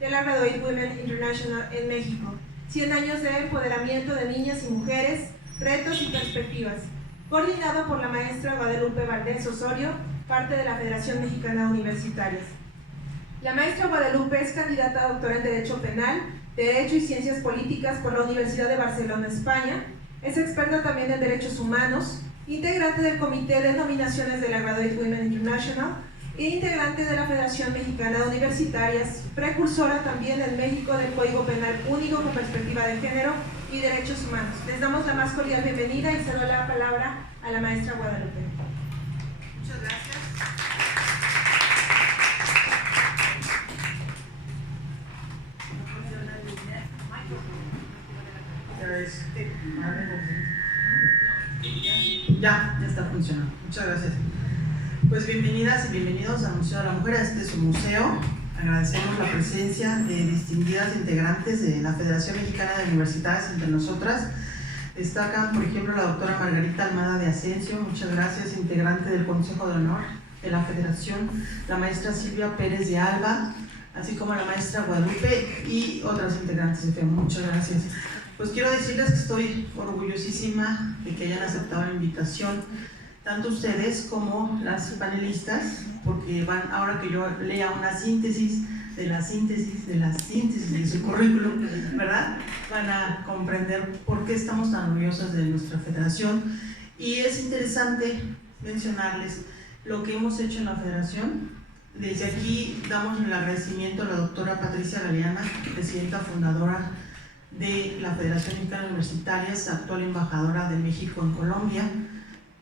de la Graduate Women International en México. 100 años de empoderamiento de niñas y mujeres, retos y perspectivas. Coordinado por la maestra Guadalupe Valdés Osorio, parte de la Federación Mexicana de Universitarias. La maestra Guadalupe es candidata a doctora en Derecho Penal, Derecho y Ciencias Políticas por la Universidad de Barcelona, España. Es experta también en Derechos Humanos, integrante del Comité de Nominaciones de la Graduate Women International e integrante de la Federación Mexicana de Universitarias, precursora también en México del Código Penal Único con perspectiva de género y derechos humanos. Les damos la más cordial bienvenida y cedo la palabra a la maestra Guadalupe. Muchas gracias. Ya está funcionando. Muchas gracias. Pues bienvenidas y bienvenidos al Museo de la Mujer. Este es su museo. Agradecemos la presencia de distinguidas integrantes de la Federación Mexicana de Universidades entre nosotras. Destacan, por ejemplo, la doctora Margarita Almada de Asensio, muchas gracias, integrante del Consejo de Honor de la Federación, la maestra Silvia Pérez de Alba, así como la maestra Guadalupe y otras integrantes de FEM. Muchas gracias. Pues quiero decirles que estoy orgullosísima de que hayan aceptado la invitación, tanto ustedes como las panelistas, porque van, ahora que yo lea una síntesis de la síntesis de su currículum, ¿verdad? Van a comprender por qué estamos tan orgullosas de nuestra federación. Y es interesante mencionarles lo que hemos hecho en la federación. Desde aquí damos el agradecimiento a la doctora Patricia Galeana, presidenta fundadora de la Federación Mexicana de Universitarias, actual embajadora de México en Colombia,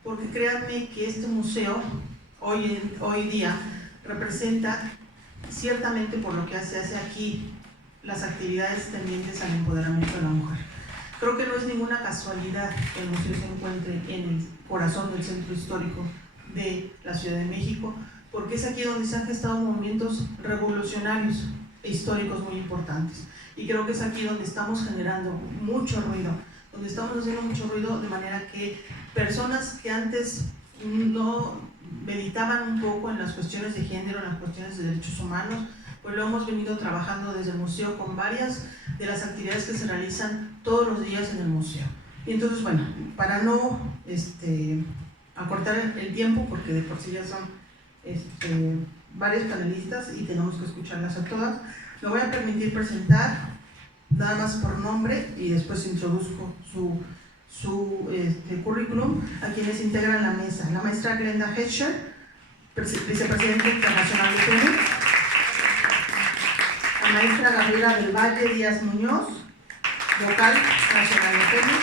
porque créanme que este museo hoy día representa, ciertamente por lo que se hace aquí, las actividades tendientes al empoderamiento de la mujer. Creo que no es ninguna casualidad que el museo se encuentre en el corazón del centro histórico de la Ciudad de México, porque es aquí donde se han gestado movimientos revolucionarios e históricos muy importantes. Y creo que es aquí donde estamos generando mucho ruido, donde estamos haciendo mucho ruido de manera que personas que antes no meditaban un poco en las cuestiones de género, en las cuestiones de derechos humanos, pues lo hemos venido trabajando desde el museo con varias de las actividades que se realizan todos los días en el museo. Y entonces, bueno, para no acortar el tiempo, porque de por sí ya son varios panelistas y tenemos que escucharlas a todas, me voy a permitir presentar nada más por nombre y después introduzco su currículum a quienes integran la mesa. La maestra Glenda Heckscher, vicepresidenta internacional de FEMU, la maestra Gabriela del Valle Díaz Muñoz, vocal nacional de FEMU,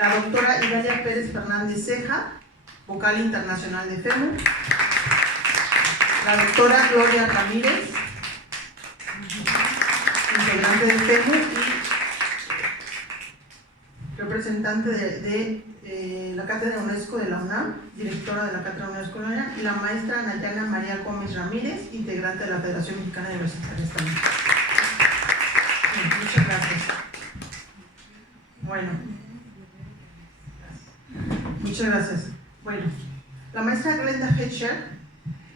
la doctora Idalia Pérez Fernández Ceja, vocal internacional de FEMU, la doctora Gloria Ramírez, integrante de FEMU y representante de la Cátedra UNESCO de la UNAM, directora de la Cátedra UNESCO de la UNAM, y la maestra Nayana María Gómez Ramírez, integrante de la Federación Mexicana de Universitarias también. Muchas gracias. Bueno, muchas gracias. Bueno, la maestra Glenda Heckscher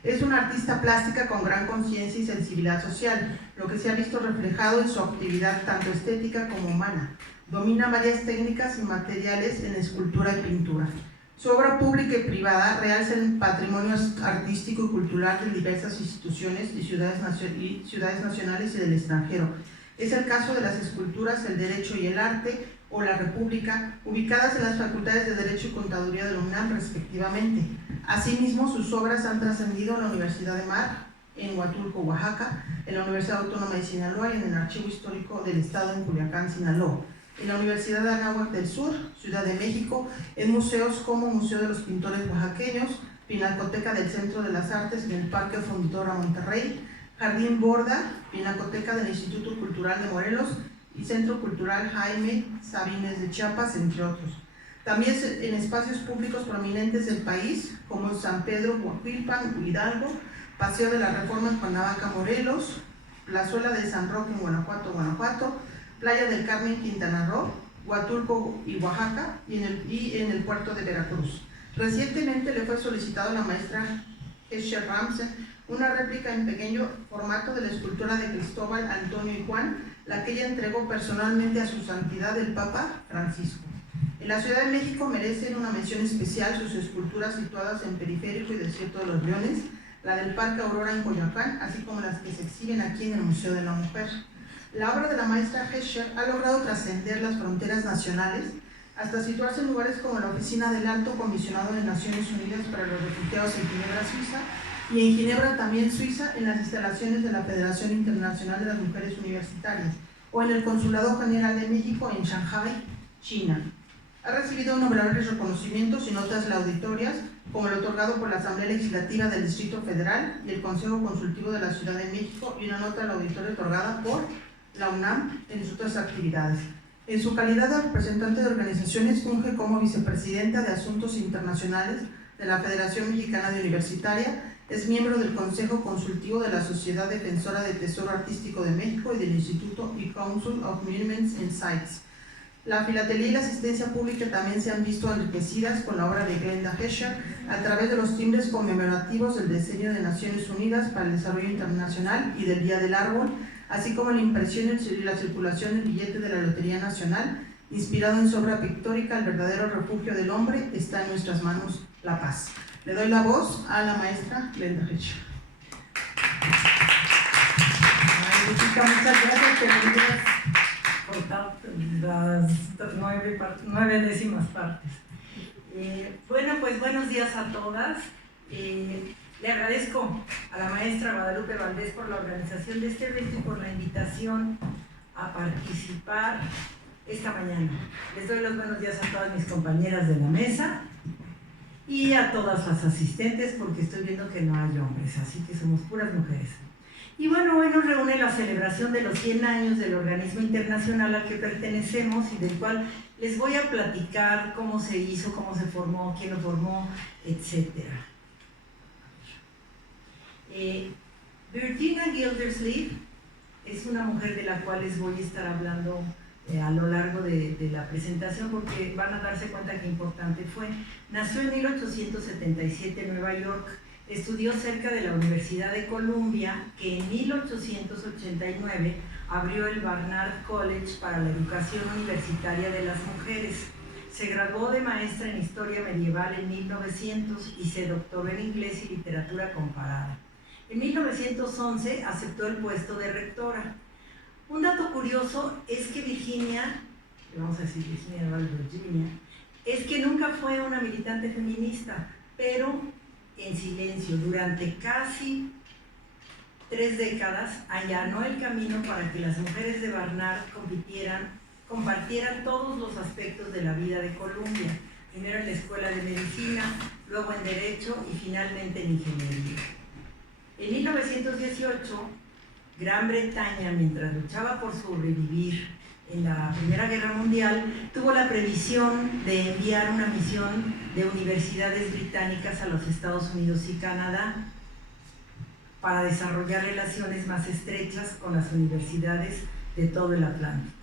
es una artista plástica con gran conciencia y sensibilidad social, lo que se ha visto reflejado en su actividad tanto estética como humana. Domina varias técnicas y materiales en escultura y pintura. Su obra pública y privada realza el patrimonio artístico y cultural de diversas instituciones y ciudades nacionales y del extranjero. Es el caso de las esculturas El Derecho y el Arte o La República, ubicadas en las facultades de Derecho y Contaduría de la UNAM respectivamente. Asimismo, sus obras han trascendido en la Universidad de Mar, en Huatulco, Oaxaca, en la Universidad Autónoma de Sinaloa y en el Archivo Histórico del Estado en Culiacán, Sinaloa, en la Universidad de Anáhuac del Sur, Ciudad de México, en museos como Museo de los Pintores Oaxaqueños, Pinacoteca del Centro de las Artes en el Parque Fundidora Monterrey, Jardín Borda, Pinacoteca del Instituto Cultural de Morelos y Centro Cultural Jaime Sabines de Chiapas, entre otros. También en espacios públicos prominentes del país, como San Pedro, Huaquilpan, Hidalgo, Paseo de la Reforma en Cuernavaca, Morelos, Plazuela de San Roque en Guanajuato, Playa del Carmen, Quintana Roo, Huatulco y Oaxaca, y en el puerto de Veracruz. Recientemente le fue solicitado a la maestra Heckscher Ramsey una réplica en pequeño formato de la escultura de Cristóbal, Antonio y Juan, la que ella entregó personalmente a su santidad el Papa Francisco. En la Ciudad de México merecen una mención especial sus esculturas situadas en Periférico y Desierto de los Leones, la del Parque Aurora en Coyoacán, así como las que se exhiben aquí en el Museo de la Mujer. La obra de la maestra Heckscher ha logrado trascender las fronteras nacionales hasta situarse en lugares como la oficina del Alto Comisionado de Naciones Unidas para los Refugiados en Ginebra, Suiza, y en Ginebra, también Suiza, en las instalaciones de la Federación Internacional de las Mujeres Universitarias, o en el Consulado General de México en Shanghái, China. Ha recibido innumerables reconocimientos y notas lauditorias, como el otorgado por la Asamblea Legislativa del Distrito Federal y el Consejo Consultivo de la Ciudad de México, y una nota lauditoria otorgada por la UNAM en sus otras actividades. En su calidad de representante de organizaciones, funge como vicepresidenta de Asuntos Internacionales de la Federación Mexicana de Universitaria, es miembro del Consejo Consultivo de la Sociedad Defensora del Tesoro Artístico de México y del Instituto y Council of Monuments and Sites. La filatelía y la asistencia pública también se han visto enriquecidas con la obra de Glenda Heckscher a través de los timbres conmemorativos del Diseño de Naciones Unidas para el Desarrollo Internacional y del Día del Árbol, así como la impresión y la circulación del billete de la Lotería Nacional, inspirado en su obra pictórica El verdadero refugio del hombre está en nuestras manos, la paz. Le doy la voz a la maestra Glenda Heckscher. Muchas gracias, queridas. Cortar las 9 décimas partes. Bueno, pues buenos días a todas. Le agradezco a la maestra Guadalupe Valdés por la organización de este evento y por la invitación a participar esta mañana. Les doy los buenos días a todas mis compañeras de la mesa y a todas las asistentes, porque estoy viendo que no hay hombres, así que somos puras mujeres. Y bueno, hoy nos reúne la celebración de los 100 años del organismo internacional al que pertenecemos y del cual les voy a platicar cómo se hizo, cómo se formó, quién lo formó, etc. Virginia Gildersleeve es una mujer de la cual les voy a estar hablando a lo largo de la presentación, porque van a darse cuenta qué importante fue. Nació en 1877 en Nueva York. Estudió cerca de la Universidad de Columbia, que en 1889 abrió el Barnard College para la educación universitaria de las mujeres. Se graduó de maestra en Historia Medieval en 1900 y se doctoró en Inglés y Literatura Comparada. En 1911 aceptó el puesto de rectora. Un dato curioso es que Virginia, vamos a decir Virginia, no Virginia, es que nunca fue una militante feminista, pero en silencio, durante casi 3 décadas, allanó el camino para que las mujeres de Barnard compartieran todos los aspectos de la vida de Columbia, primero en la Escuela de Medicina, luego en Derecho y finalmente en Ingeniería. En 1918, Gran Bretaña, mientras luchaba por sobrevivir en la Primera Guerra Mundial, tuvo la previsión de enviar una misión de universidades británicas a los Estados Unidos y Canadá para desarrollar relaciones más estrechas con las universidades de todo el Atlántico.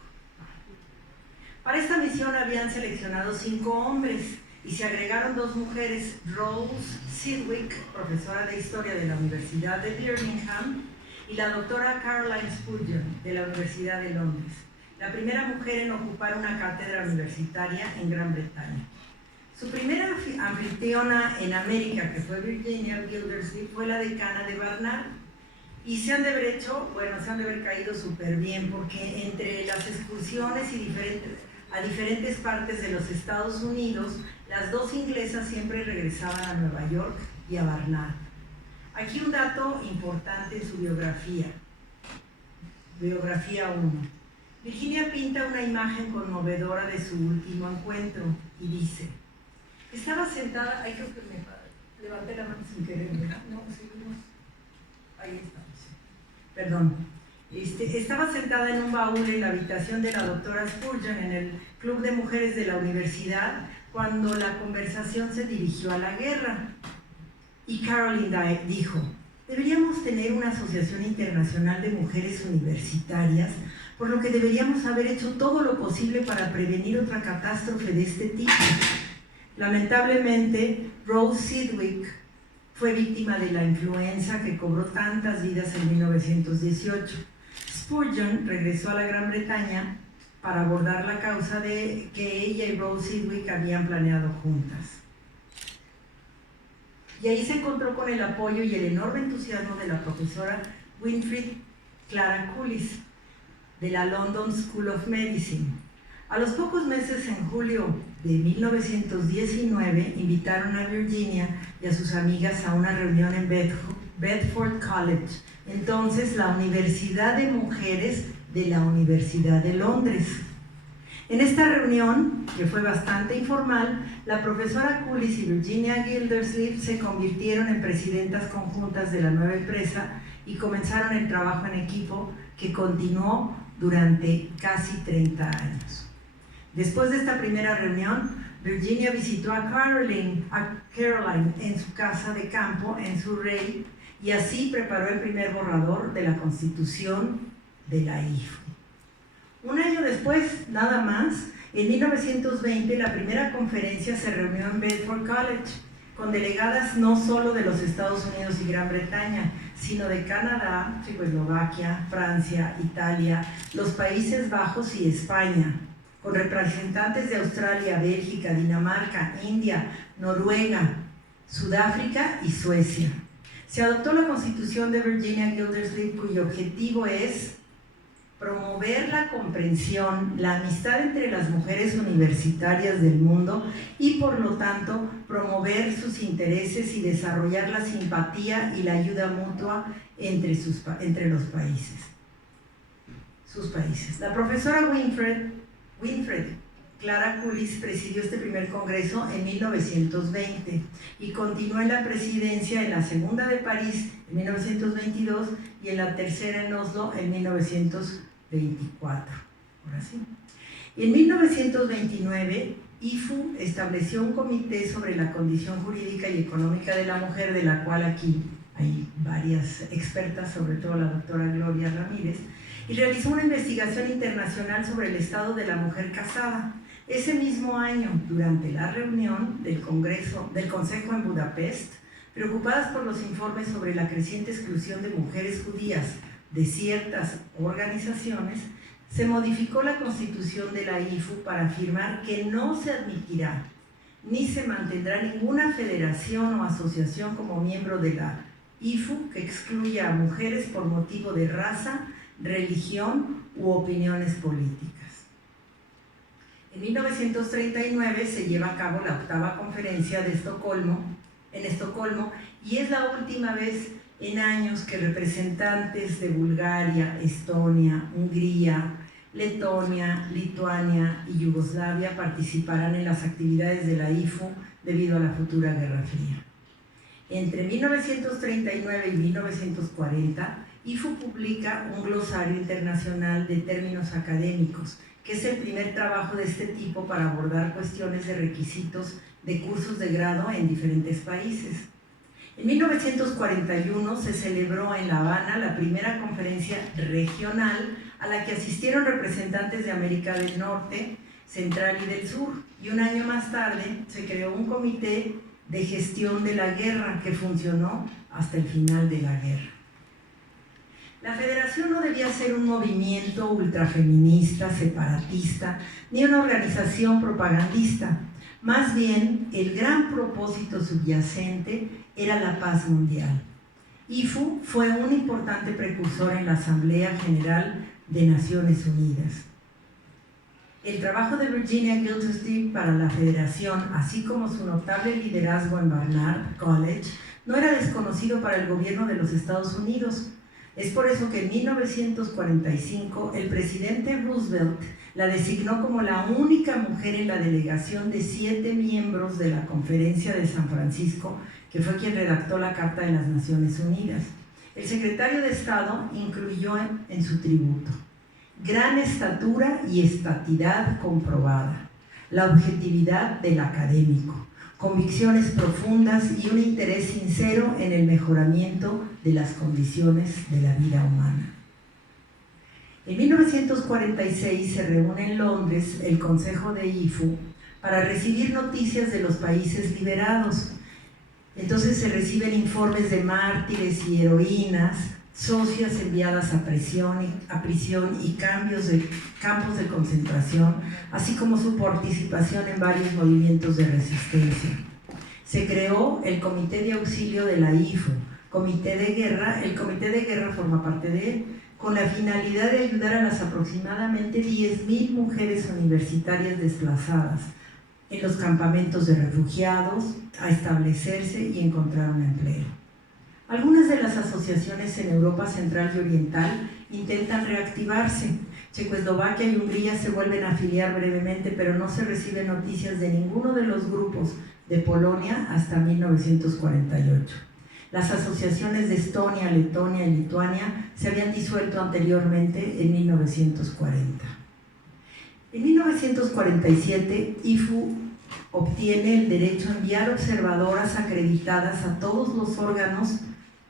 Para esta misión habían seleccionado 5 hombres y se agregaron 2 mujeres, Rose Sidwick, profesora de Historia de la Universidad de Birmingham, y la doctora Caroline Spurgeon, de la Universidad de Londres, la primera mujer en ocupar una cátedra universitaria en Gran Bretaña. Su primera anfitriona en América, que fue Virginia Gildersleeve, fue la decana de Barnard, y se han de haber caído súper bien, porque entre las excursiones a diferentes partes de los Estados Unidos, las 2 inglesas siempre regresaban a Nueva York y a Barnard. Aquí un dato importante en su biografía. Biografía 1. Virginia pinta una imagen conmovedora de su último encuentro y dice: estaba sentada, ay, creo que me levanté la mano sin querer, ¿verdad? No, seguimos, ahí estamos, perdón. Estaba sentada en un baúl en la habitación de la doctora Spurgeon en el Club de Mujeres de la Universidad cuando la conversación se dirigió a la guerra. Y Caroline dijo: deberíamos tener una asociación internacional de mujeres universitarias, por lo que deberíamos haber hecho todo lo posible para prevenir otra catástrofe de este tipo. Lamentablemente, Rose Sidwick fue víctima de la influenza que cobró tantas vidas en 1918. Spurgeon regresó a la Gran Bretaña para abordar la causa de que ella y Rose Sedgwick habían planeado juntas. Y ahí se encontró con el apoyo y el enorme entusiasmo de la profesora Winifred Clara Cullis, de la London School of Medicine. A los pocos meses, en julio de 1919, invitaron a Virginia y a sus amigas a una reunión en Bedford College, entonces la Universidad de Mujeres de la Universidad de Londres. En esta reunión, que fue bastante informal, la profesora Cullis y Virginia Gildersleeve se convirtieron en presidentas conjuntas de la nueva empresa y comenzaron el trabajo en equipo que continuó durante casi 30 años. Después de esta primera reunión, Virginia visitó a Caroline en su casa de campo en Surrey y así preparó el primer borrador de la Constitución de la IFU. Un año después, nada más, en 1920, la primera conferencia se reunió en Bedford College, con delegadas no solo de los Estados Unidos y Gran Bretaña, sino de Canadá, Checoslovaquia, Francia, Italia, los Países Bajos y España, con representantes de Australia, Bélgica, Dinamarca, India, Noruega, Sudáfrica y Suecia. Se adoptó la Constitución de Virginia Gildersleeve, cuyo objetivo es promover la comprensión, la amistad entre las mujeres universitarias del mundo y, por lo tanto, promover sus intereses y desarrollar la simpatía y la ayuda mutua entre los países. Sus países. La profesora Winifred Clara Cullis presidió este primer congreso en 1920 y continuó en la presidencia en la segunda de París en 1922 y en la tercera en Oslo en 1924. Ahora sí. En 1929, IFU estableció un comité sobre la condición jurídica y económica de la mujer, de la cual aquí hay varias expertas, sobre todo la doctora Gloria Ramírez, y realizó una investigación internacional sobre el estado de la mujer casada. Ese mismo año, durante la reunión del Consejo en Budapest, preocupadas por los informes sobre la creciente exclusión de mujeres judías de ciertas organizaciones, se modificó la Constitución de la IFU para afirmar que no se admitirá ni se mantendrá ninguna federación o asociación como miembro de la IFU que excluya a mujeres por motivo de raza, religión u opiniones políticas. En 1939 se lleva a cabo la 8ª conferencia de Estocolmo, y es la última vez en años que representantes de Bulgaria, Estonia, Hungría, Letonia, Lituania y Yugoslavia participarán en las actividades de la IFU debido a la futura Guerra Fría. Entre 1939 y 1940, IFU publica un glosario internacional de términos académicos, que es el primer trabajo de este tipo para abordar cuestiones de requisitos de cursos de grado en diferentes países. En 1941 se celebró en La Habana la primera conferencia regional a la que asistieron representantes de América del Norte, Central y del Sur, y un año más tarde se creó un comité de gestión de la guerra que funcionó hasta el final de la guerra. La federación no debía ser un movimiento ultrafeminista, separatista, ni una organización propagandista. Más bien, el gran propósito subyacente era la paz mundial. IFU fue un importante precursor en la Asamblea General de Naciones Unidas. El trabajo de Virginia Gildersleeve para la federación, así como su notable liderazgo en Barnard College, no era desconocido para el gobierno de los Estados Unidos. Es por eso que en 1945 el presidente Roosevelt la designó como la única mujer en la delegación de 7 miembros de la Conferencia de San Francisco, que fue quien redactó la Carta de las Naciones Unidas. El secretario de Estado incluyó en su tributo: gran estatura y estatidad comprobada, la objetividad del académico, convicciones profundas y un interés sincero en el mejoramiento de las condiciones de la vida humana. En 1946 se reúne en Londres el Consejo de IFU para recibir noticias de los países liberados. Entonces se reciben informes de mártires y heroínas, socias enviadas a prisión y campos de concentración, así como su participación en varios movimientos de resistencia. Se creó el Comité de Auxilio de la IFU, Comité de Guerra. El Comité de Guerra forma parte de él, con la finalidad de ayudar a las aproximadamente 10.000 mujeres universitarias desplazadas en los campamentos de refugiados a establecerse y encontrar un empleo. Algunas de las asociaciones en Europa Central y Oriental intentan reactivarse. Checoslovaquia y Hungría se vuelven a afiliar brevemente, pero no se reciben noticias de ninguno de los grupos de Polonia hasta 1948. Las asociaciones de Estonia, Letonia y Lituania se habían disuelto anteriormente en 1940. En 1947, IFU obtiene el derecho a enviar observadoras acreditadas a todos los órganos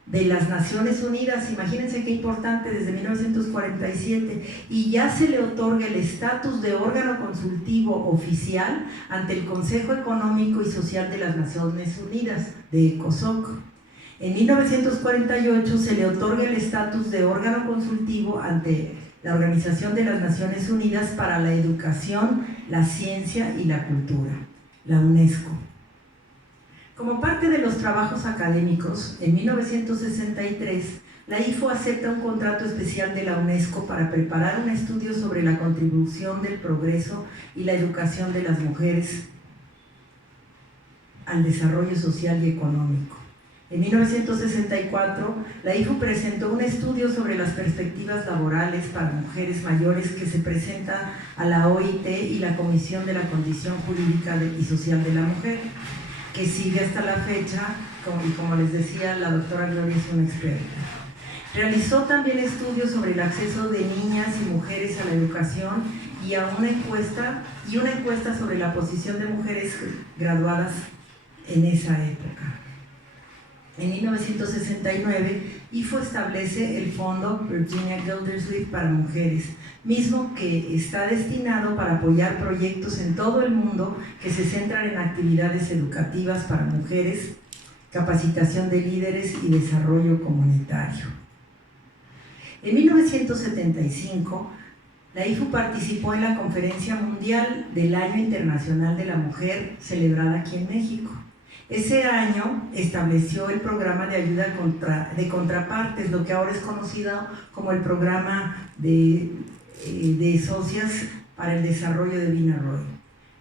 de las Naciones Unidas. Imagínense qué importante, desde 1947, y ya se le otorga el estatus de órgano consultivo oficial ante el Consejo Económico y Social de las Naciones Unidas, de ECOSOC. En 1948 se le otorga el estatus de órgano consultivo ante la Organización de las Naciones Unidas para la Educación, la Ciencia y la Cultura, la UNESCO. Como parte de los trabajos académicos, en 1963, la IFU acepta un contrato especial de la UNESCO para preparar un estudio sobre la contribución del progreso y la educación de las mujeres al desarrollo social y económico. En 1964, la IFU presentó un estudio sobre las perspectivas laborales para mujeres mayores que se presenta a la OIT y la Comisión de la Condición Jurídica y Social de la Mujer, que sigue hasta la fecha, y como les decía, la doctora Gloria es una experta. Realizó también estudios sobre el acceso de niñas y mujeres a la educación y una encuesta sobre la posición de mujeres graduadas en esa época. En 1969, IFU establece el Fondo Virginia Gildersleeve para Mujeres, mismo que está destinado para apoyar proyectos en todo el mundo que se centran en actividades educativas para mujeres, capacitación de líderes y desarrollo comunitario. En 1975, la IFU participó en la Conferencia Mundial del Año Internacional de la Mujer, celebrada aquí en México. Ese año estableció el programa de ayuda de contrapartes, lo que ahora es conocido como el programa de socias para el desarrollo de Vinarroy.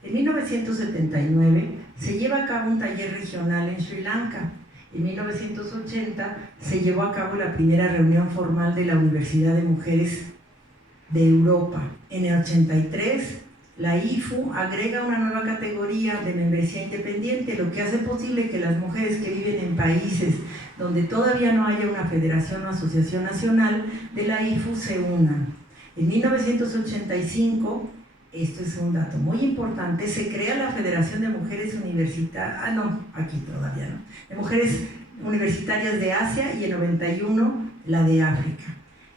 En 1979 se lleva a cabo un taller regional en Sri Lanka. En 1980 se llevó a cabo la primera reunión formal de la Universidad de Mujeres de Europa. En el 83 la IFU agrega una nueva categoría de membresía independiente, lo que hace posible que las mujeres que viven en países donde todavía no haya una federación o asociación nacional de la IFU se unan. En 1985, esto es un dato muy importante, se crea la Federación de Mujeres Universitarias, de Mujeres Universitarias de Asia, y en 91 la de África.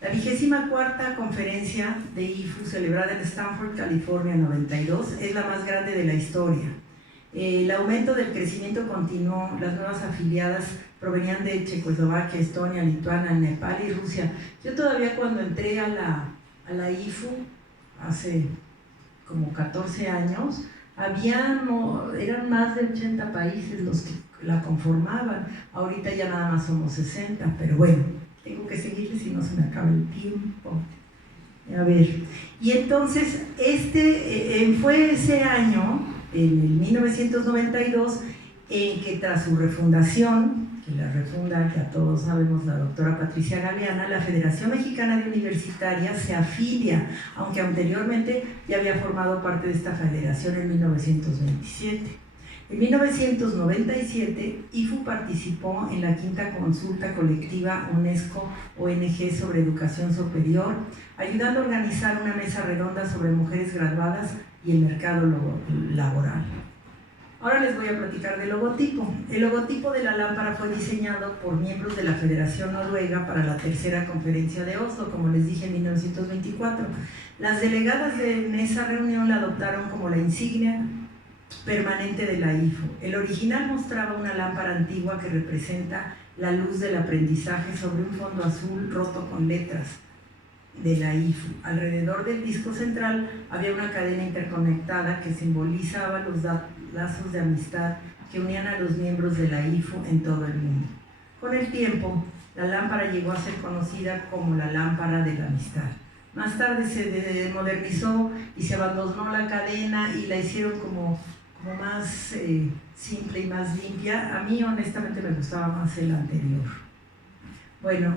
La 24ª conferencia de IFU, celebrada en Stanford, California, en 92, es la más grande de la historia. El aumento del crecimiento continuó, las nuevas afiliadas provenían de Checoslovaquia, Estonia, Lituania, Nepal y Rusia. Yo todavía cuando entré a la IFU, hace como 14 años, eran más de 80 países los que la conformaban. Ahorita ya nada más somos 60, pero bueno, tengo que seguirle si no se me acaba el tiempo. A ver, y entonces fue ese año, en el 1992, en que tras su refundación, que la refunda, que a todos sabemos, la doctora Patricia Galeana, la Federación Mexicana de Universitarias se afilia, aunque anteriormente ya había formado parte de esta federación en 1927. En 1997, IFU participó en la 5ª consulta colectiva UNESCO-ONG sobre educación superior, ayudando a organizar una mesa redonda sobre mujeres graduadas y el mercado laboral. Ahora les voy a platicar del logotipo. El logotipo de la lámpara fue diseñado por miembros de la Federación Noruega para la 3ª conferencia de Oslo, como les dije, en 1924. Las delegadas en esa reunión la adoptaron como la insignia permanente de la IFU. El original mostraba una lámpara antigua que representa la luz del aprendizaje sobre un fondo azul roto con letras de la IFU. Alrededor del disco central había una cadena interconectada que simbolizaba los lazos de amistad que unían a los miembros de la IFU en todo el mundo. Con el tiempo, la lámpara llegó a ser conocida como la lámpara de la amistad. Más tarde se modernizó y se abandonó la cadena y la hicieron como más simple y más limpia. A mí honestamente me gustaba más el anterior. Bueno,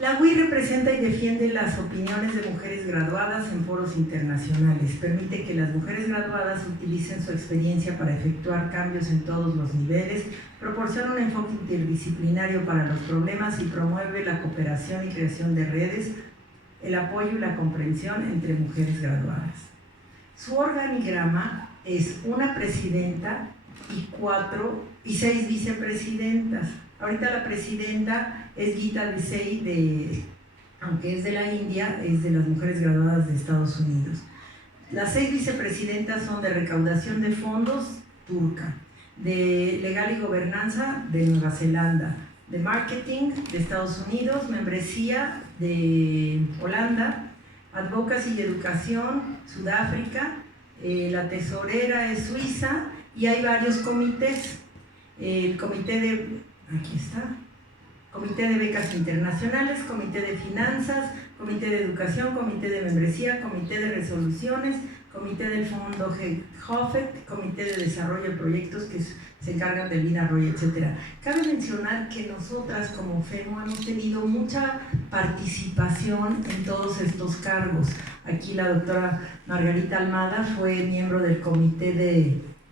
la WI representa y defiende las opiniones de mujeres graduadas en foros internacionales. Permite que las mujeres graduadas utilicen su experiencia para efectuar cambios en todos los niveles, proporciona un enfoque interdisciplinario para los problemas y promueve la cooperación y creación de redes, el apoyo y la comprensión entre mujeres graduadas. Su organigrama es una presidenta y 6 vicepresidentas. Ahorita la presidenta es Gita Desai, aunque es de la India, es de las mujeres graduadas de Estados Unidos. Las 6 vicepresidentas son de recaudación de fondos, turca, de legal y gobernanza, de Nueva Zelanda, de marketing, de Estados Unidos, membresía, de Holanda, advocacy y educación, Sudáfrica, la tesorera es Suiza y hay varios comités. El comité de becas internacionales, comité de finanzas, comité de educación, comité de membresía, comité de resoluciones, comité del fondo Hoffet, comité de desarrollo de proyectos que se encargan del INARROY, etc. Cabe mencionar que nosotras como FEMU hemos tenido mucha participación en todos estos cargos. Aquí la doctora Margarita Almada fue miembro del comité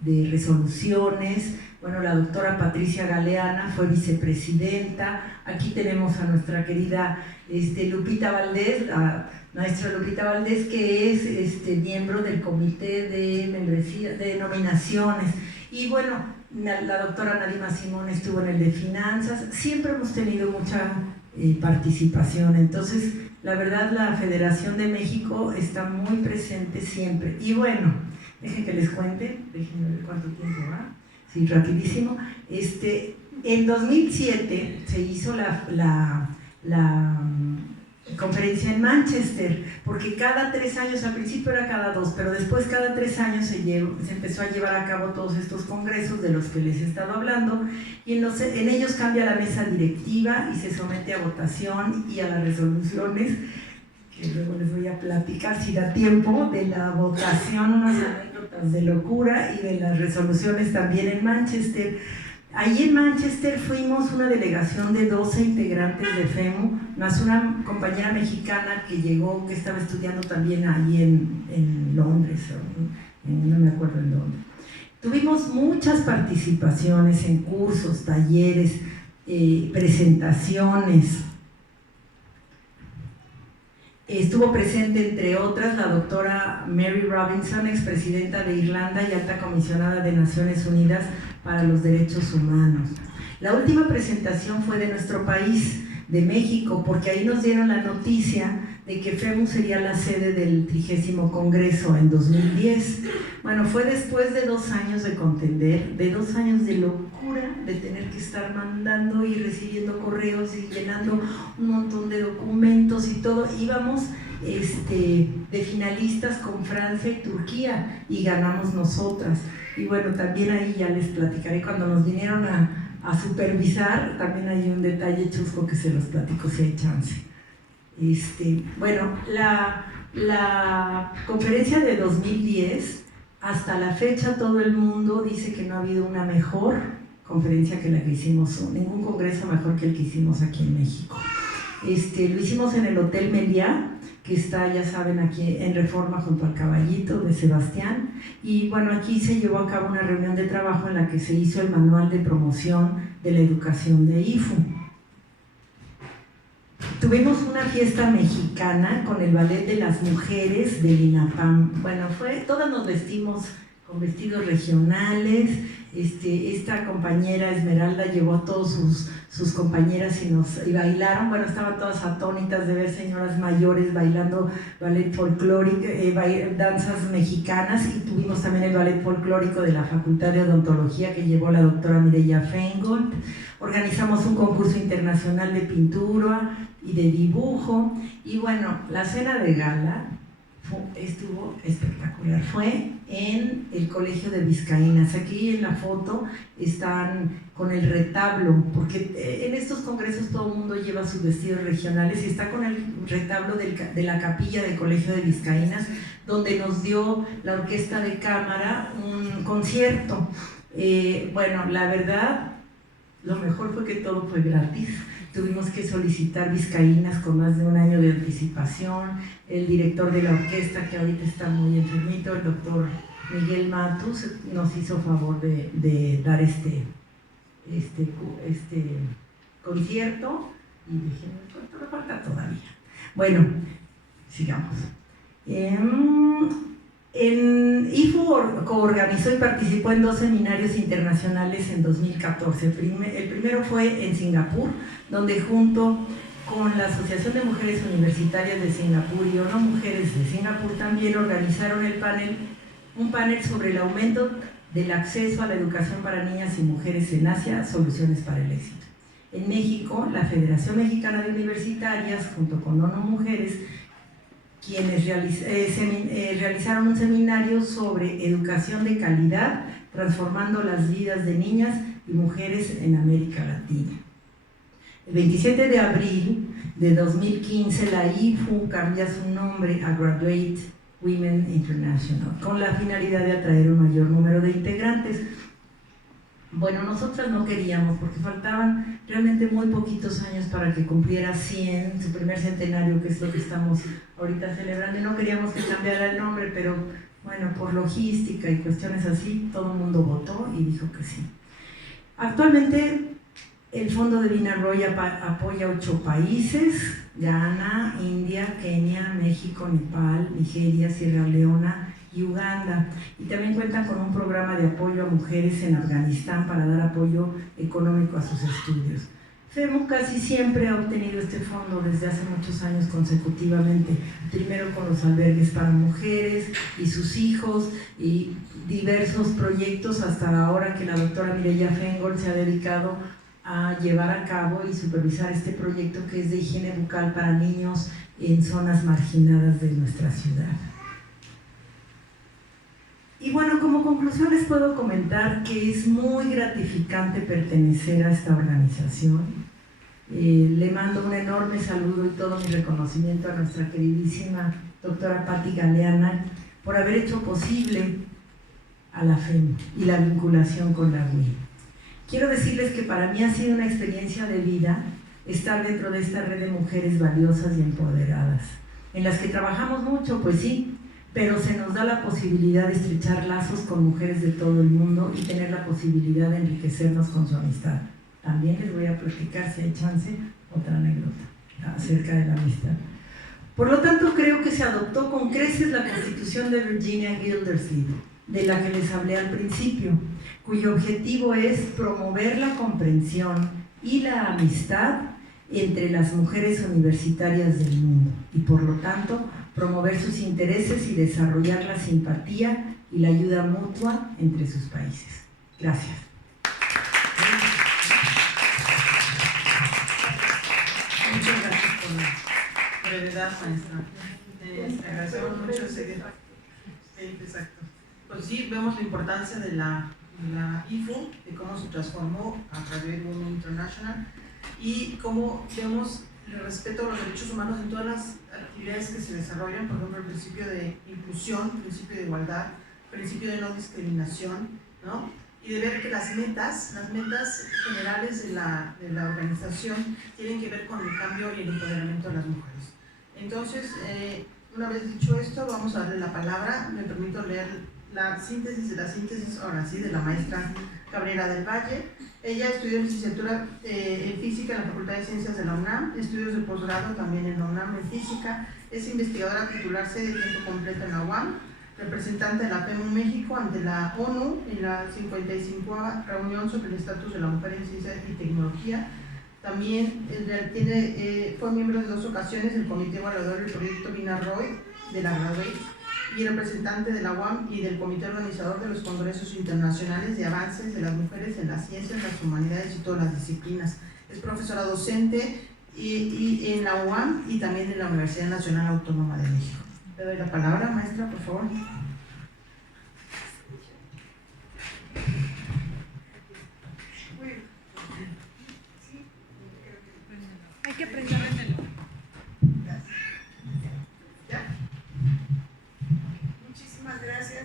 de resoluciones. Bueno, la doctora Patricia Galeana fue vicepresidenta. Aquí tenemos a nuestra querida Lupita Valdés, la maestra Lupita Valdés, que es miembro del comité de membresía, de nominaciones. Y bueno, la doctora Nadima Simón estuvo en el de finanzas. Siempre hemos tenido mucha participación. Entonces, la verdad, la Federación de México está muy presente siempre. Y bueno, dejen que les cuente, déjenme ver cuánto tiempo va. Sí, rapidísimo. En 2007 se hizo la conferencia en Manchester, porque cada 3 años, al principio era cada 2, pero después cada 3 años se empezó a llevar a cabo todos estos congresos de los que les he estado hablando, y en ellos cambia la mesa directiva y se somete a votación y a las resoluciones, que luego les voy a platicar si da tiempo, de la votación, unas anécdotas de locura, y de las resoluciones también en Manchester. Ahí en Manchester fuimos una delegación de 12 integrantes de FEMU, más una compañera mexicana que llegó, que estaba estudiando también ahí en Londres, no me acuerdo en dónde. Tuvimos muchas participaciones en cursos, talleres, presentaciones. Estuvo presente, entre otras, la doctora Mary Robinson, expresidenta de Irlanda y alta comisionada de Naciones Unidas para los Derechos Humanos. La última presentación fue de nuestro país, de México, porque ahí nos dieron la noticia de que FEMU sería la sede del 30º Congreso en 2010. Bueno, fue después de 2 años de contender, de 2 años de locura, de tener que estar mandando y recibiendo correos y llenando un montón de documentos y todo. Íbamos de finalistas con Francia y Turquía y ganamos nosotras. Y bueno, también ahí ya les platicaré, cuando nos vinieron a supervisar, también hay un detalle chusco que se los platico si hay chance. Bueno, la conferencia de 2010, hasta la fecha todo el mundo dice que no ha habido una mejor conferencia que la que hicimos, ningún congreso mejor que el que hicimos aquí en México. Lo hicimos en el Hotel Meliá, que está, ya saben, aquí en Reforma junto al Caballito de Sebastián, y bueno, aquí se llevó a cabo una reunión de trabajo en la que se hizo el manual de promoción de la educación de IFU. Tuvimos una fiesta mexicana con el ballet de las mujeres del INAPAM. Bueno, todas nos vestimos con vestidos regionales. Esta compañera Esmeralda llevó a todos sus compañeras y bailaron. Bueno, estaban todas atónitas de ver señoras mayores bailando ballet folclórico, danzas mexicanas, y tuvimos también el ballet folclórico de la Facultad de Odontología que llevó la doctora Mireya Feingold. Organizamos un concurso internacional de pintura y de dibujo, y bueno, la cena de gala estuvo espectacular. Fue en el Colegio de Vizcaínas. Aquí en la foto están con el retablo, porque en estos congresos todo el mundo lleva sus vestidos regionales, y está con el retablo de la capilla del Colegio de Vizcaínas, donde nos dio la orquesta de cámara un concierto. Bueno, la verdad, lo mejor fue que todo fue gratis. Tuvimos que solicitar Vizcaínas con más de un año de anticipación. El director de la orquesta, que ahorita está muy enfermito, el doctor Miguel Matus, nos hizo favor de dar este concierto, y dije, ¿cuánto me falta todavía? Bueno, sigamos. IFU coorganizó y participó en 2 seminarios internacionales en 2014. El primero fue en Singapur, donde junto con la Asociación de Mujeres Universitarias de Singapur y ONU Mujeres de Singapur también organizaron un panel sobre el aumento del acceso a la educación para niñas y mujeres en Asia, soluciones para el éxito. En México, la Federación Mexicana de Universitarias, junto con ONU Mujeres, quienes realizaron un seminario sobre educación de calidad, transformando las vidas de niñas y mujeres en América Latina. El 27 de abril de 2015, la IFU cambia su nombre a Graduate Women International, con la finalidad de atraer un mayor número de integrantes. Bueno, nosotras no queríamos, porque faltaban realmente muy poquitos años para que cumpliera 100, su primer centenario, que es lo que estamos ahorita celebrando, y no queríamos que cambiara el nombre, pero bueno, por logística y cuestiones así, todo el mundo votó y dijo que sí. Actualmente, el Fondo de Vina Roy apoya 8 países: Ghana, India, Kenia, México, Nepal, Nigeria, Sierra Leona y Uganda, y también cuentan con un programa de apoyo a mujeres en Afganistán para dar apoyo económico a sus estudios. FEMU casi siempre ha obtenido este fondo desde hace muchos años consecutivamente, primero con los albergues para mujeres y sus hijos y diversos proyectos, hasta ahora que la doctora Mireya Feingold se ha dedicado a llevar a cabo y supervisar este proyecto, que es de higiene bucal para niños en zonas marginadas de nuestra ciudad. Y bueno, como conclusión les puedo comentar que es muy gratificante pertenecer a esta organización. Le mando un enorme saludo y todo mi reconocimiento a nuestra queridísima doctora Patti Galeana por haber hecho posible a la FEM y la vinculación con la UIM. Quiero decirles que para mí ha sido una experiencia de vida estar dentro de esta red de mujeres valiosas y empoderadas, en las que trabajamos mucho, pues sí, pero se nos da la posibilidad de estrechar lazos con mujeres de todo el mundo y tener la posibilidad de enriquecernos con su amistad. También les voy a platicar, si hay chance, otra anécdota acerca de la amistad. Por lo tanto, creo que se adoptó con creces la Constitución de Virginia Gildersleeve, de la que les hablé al principio, cuyo objetivo es promover la comprensión y la amistad entre las mujeres universitarias del mundo, y por lo tanto promover sus intereses y desarrollar la simpatía y la ayuda mutua entre sus países. Gracias. Muchas gracias por la brevedad, maestra. Te agradecemos mucho ese. Exacto. Pues sí, vemos la importancia de la IFU, de cómo se transformó a Graduate Women International, y cómo vemos el respeto a los derechos humanos en todas las actividades que se desarrollan, por ejemplo, el principio de inclusión, el principio de igualdad, el principio de no discriminación, ¿no? Y de ver que las metas generales de la organización tienen que ver con el cambio y el empoderamiento de las mujeres. Entonces, una vez dicho esto, vamos a darle la palabra. Me permito leer la síntesis, ahora sí, de la maestra Cabrera del Valle. Ella estudió licenciatura en física en la Facultad de Ciencias de la UNAM, estudios de posgrado también en la UNAM en física, es investigadora titularse de tiempo completo en la UAM, representante de la FEMU México ante la ONU en la 55ª reunión sobre el estatus de la mujer en ciencia y tecnología, También fue miembro en 2 ocasiones del Comité Evaluador del Proyecto Vinaroy de la Graduate y representante de la UAM y del Comité Organizador de los Congresos Internacionales de Avances de las Mujeres en las Ciencias, las Humanidades y todas las disciplinas. Es profesora docente y en la UAM y también en la Universidad Nacional Autónoma de México. Le doy la palabra, maestra, por favor. Hay que prenderlo. Muchísimas gracias,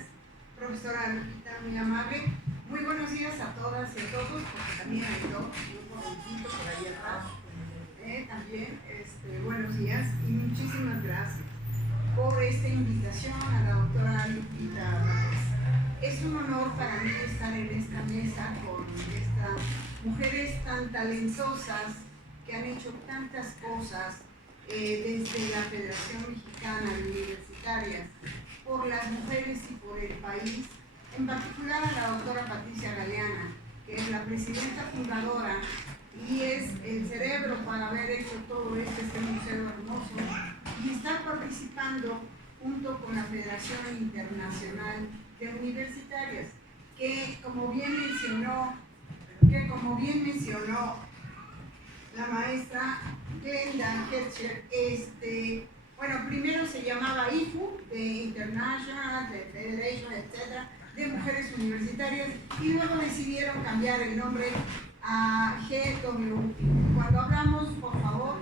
profesora Lupita, muy amable. Muy buenos días a todas y a todos, porque también hay dos, un jovencito por ahí atrás. También, buenos días y muchísimas gracias por esta invitación a la doctora Lupita Valdés. Es un honor para mí estar en esta mesa con estas mujeres tan talentosas que han hecho tantas cosas desde la Federación Mexicana de Universitarias, por las mujeres y por el país, en particular a la doctora Patricia Galeana, que es la presidenta fundadora y es el cerebro para haber hecho todo este museo hermoso, y está participando junto con la Federación Internacional de Universitarias, que como bien mencionó la maestra Glenda Hertzscher, primero se llamaba IFU, de International, de Federation, etc., de Mujeres Universitarias, y luego decidieron cambiar el nombre a GW. Cuando hablamos, por favor,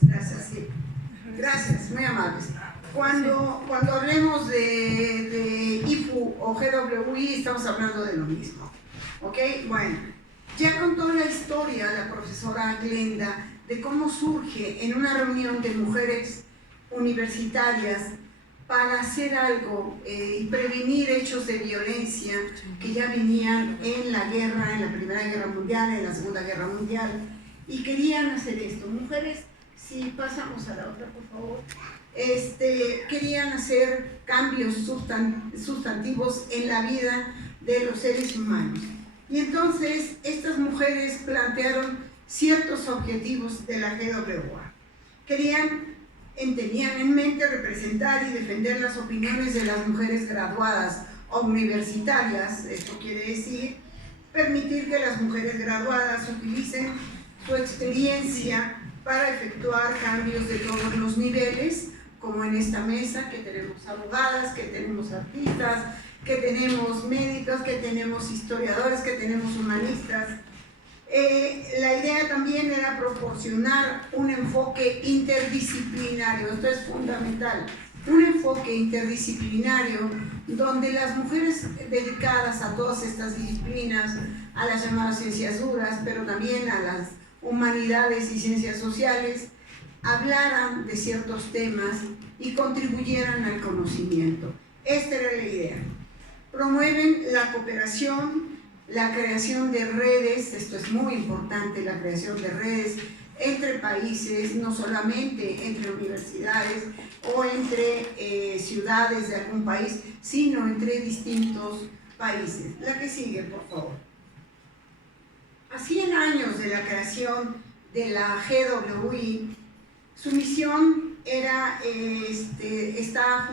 gracias, sí. Gracias, muy amables. Cuando hablemos de IFU o GWI, estamos hablando de lo mismo. ¿Ok? Bueno, ya contó la historia la profesora Glenda de cómo surge en una reunión de mujeres universitarias para hacer algo y prevenir hechos de violencia que ya venían en la guerra, en la Primera Guerra Mundial, en la Segunda Guerra Mundial, y querían hacer esto. Mujeres, si pasamos a la otra, por favor, querían hacer cambios sustantivos en la vida de los seres humanos. Y entonces estas mujeres plantearon ciertos objetivos de la GWA. Tenían en mente representar y defender las opiniones de las mujeres graduadas o universitarias. Esto quiere decir permitir que las mujeres graduadas utilicen su experiencia para efectuar cambios de todos los niveles, como en esta mesa, que tenemos abogadas, que tenemos artistas, que tenemos médicos, que tenemos historiadores, que tenemos humanistas. La idea también era proporcionar un enfoque interdisciplinario, esto es fundamental, un enfoque interdisciplinario donde las mujeres dedicadas a todas estas disciplinas, a las llamadas ciencias duras, pero también a las humanidades y ciencias sociales, hablaran de ciertos temas y contribuyeran al conocimiento. Esta era la idea. Promueven la cooperación, la creación de redes, esto es muy importante, la creación de redes entre países, no solamente entre universidades o entre ciudades de algún país, sino entre distintos países. La que sigue, por favor. A 100 años de la creación de la GWI, su misión está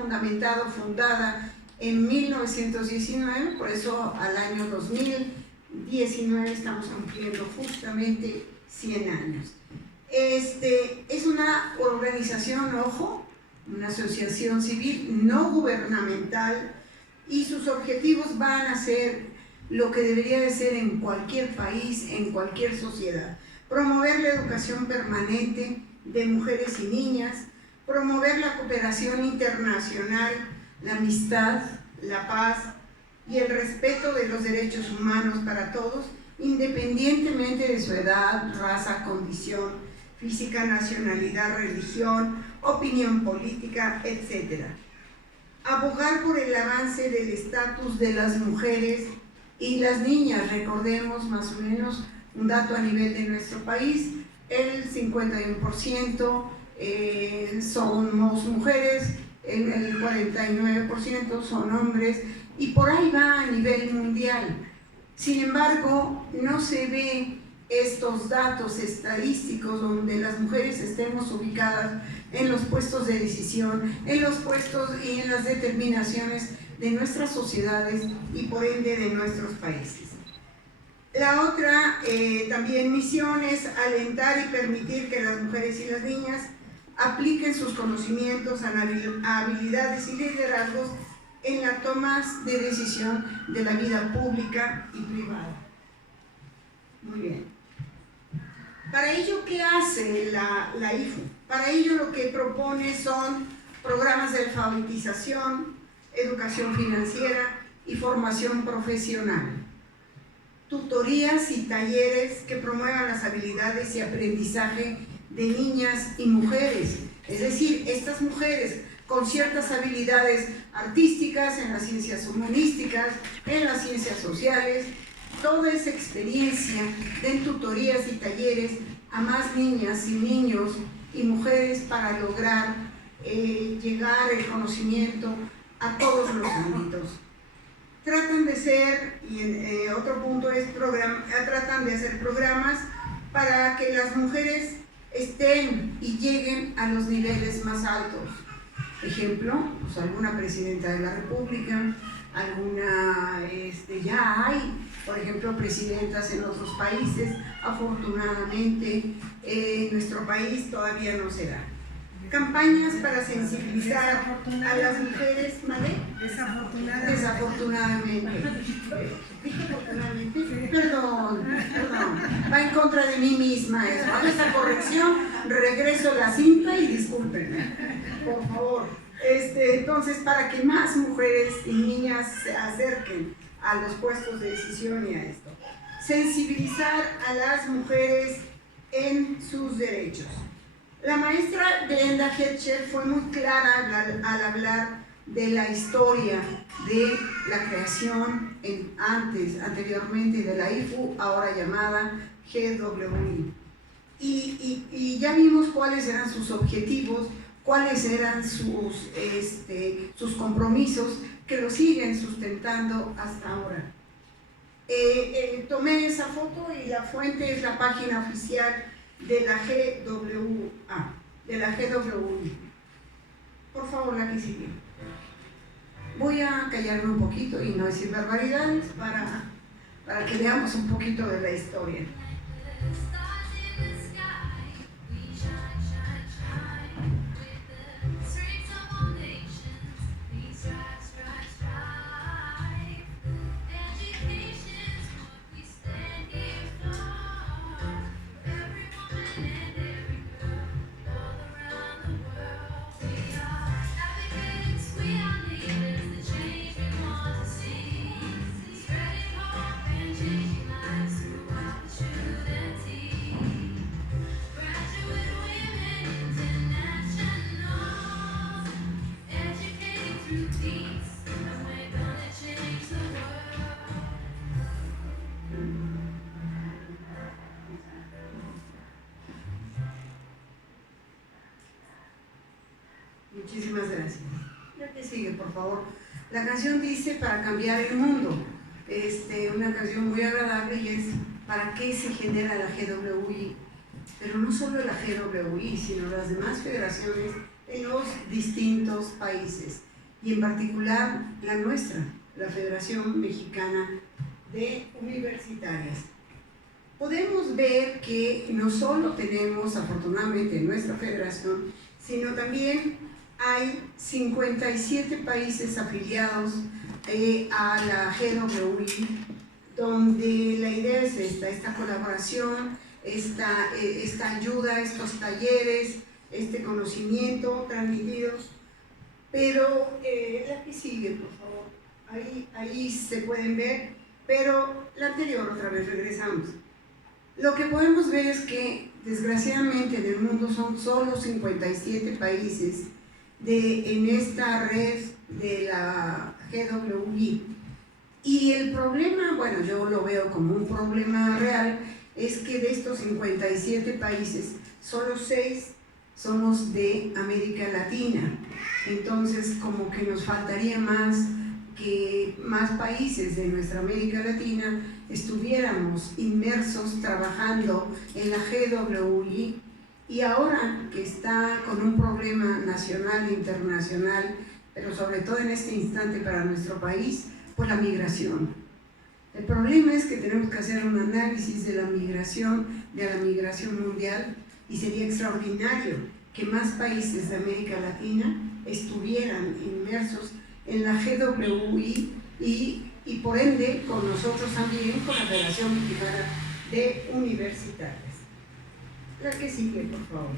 fundada en 1919, por eso al año 2019 estamos cumpliendo justamente 100 años. Es una organización, ojo, una asociación civil no gubernamental, y sus objetivos van a ser lo que debería de ser en cualquier país, en cualquier sociedad: promover la educación permanente de mujeres y niñas, promover la cooperación internacional, la amistad, la paz y el respeto de los derechos humanos para todos, independientemente de su edad, raza, condición física, nacionalidad, religión, opinión política, etc. Abogar por el avance del estatus de las mujeres y las niñas. Recordemos más o menos un dato a nivel de nuestro país: el 51% somos mujeres, el 49% son hombres, y por ahí va a nivel mundial. Sin embargo, no se ve estos datos estadísticos donde las mujeres estemos ubicadas en los puestos de decisión, en los puestos y en las determinaciones de nuestras sociedades y por ende de nuestros países. La otra también misión es alentar y permitir que las mujeres y las niñas apliquen sus conocimientos, habilidades y liderazgos en la toma de decisión de la vida pública y privada. Muy bien. Para ello, ¿qué hace la IFU? Para ello lo que propone son programas de alfabetización, educación financiera y formación profesional, tutorías y talleres que promuevan las habilidades y aprendizaje de niñas y mujeres, es decir, estas mujeres con ciertas habilidades artísticas, en las ciencias humanísticas, en las ciencias sociales, toda esa experiencia de tutorías y talleres a más niñas y niños y mujeres para lograr llegar el conocimiento a todos los ámbitos. Tratan de ser, y otro punto es, tratan de hacer programas para que las mujeres estén y lleguen a los niveles más altos. Ejemplo, pues alguna presidenta de la República, alguna, ya hay, por ejemplo, presidentas en otros países. Afortunadamente, en nuestro país todavía no se da. Campañas para sensibilizar a las mujeres, ¿vale? Desafortunadamente. ¿Dije afortunadamente? Perdón. Va en contra de mí misma eso. Hago esta corrección, regreso la cinta y discúlpenme, por favor. Entonces, para que más mujeres y niñas se acerquen a los puestos de decisión y a esto. Sensibilizar a las mujeres en sus derechos. La maestra Glenda Hetcher fue muy clara al hablar de la historia de la creación anteriormente de la IFU, ahora llamada GWI. Y ya vimos cuáles eran sus objetivos, cuáles eran sus compromisos que lo siguen sustentando hasta ahora. Tomé esa foto y la fuente es la página oficial de la GWA, de la GWI. Por favor, la que sigue. Voy a callarme un poquito y no decir barbaridades para que veamos un poquito de la historia. Muchísimas gracias. La que sigue, por favor. La canción dice "Para cambiar el mundo". Una canción muy agradable y es ¿para qué se genera la GWI? Pero no solo la GWI, sino las demás federaciones en los distintos países. Y en particular la nuestra, la Federación Mexicana de Universitarias. Podemos ver que no solo tenemos afortunadamente nuestra federación, sino también hay 57 países afiliados a la GWI, donde la idea es esta colaboración, esta ayuda, estos talleres, este conocimiento transmitidos. Pero la que sigue, por favor, ahí se pueden ver, pero la anterior otra vez regresamos. Lo que podemos ver es que desgraciadamente en el mundo son solo 57 países en esta red de la GWI. Y el problema, bueno, yo lo veo como un problema real, es que de estos 57 países, solo 6 somos de América Latina. Entonces, como que nos faltaría más países de nuestra América Latina estuviéramos inmersos trabajando en la GWI, y ahora que está con un problema nacional e internacional, pero sobre todo en este instante para nuestro país, pues la migración. El problema es que tenemos que hacer un análisis de la migración mundial, y sería extraordinario que más países de América Latina estuvieran inmersos en la GWI y por ende con nosotros también, con la Federación Mexicana de Universitarias. La que sigue, por favor.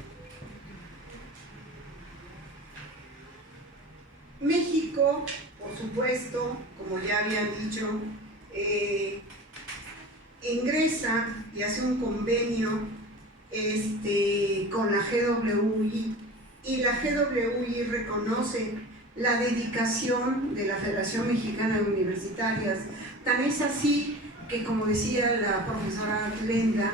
México, por supuesto, como ya habían dicho, ingresa y hace un convenio con la GWI, y la GWI reconoce la dedicación de la Federación Mexicana de Universitarias. Tan es así que, como decía la profesora Glenda,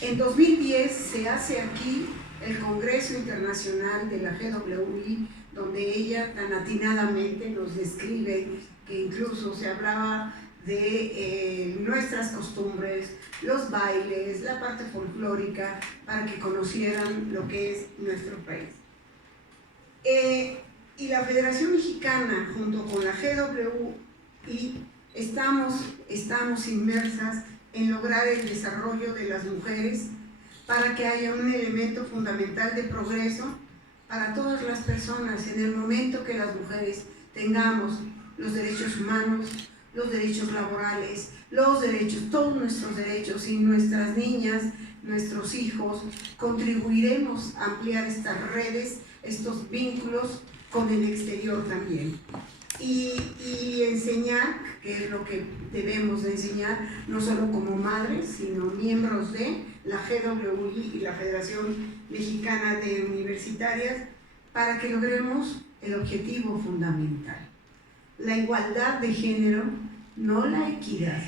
en 2010 se hace aquí el Congreso Internacional de la GWI, donde ella tan atinadamente nos describe que incluso se hablaba de nuestras costumbres, los bailes, la parte folclórica, para que conocieran lo que es nuestro país. Y la Federación Mexicana, junto con la GWI, estamos inmersas en lograr el desarrollo de las mujeres para que haya un elemento fundamental de progreso para todas las personas. En el momento que las mujeres tengamos los derechos humanos, los derechos laborales, los derechos, todos nuestros derechos, y nuestras niñas, nuestros hijos, contribuiremos a ampliar estas redes, estos vínculos con el exterior también. Y enseñar, que es lo que debemos de enseñar, no solo como madres, sino miembros de la GWI y la Federación Mexicana de Universitarias, para que logremos el objetivo fundamental: la igualdad de género, no la equidad.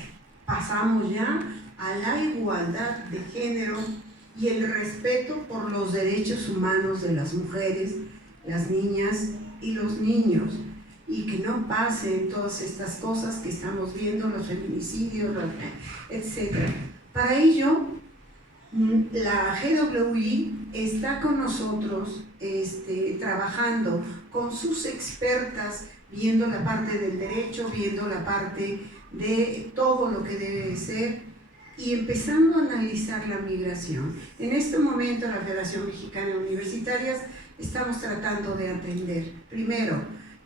Pasamos ya a la igualdad de género y el respeto por los derechos humanos de las mujeres, las niñas y los niños, y que no pasen todas estas cosas que estamos viendo, los feminicidios, etc. Para ello, la GWI está con nosotros trabajando con sus expertas, viendo la parte del derecho, viendo la parte de todo lo que debe ser, y empezando a analizar la migración. En este momento, la Federación Mexicana de Universitarias estamos tratando de atender, primero,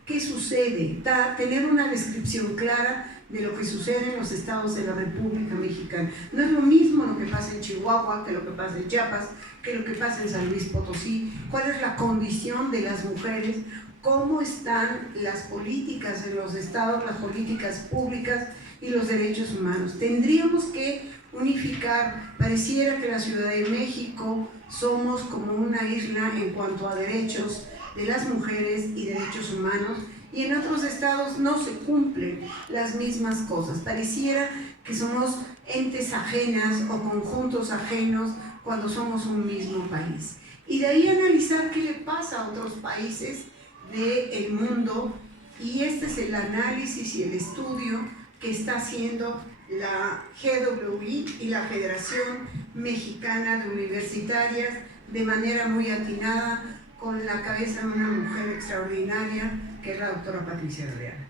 ¿qué sucede? Tener una descripción clara de lo que sucede en los estados de la República Mexicana. No es lo mismo lo que pasa en Chihuahua, que lo que pasa en Chiapas, que lo que pasa en San Luis Potosí. ¿Cuál es la condición de las mujeres? ¿Cómo están las políticas en los estados, las políticas públicas y los derechos humanos? Tendríamos que unificar. Pareciera que la Ciudad de México somos como una isla en cuanto a derechos de las mujeres y derechos humanos, y en otros estados no se cumplen las mismas cosas. Pareciera que somos entes ajenas o conjuntos ajenos cuando somos un mismo país. Y de ahí analizar qué le pasa a otros países del mundo, y este es el análisis y el estudio que está haciendo la GWI y la Federación Mexicana de Universitarias de manera muy atinada, con la cabeza de una mujer extraordinaria, que es la doctora Patricia Real.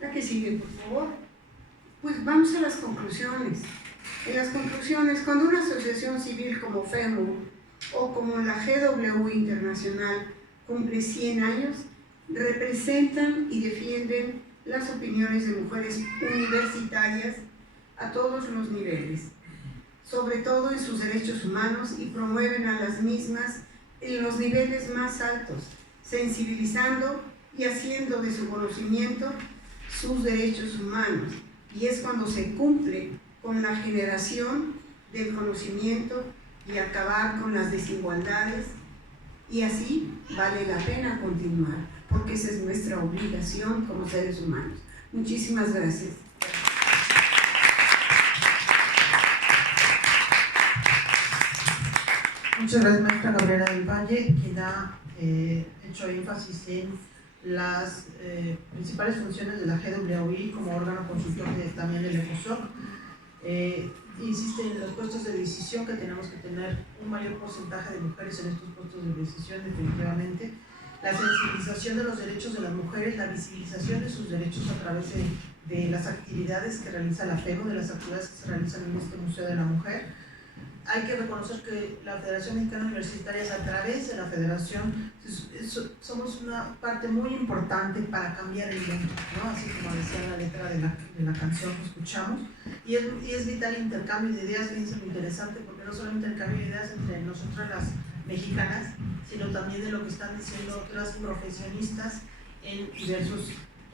La que sigue, por favor. Pues vamos a las conclusiones. En las conclusiones, cuando una asociación civil como FEMU o como la GWI Internacional cumple 100 años, representan y defienden las opiniones de mujeres universitarias a todos los niveles, sobre todo en sus derechos humanos, y promueven a las mismas en los niveles más altos, sensibilizando y haciendo de su conocimiento sus derechos humanos. Y es cuando se cumple con la generación del conocimiento y acabar con las desigualdades, y así vale la pena continuar, porque esa es nuestra obligación como seres humanos. Muchísimas gracias. Muchas gracias, maestra Gabriela del Valle, quien ha hecho énfasis en las principales funciones de la GWI como órgano consultor también del ECOSOC. Insiste en los puestos de decisión que tenemos que tener un mayor porcentaje de mujeres en estos puestos de decisión, definitivamente. La sensibilización de los derechos de las mujeres, la visibilización de sus derechos a través de las actividades que realiza la FEMU, de las actividades que se realizan en este Museo de la Mujer. Hay que reconocer que la Federación Mexicana de Universitarias, a través de la Federación, somos una parte muy importante para cambiar el mundo, ¿no? Así como decía la letra de la canción que escuchamos. Y es vital el intercambio de ideas, que es muy interesante, porque no solo intercambio de ideas entre nosotras las mexicanas, sino también de lo que están diciendo otras profesionistas en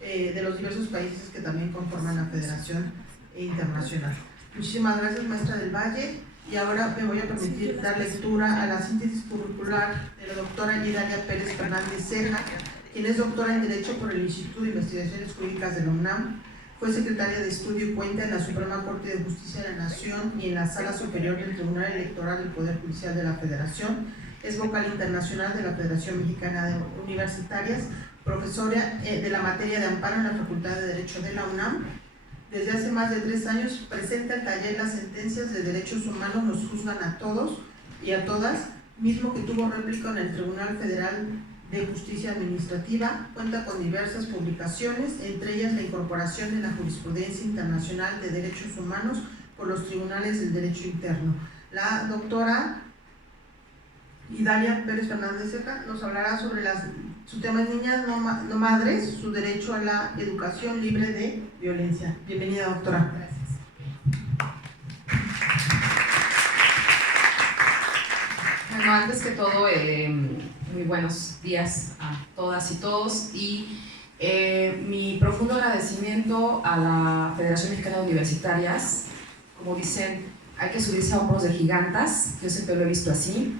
de los diversos países que también conforman la Federación Internacional. Muchísimas gracias, maestra del Valle. Y ahora me voy a permitir dar lectura a la síntesis curricular de la doctora Idalia Pérez Fernández Ceja, quien es doctora en Derecho por el Instituto de Investigaciones Jurídicas de la UNAM, fue secretaria de estudio y cuenta en la Suprema Corte de Justicia de la Nación y en la Sala Superior del Tribunal Electoral del Poder Judicial de la Federación, es vocal internacional de la Federación Mexicana de Universitarias, profesora de la materia de amparo en la Facultad de Derecho de la UNAM. Desde hace más de 3 años presenta el taller Las sentencias de derechos humanos nos juzgan a todos y a todas, mismo que tuvo réplica en el Tribunal Federal de Justicia Administrativa. Cuenta con diversas publicaciones, entre ellas la incorporación en la jurisprudencia internacional de derechos humanos por los tribunales del derecho interno. La doctora Idalia Pérez Fernández Ceja nos hablará sobre su tema es niñas no madres, su derecho a la educación libre de violencia. Bienvenida, doctora. Gracias. Bueno, antes que todo, muy buenos días a todas y todos, y mi profundo agradecimiento a la Federación Mexicana de Universitarias. Como dicen, hay que subirse a hombros de gigantas, yo siempre lo he visto así.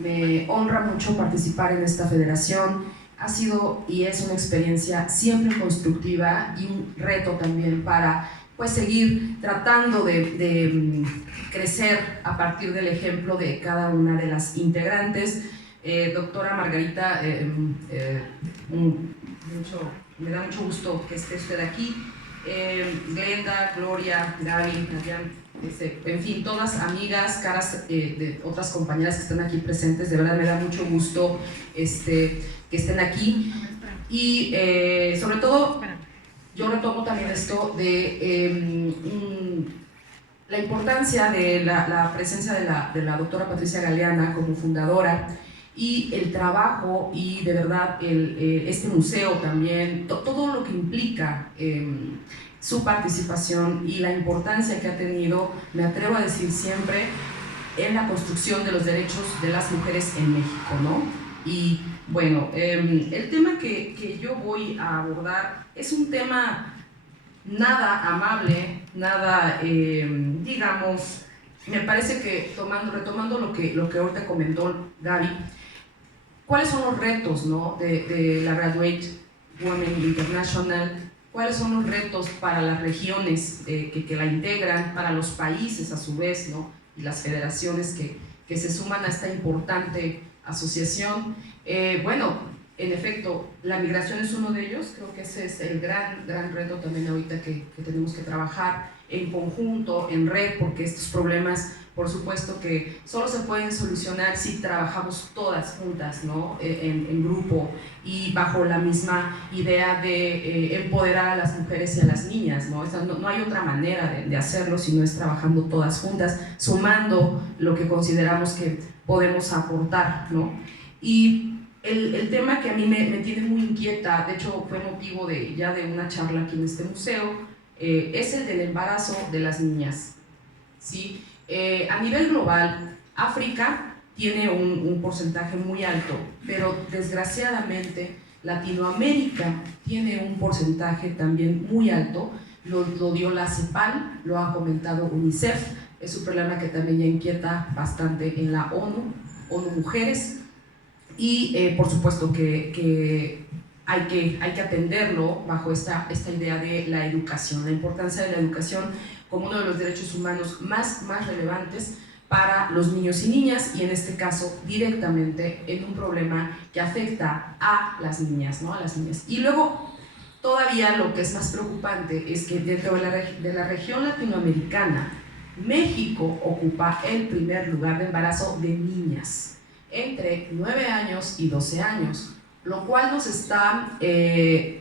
Me honra mucho participar en esta federación. Ha sido y es una experiencia siempre constructiva y un reto también para pues seguir tratando de crecer a partir del ejemplo de cada una de las integrantes. Doctora Margarita, me da mucho gusto que esté usted aquí. Glenda, Gloria, Gaby, Adrián, en fin, todas amigas, caras de otras compañeras que están aquí presentes, de verdad me da mucho gusto que estén aquí. Y sobre todo, yo retomo también esto de la importancia de la presencia de la doctora Patricia Galeana como fundadora, y el trabajo y de verdad este museo también, todo lo que implica su participación y la importancia que ha tenido, me atrevo a decir siempre, en la construcción de los derechos de las mujeres en México, ¿no? Y bueno, el tema que yo voy a abordar es un tema nada amable, nada, digamos, me parece que retomando lo que ahorita comentó Gaby, ¿cuáles son los retos, ¿no? de la Graduate Women International? ¿Cuáles son los retos para las regiones que la integran, para los países a su vez, ¿no? Y las federaciones que se suman a esta importante asociación? Bueno, en efecto, la migración es uno de ellos. Creo que ese es el gran reto también ahorita que tenemos que trabajar en conjunto, en red, porque estos problemas, por supuesto que solo se pueden solucionar si trabajamos todas juntas, ¿no? En grupo y bajo la misma idea de empoderar a las mujeres y a las niñas, ¿no? No hay otra manera de hacerlo si no es trabajando todas juntas, sumando lo que consideramos que podemos aportar, ¿no? Y el tema que a mí me tiene muy inquieta, de hecho fue motivo de una charla aquí en este museo, es el del embarazo de las niñas, ¿sí? A nivel global, África tiene un porcentaje muy alto, pero desgraciadamente Latinoamérica tiene un porcentaje también muy alto. Lo dio la CEPAL, lo ha comentado UNICEF, es un problema que también ya inquieta bastante en la ONU Mujeres, y por supuesto que hay que atenderlo bajo esta idea de la educación, la importancia de la educación como uno de los derechos humanos más relevantes para los niños y niñas, y en este caso directamente en un problema que afecta a las niñas, ¿no? A las niñas. Y luego, todavía lo que es más preocupante es que dentro de la región latinoamericana México ocupa el primer lugar de embarazo de niñas entre 9 años y 12 años, lo cual nos está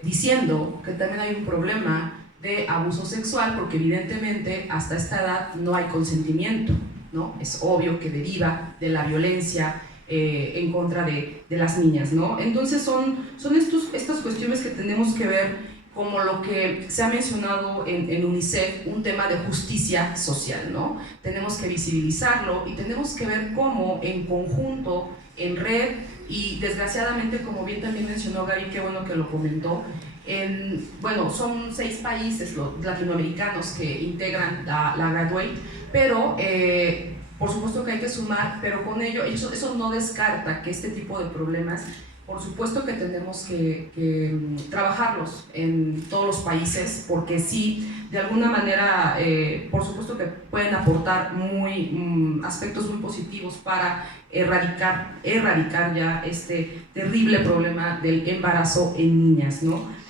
diciendo que también hay un problema de abuso sexual, porque evidentemente hasta esta edad no hay consentimiento, ¿no? Es obvio que deriva de la violencia en contra de las niñas, ¿no? Entonces son estas cuestiones que tenemos que ver como lo que se ha mencionado en UNICEF, un tema de justicia social, ¿no? Tenemos que visibilizarlo y tenemos que ver cómo en conjunto, en red, y desgraciadamente, como bien también mencionó Gaby, qué bueno que lo comentó, bueno, son 6 países latinoamericanos que integran la Graduate, pero por supuesto que hay que sumar, pero con ello, eso no descarta que este tipo de problemas, por supuesto que tenemos que trabajarlos en todos los países, porque sí, de alguna manera, por supuesto que pueden aportar aspectos muy positivos para erradicar ya este terrible problema del embarazo en niñas, ¿no?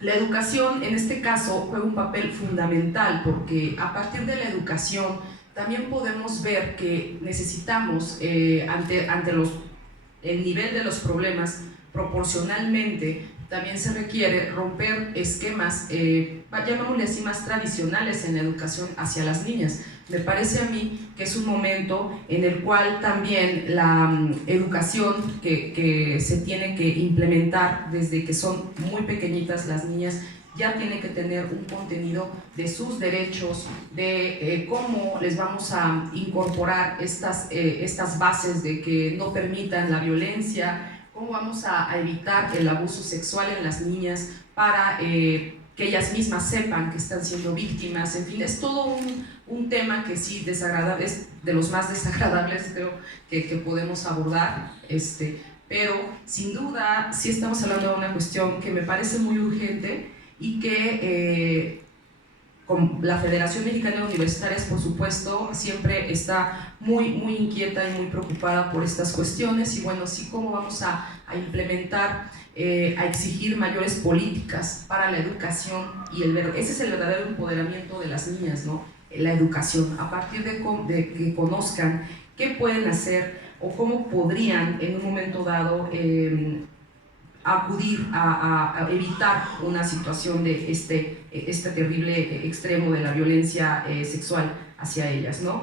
La educación en este caso juega un papel fundamental, porque a partir de la educación también podemos ver que necesitamos, ante el nivel de los problemas, proporcionalmente también se requiere romper esquemas, llamémosle así, más tradicionales en la educación hacia las niñas. Me parece a mí que es un momento en el cual también la educación que se tiene que implementar desde que son muy pequeñitas las niñas, ya tiene que tener un contenido de sus derechos, de cómo les vamos a incorporar estas bases de que no permitan la violencia, cómo vamos a evitar el abuso sexual en las niñas para que ellas mismas sepan que están siendo víctimas. En fin, es todo un tema que sí desagradable, es de los más desagradables, creo, que podemos abordar, pero sin duda sí estamos hablando de una cuestión que me parece muy urgente, y que con la Federación Mexicana de Universitarias, por supuesto, siempre está muy inquieta y muy preocupada por estas cuestiones. Y bueno, sí, cómo vamos a implementar, a exigir mayores políticas para la educación, y ese es el verdadero empoderamiento de las niñas, ¿no? La educación, a partir de que conozcan qué pueden hacer o cómo podrían en un momento dado acudir a evitar una situación de este terrible extremo de la violencia sexual hacia ellas, ¿no?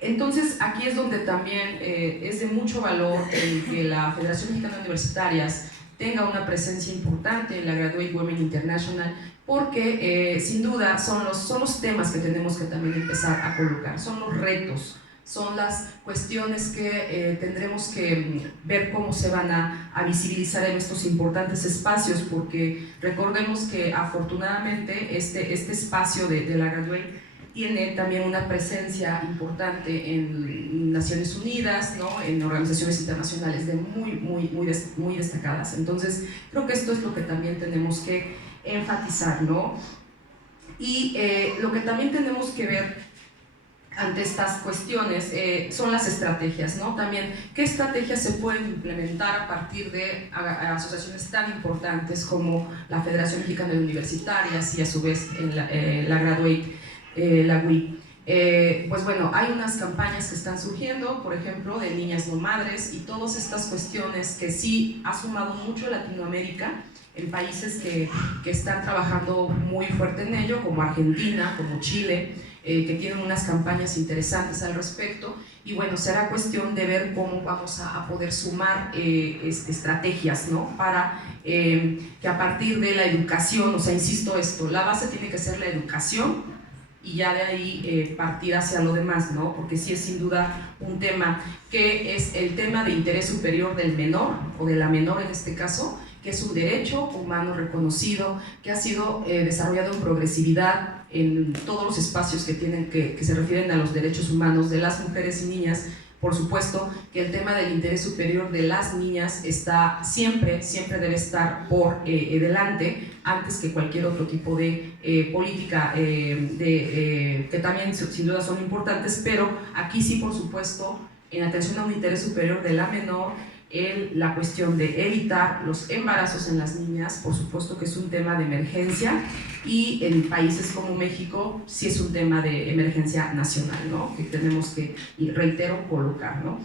Entonces aquí es donde también es de mucho valor el que la Federación Mexicana de Universitarias tenga una presencia importante en la Graduate Women International, porque sin duda son los temas que tenemos que también empezar a colocar, son los retos, son las cuestiones que tendremos que ver cómo se van a visibilizar en estos importantes espacios, porque recordemos que afortunadamente este espacio de la Graduate tiene también una presencia importante en Naciones Unidas, ¿no? En organizaciones internacionales muy destacadas. Entonces creo que esto es lo que también tenemos que enfatizar, ¿no? Y lo que también tenemos que ver ante estas cuestiones son las estrategias, ¿no? También, ¿qué estrategias se pueden implementar a partir de asociaciones tan importantes como la Federación Mexicana de Universitarias y a su vez la Graduate, la WI? Pues bueno, hay unas campañas que están surgiendo, por ejemplo, de niñas no madres, y todas estas cuestiones que sí ha sumado mucho Latinoamérica, en países que están trabajando muy fuerte en ello, como Argentina, como Chile, que tienen unas campañas interesantes al respecto. Y bueno, será cuestión de ver cómo vamos a poder sumar estrategias, ¿no? Para que a partir de la educación, o sea, insisto esto, la base tiene que ser la educación, y ya de ahí partir hacia lo demás, ¿no? Porque sí es sin duda un tema que es el tema de interés superior del menor, o de la menor en este caso, que es un derecho humano reconocido, que ha sido desarrollado en progresividad en todos los espacios que se refieren a los derechos humanos de las mujeres y niñas. Por supuesto que el tema del interés superior de las niñas está siempre debe estar por delante, antes que cualquier otro tipo de política que también sin duda son importantes, pero aquí sí, por supuesto, en atención a un interés superior de la menor, la cuestión de evitar los embarazos en las niñas. Por supuesto que es un tema de emergencia, y en países como México sí es un tema de emergencia nacional, ¿no? Que tenemos que, y reitero, colocar, ¿no?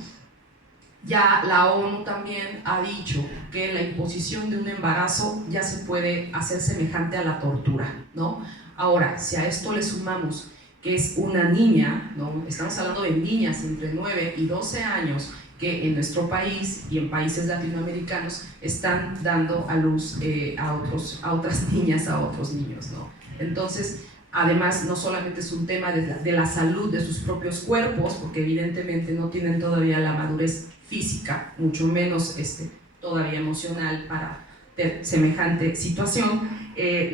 Ya la ONU también ha dicho que la imposición de un embarazo ya se puede hacer semejante a la tortura, ¿no? Ahora, si a esto le sumamos que es una niña, ¿no? Estamos hablando de niñas entre 9 y 12 años que en nuestro país y en países latinoamericanos están dando a luz a otras niñas, a otros niños, ¿no? Entonces, además, no solamente es un tema de la salud de sus propios cuerpos, porque evidentemente no tienen todavía la madurez física, mucho menos todavía emocional para semejante situación.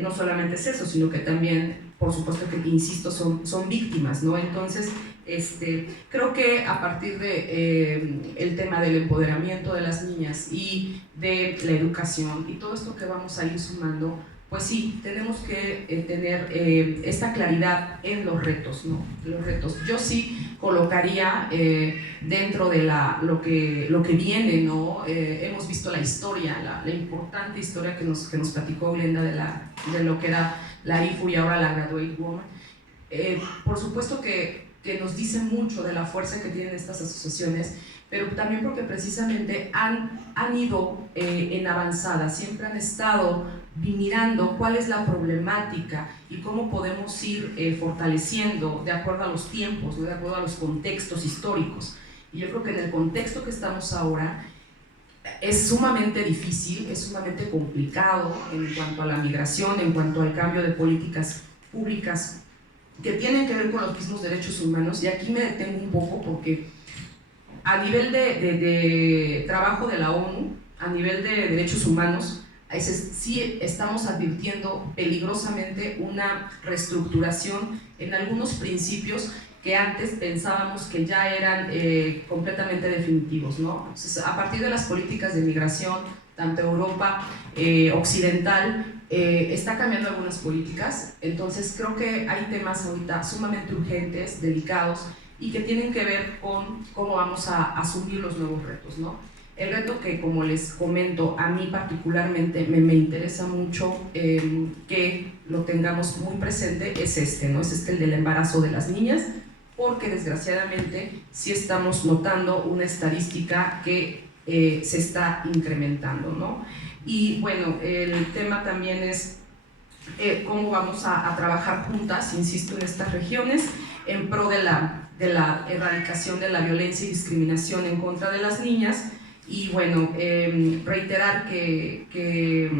No solamente es eso, sino que también, por supuesto que, insisto, son víctimas, ¿no? Entonces, creo que a partir de el tema del empoderamiento de las niñas y de la educación y todo esto que vamos a ir sumando, pues sí, tenemos que tener esta claridad en los retos, ¿no? Los retos. Yo sí colocaría dentro de lo que viene, ¿no? Hemos visto la historia, la importante historia que nos platicó Glenda de lo que era la IFU y ahora la Graduate Woman. Por supuesto que nos dice mucho de la fuerza que tienen estas asociaciones, pero también porque precisamente han ido en avanzada, siempre han estado mirando cuál es la problemática y cómo podemos ir fortaleciendo de acuerdo a los tiempos, ¿no? De acuerdo a los contextos históricos. Y yo creo que en el contexto que estamos ahora es sumamente difícil, es sumamente complicado en cuanto a la migración, en cuanto al cambio de políticas públicas que tienen que ver con los mismos derechos humanos. Y aquí me detengo un poco porque a nivel de trabajo de la ONU, a nivel de derechos humanos, sí estamos advirtiendo peligrosamente una reestructuración en algunos principios que antes pensábamos que ya eran completamente definitivos, ¿no? Entonces, a partir de las políticas de migración, tanto Europa occidental está cambiando algunas políticas. Entonces creo que hay temas ahorita sumamente urgentes, delicados, y que tienen que ver con cómo vamos a asumir los nuevos retos, ¿no? El reto que, como les comento, a mí particularmente me interesa mucho que lo tengamos muy presente es ¿no? Es el del embarazo de las niñas, porque desgraciadamente sí estamos notando una estadística que se está incrementando, ¿no? Y bueno, el tema también es cómo vamos a trabajar juntas, insisto, en estas regiones en pro de la erradicación de la violencia y discriminación en contra de las niñas. Y bueno, reiterar que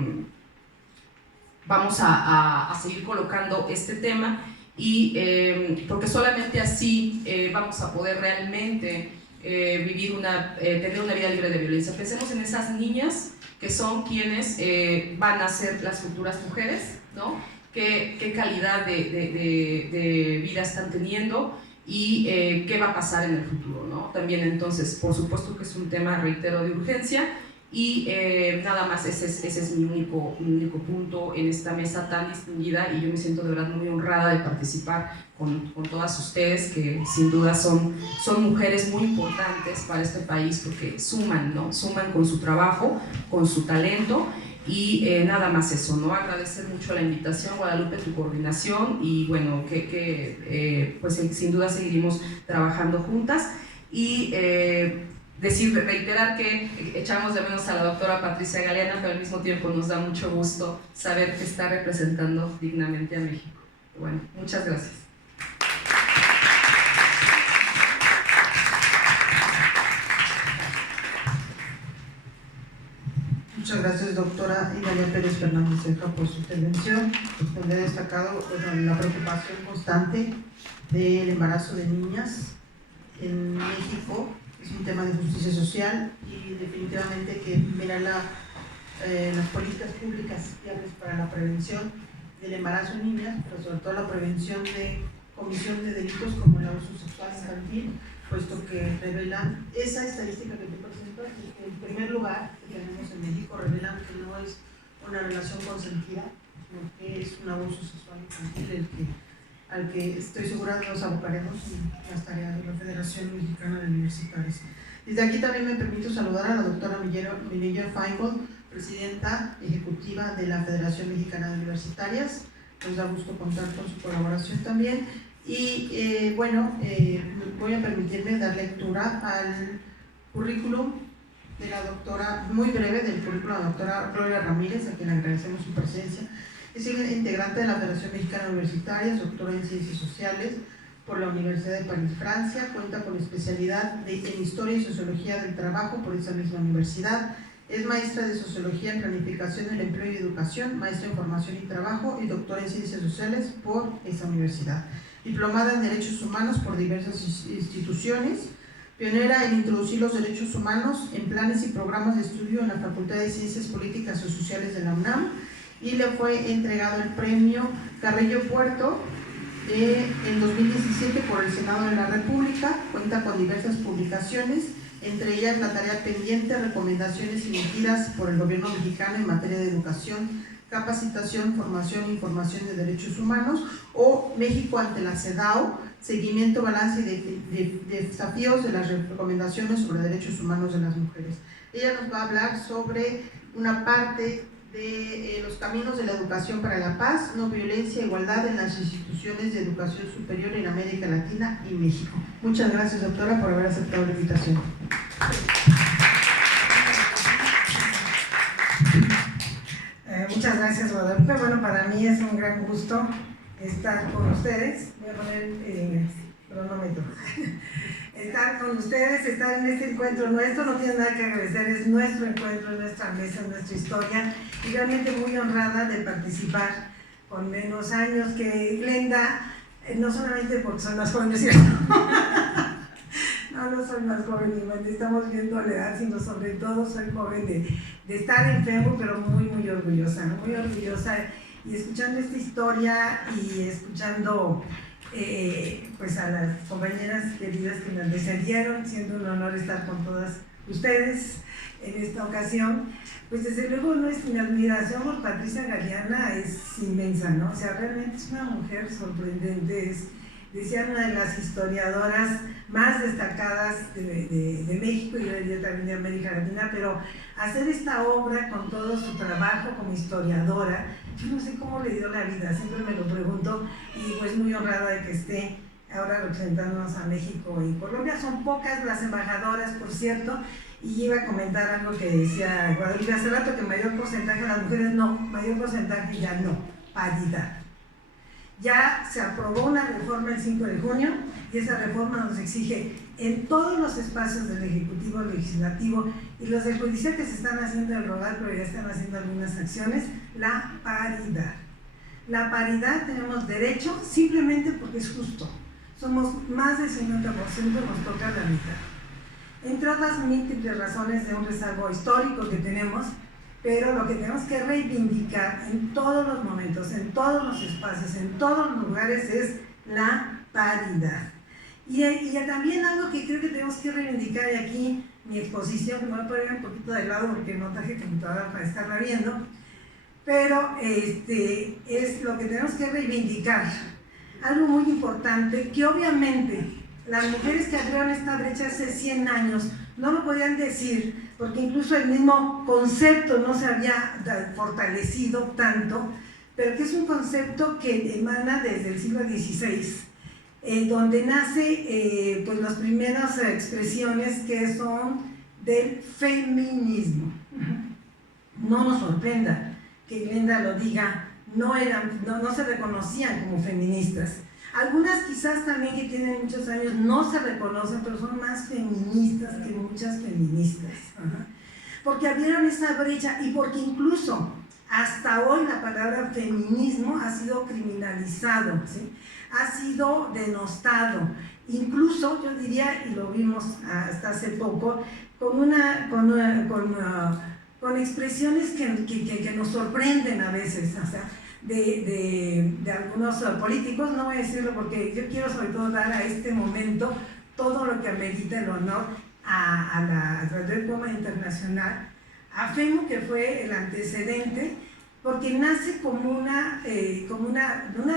vamos a seguir colocando este tema, y porque solamente así vamos a poder realmente tener una vida libre de violencia. Pensemos en esas niñas que son quienes van a ser las futuras mujeres, ¿no? ¿Qué calidad de vida están teniendo? Y qué va a pasar en el futuro, ¿no? También, entonces, por supuesto que es un tema, reitero, de urgencia, y nada más, ese es mi único punto en esta mesa tan distinguida, y yo me siento de verdad muy honrada de participar con todas ustedes, que sin duda son mujeres muy importantes para este país, porque suman, ¿no? Suman con su trabajo, con su talento. Y nada más eso, ¿no? Agradecer mucho la invitación, Guadalupe, tu coordinación, y bueno, pues sin duda seguiremos trabajando juntas. Y reiterar que echamos de menos a la doctora Patricia Galeana, pero al mismo tiempo nos da mucho gusto saber que está representando dignamente a México. Bueno, muchas gracias. Muchas gracias, doctora Idalia Pérez Fernández Ceja, por su intervención, donde ha destacado la preocupación constante del embarazo de niñas en México. Es un tema de justicia social, y definitivamente que mirar las políticas públicas viables para la prevención del embarazo en niñas, pero sobre todo la prevención de comisión de delitos como el abuso sexual infantil, puesto que revelan esa estadística que te presento, que en primer lugar que tenemos en México revelan que no es una relación consentida, sino que es un abuso sexual infantil al que estoy segura nos abocaremos en las tareas de la Federación Mexicana de Universitarios. Desde aquí también me permito saludar a la doctora Mireya Feingold, presidenta ejecutiva de la Federación Mexicana de Universitarias. Nos da gusto contar con su colaboración también. Y voy a permitirme dar lectura al currículum de la doctora, muy breve, del currículum de la doctora Gloria Ramírez, a quien agradecemos su presencia. Es integrante de la Federación Mexicana de Universitarias, doctora en Ciencias Sociales por la Universidad de París, Francia, cuenta con especialidad en Historia y Sociología del Trabajo por esa misma universidad. Es maestra de Sociología en Planificación del Empleo y Educación, maestra en Formación y Trabajo y doctora en Ciencias Sociales por esa universidad. Diplomada en Derechos Humanos por diversas instituciones, pionera en introducir los derechos humanos en planes y programas de estudio en la Facultad de Ciencias Políticas y Sociales de la UNAM, y le fue entregado el premio Carrillo Puerto en 2017 por el Senado de la República. Cuenta con diversas publicaciones, entre ellas La Tarea Pendiente, recomendaciones emitidas por el gobierno mexicano en materia de educación, capacitación, formación e información de derechos humanos, o México ante la CEDAW, seguimiento, balance y desafíos de las recomendaciones sobre derechos humanos de las mujeres. Ella nos va a hablar sobre una parte de los caminos de la educación para la paz, no violencia e igualdad en las instituciones de educación superior en América Latina y México. Muchas gracias, doctora, por haber aceptado la invitación. Muchas gracias, Guadalupe. Bueno, para mí es un gran gusto estar con ustedes. Voy a poner cronómetro. Estar con ustedes, estar en este encuentro nuestro, no tiene nada que agradecer, es nuestro encuentro, nuestra mesa, nuestra historia, y realmente muy honrada de participar con menos años que Glenda, no solamente porque soy más joven, ¿cierto? No soy más joven, ni estamos viendo la edad, sino sobre todo soy joven de estar en FEMU, pero muy orgullosa, ¿no? Muy orgullosa, y escuchando esta historia y escuchando pues a las compañeras queridas que me antecedieron, siendo un honor estar con todas ustedes en esta ocasión, pues desde luego mi admiración por Patricia Galeana es inmensa, ¿no? O sea, realmente es una mujer sorprendente, decía, una de las historiadoras más destacadas de México y yo diría también de América Latina, pero hacer esta obra con todo su trabajo como historiadora, yo no sé cómo le dio la vida, siempre me lo pregunto, y pues muy honrada de que esté ahora representándonos a México y Colombia. Son pocas las embajadoras, por cierto, y iba a comentar algo que decía Guadalupe hace rato, que mayor porcentaje de las mujeres no, mayor porcentaje ya no, paridad. Ya se aprobó una reforma el 5 de junio y esa reforma nos exige en todos los espacios del Ejecutivo, Legislativo y los del Judicial que se están haciendo el rogar, pero ya están haciendo algunas acciones, la paridad. La paridad tenemos derecho simplemente porque es justo. Somos más del 50%, nos toca la mitad. Entre otras múltiples razones de un rezago histórico que tenemos, pero lo que tenemos que reivindicar en todos los momentos, en todos los espacios, en todos los lugares es la paridad. Y también algo que creo que tenemos que reivindicar, y aquí mi exposición, que me voy a poner un poquito de lado porque no traje computadora para estarla viendo, pero es lo que tenemos que reivindicar. Algo muy importante, que obviamente las mujeres que abrieron esta brecha hace 100 años no lo podían decir, porque incluso el mismo concepto no se había fortalecido tanto, pero que es un concepto que emana desde el siglo XVI, donde nace pues las primeras expresiones que son del feminismo. No nos sorprenda que Glenda lo diga, no se reconocían como feministas. Algunas quizás también que tienen muchos años no se reconocen, pero son más feministas que muchas feministas. Porque abrieron esa brecha y porque incluso hasta hoy la palabra feminismo ha sido criminalizado, ¿sí? Ha sido denostado. Incluso yo diría, y lo vimos hasta hace poco, con expresiones que nos sorprenden a veces, o sea, de algunos políticos. No voy a decirlo porque yo quiero sobre todo dar a este momento todo lo que amerita el honor a la Red Puma Internacional, a FEMU, que fue el antecedente, porque nace como una de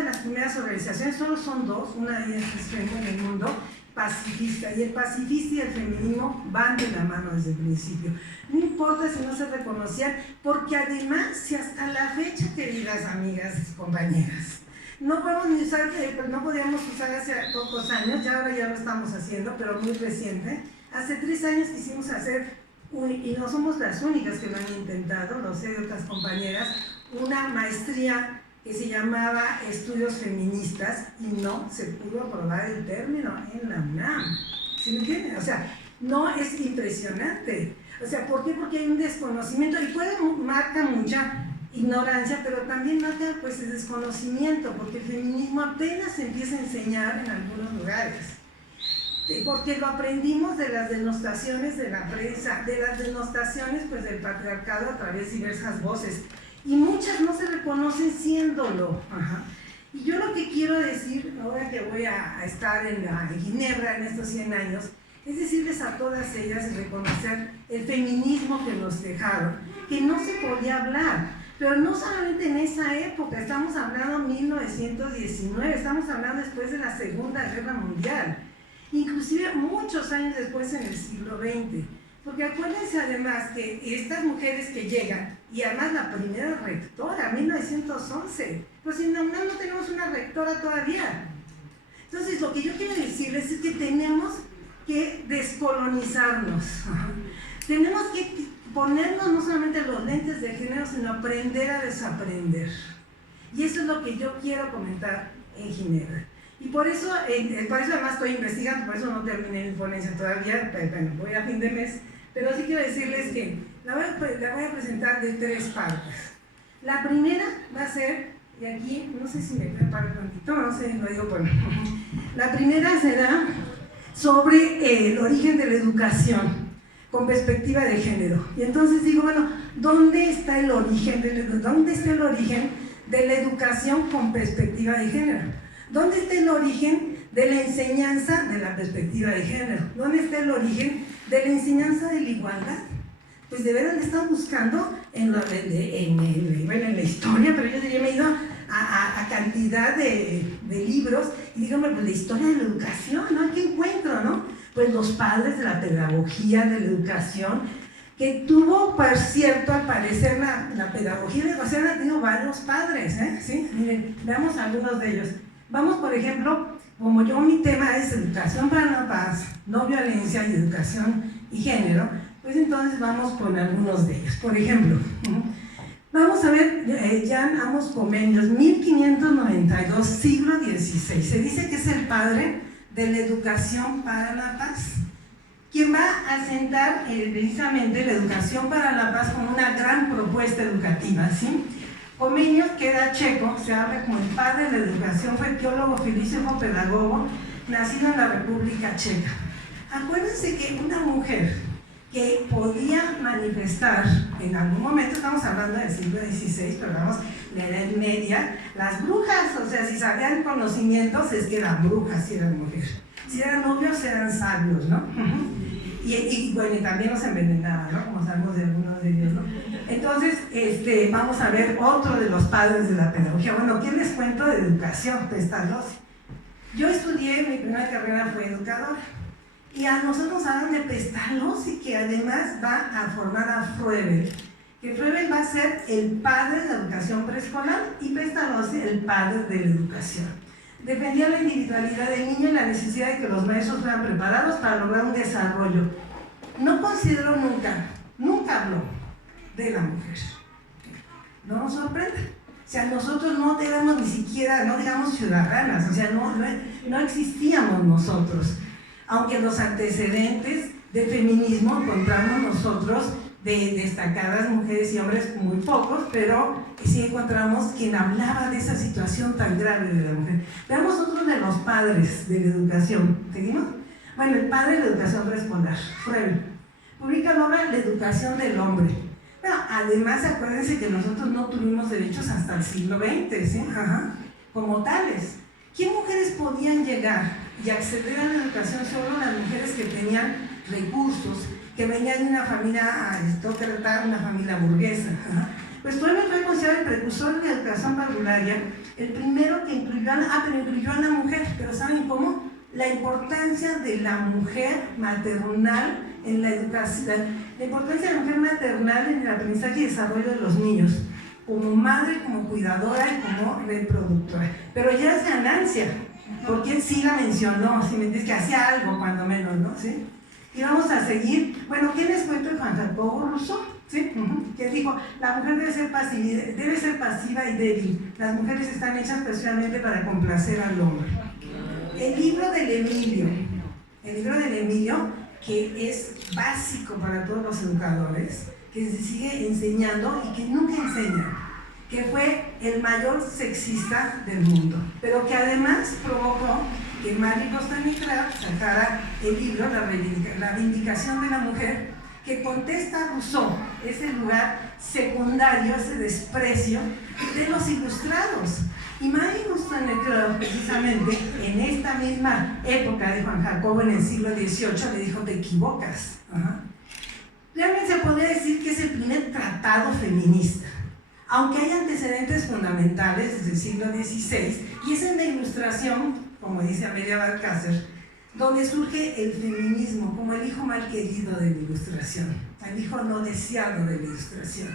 las primeras organizaciones, solo son dos, una de ellas es FEMU en el mundo, pacifista, y el pacifista y el feminismo van de la mano desde el principio. No importa si no se reconocían, porque además, si hasta la fecha, queridas amigas y compañeras, no podemos ni usar, no podíamos usar hace pocos años, ya ahora ya lo estamos haciendo, pero muy reciente. Hace 3 años quisimos hacer, y no somos las únicas que lo han intentado, lo sé de otras compañeras, una maestría que se llamaba Estudios Feministas, y no se pudo aprobar el término en la UNAM. ¿Sí me entienden? O sea, no, es impresionante. O sea, ¿por qué? Porque hay un desconocimiento, y puede marcar mucha ignorancia, pero también marca pues el desconocimiento, porque el feminismo apenas se empieza a enseñar en algunos lugares. Porque lo aprendimos de las denostaciones de la prensa, de las denostaciones pues del patriarcado a través de diversas voces. Y muchas no se reconocen siéndolo. Ajá. Y yo lo que quiero decir, ahora que voy a estar en Ginebra en estos 100 años, es decirles a todas ellas y reconocer el feminismo que nos dejaron, que no se podía hablar, pero no solamente en esa época, estamos hablando de 1919, estamos hablando después de la Segunda Guerra Mundial, inclusive muchos años después en el siglo XX. Porque acuérdense además que estas mujeres que llegan, y además la primera rectora, 1911, pues en la UNAM no tenemos una rectora todavía. Entonces lo que yo quiero decirles es que tenemos que descolonizarnos, tenemos que ponernos no solamente los lentes de género, sino aprender a desaprender. Y eso es lo que yo quiero comentar en Ginebra. Y por eso además estoy investigando, por eso no terminé mi ponencia todavía, bueno, voy a fin de mes, pero sí quiero decirles que la voy a presentar de 3 partes. La primera va a ser, y aquí, no sé si me preparo un tantito, no sé, lo digo por mí. La primera será sobre el origen de la educación con perspectiva de género. Y entonces digo, bueno, ¿dónde está el origen de la educación con perspectiva de género? ¿Dónde está el origen de la enseñanza de la perspectiva de género? ¿Dónde está el origen de la enseñanza de la igualdad? Pues de veras le están buscando en la historia, pero yo diría, me he ido a cantidad de libros y dígame, pues la historia de la educación, ¿no? ¿Qué encuentro, no? Pues los padres de la pedagogía, de la educación, que tuvo, por cierto, al parecer la pedagogía de la educación ha tenido varios padres, ¿sí? Miren, veamos algunos de ellos. Vamos, por ejemplo, como mi tema es educación para la paz, no violencia y educación y género, pues entonces vamos con algunos de ellos. Por ejemplo, vamos a ver Jan Amos Comenius, 1592, siglo XVI. Se dice que es el padre de la educación para la paz, quien va a sentar precisamente la educación para la paz como una gran propuesta educativa, ¿sí? Comenius, que era checo, se habla como el padre de la educación, fue teólogo, filósofo, pedagogo, nacido en la República Checa. Acuérdense que una mujer que podía manifestar en algún momento, estamos hablando del siglo XVI, pero vamos, la Edad Media, las brujas, o sea, si sabían conocimientos, es que eran brujas si eran mujeres. Si eran novios, eran sabios, ¿no? Y bueno, y también los envenenaban, ¿no? Como sabemos de algunos de ellos, ¿no? Entonces, vamos a ver otro de los padres de la pedagogía. Bueno, ¿qué les cuento de educación? Pestalozzi. Yo estudié, mi primera carrera fue educadora. Y a nosotros nos hablan de Pestalozzi, que además va a formar a Froebel. Que Froebel va a ser el padre de la educación preescolar y Pestalozzi el padre de la educación. Defendía la individualidad del niño y la necesidad de que los maestros fueran preparados para lograr un desarrollo. No consideró nunca habló de la mujer. No nos sorprende. O sea, nosotros no éramos ni siquiera, no digamos ciudadanas, o sea, no existíamos nosotros. Aunque los antecedentes del feminismo encontramos nosotros de destacadas mujeres y hombres muy pocos, pero sí encontramos quien hablaba de esa situación tan grave de la mujer. Veamos otro de los padres de la educación. ¿Seguimos? Bueno, el padre de la educación preescolar, Froebel, publica la obra La educación del hombre. Bueno, además acuérdense que nosotros no tuvimos derechos hasta el siglo XX, ¿sí? Como tales. ¿Qué mujeres podían llegar y acceder a la educación? Solo las mujeres que tenían recursos, que venían de una familia aristócrata, una familia burguesa. Pues Froebel fue considerado el precursor de la educación parvularia, el primero que incluyó a la mujer, pero ¿saben cómo? la importancia de la mujer maternal en la educación, la importancia de la mujer maternal en el aprendizaje y desarrollo de los niños, como madre, como cuidadora y como reproductora. Pero ya es ganancia, porque él sí la mencionó, si me dices que hacía algo cuando menos, ¿no? ¿Sí? Y vamos a seguir. Bueno, ¿quién les cuento de Juan Jacobo Rousseau? ¿Sí? Que dijo, la mujer debe ser pasiva y débil. Las mujeres están hechas precisamente para complacer al hombre. El libro del Emilio, que es básico para todos los educadores, que se sigue enseñando y que nunca enseña, que fue el mayor sexista del mundo, pero que además provocó que Mary Wollstonecraft sacara el libro La Vindicación de la Mujer, que contesta a Rousseau ese lugar secundario, ese desprecio de los ilustrados. Y Mary Wollstonecraft, precisamente en esta misma época de Juan Jacobo, en el siglo XVIII, le dijo: te equivocas. Realmente se podría decir que es el primer tratado feminista, aunque hay antecedentes fundamentales desde el siglo XVI, y es en la Ilustración, como dice Amelia Balcácer, donde surge el feminismo como el hijo mal querido de la Ilustración, el hijo no deseado de la Ilustración.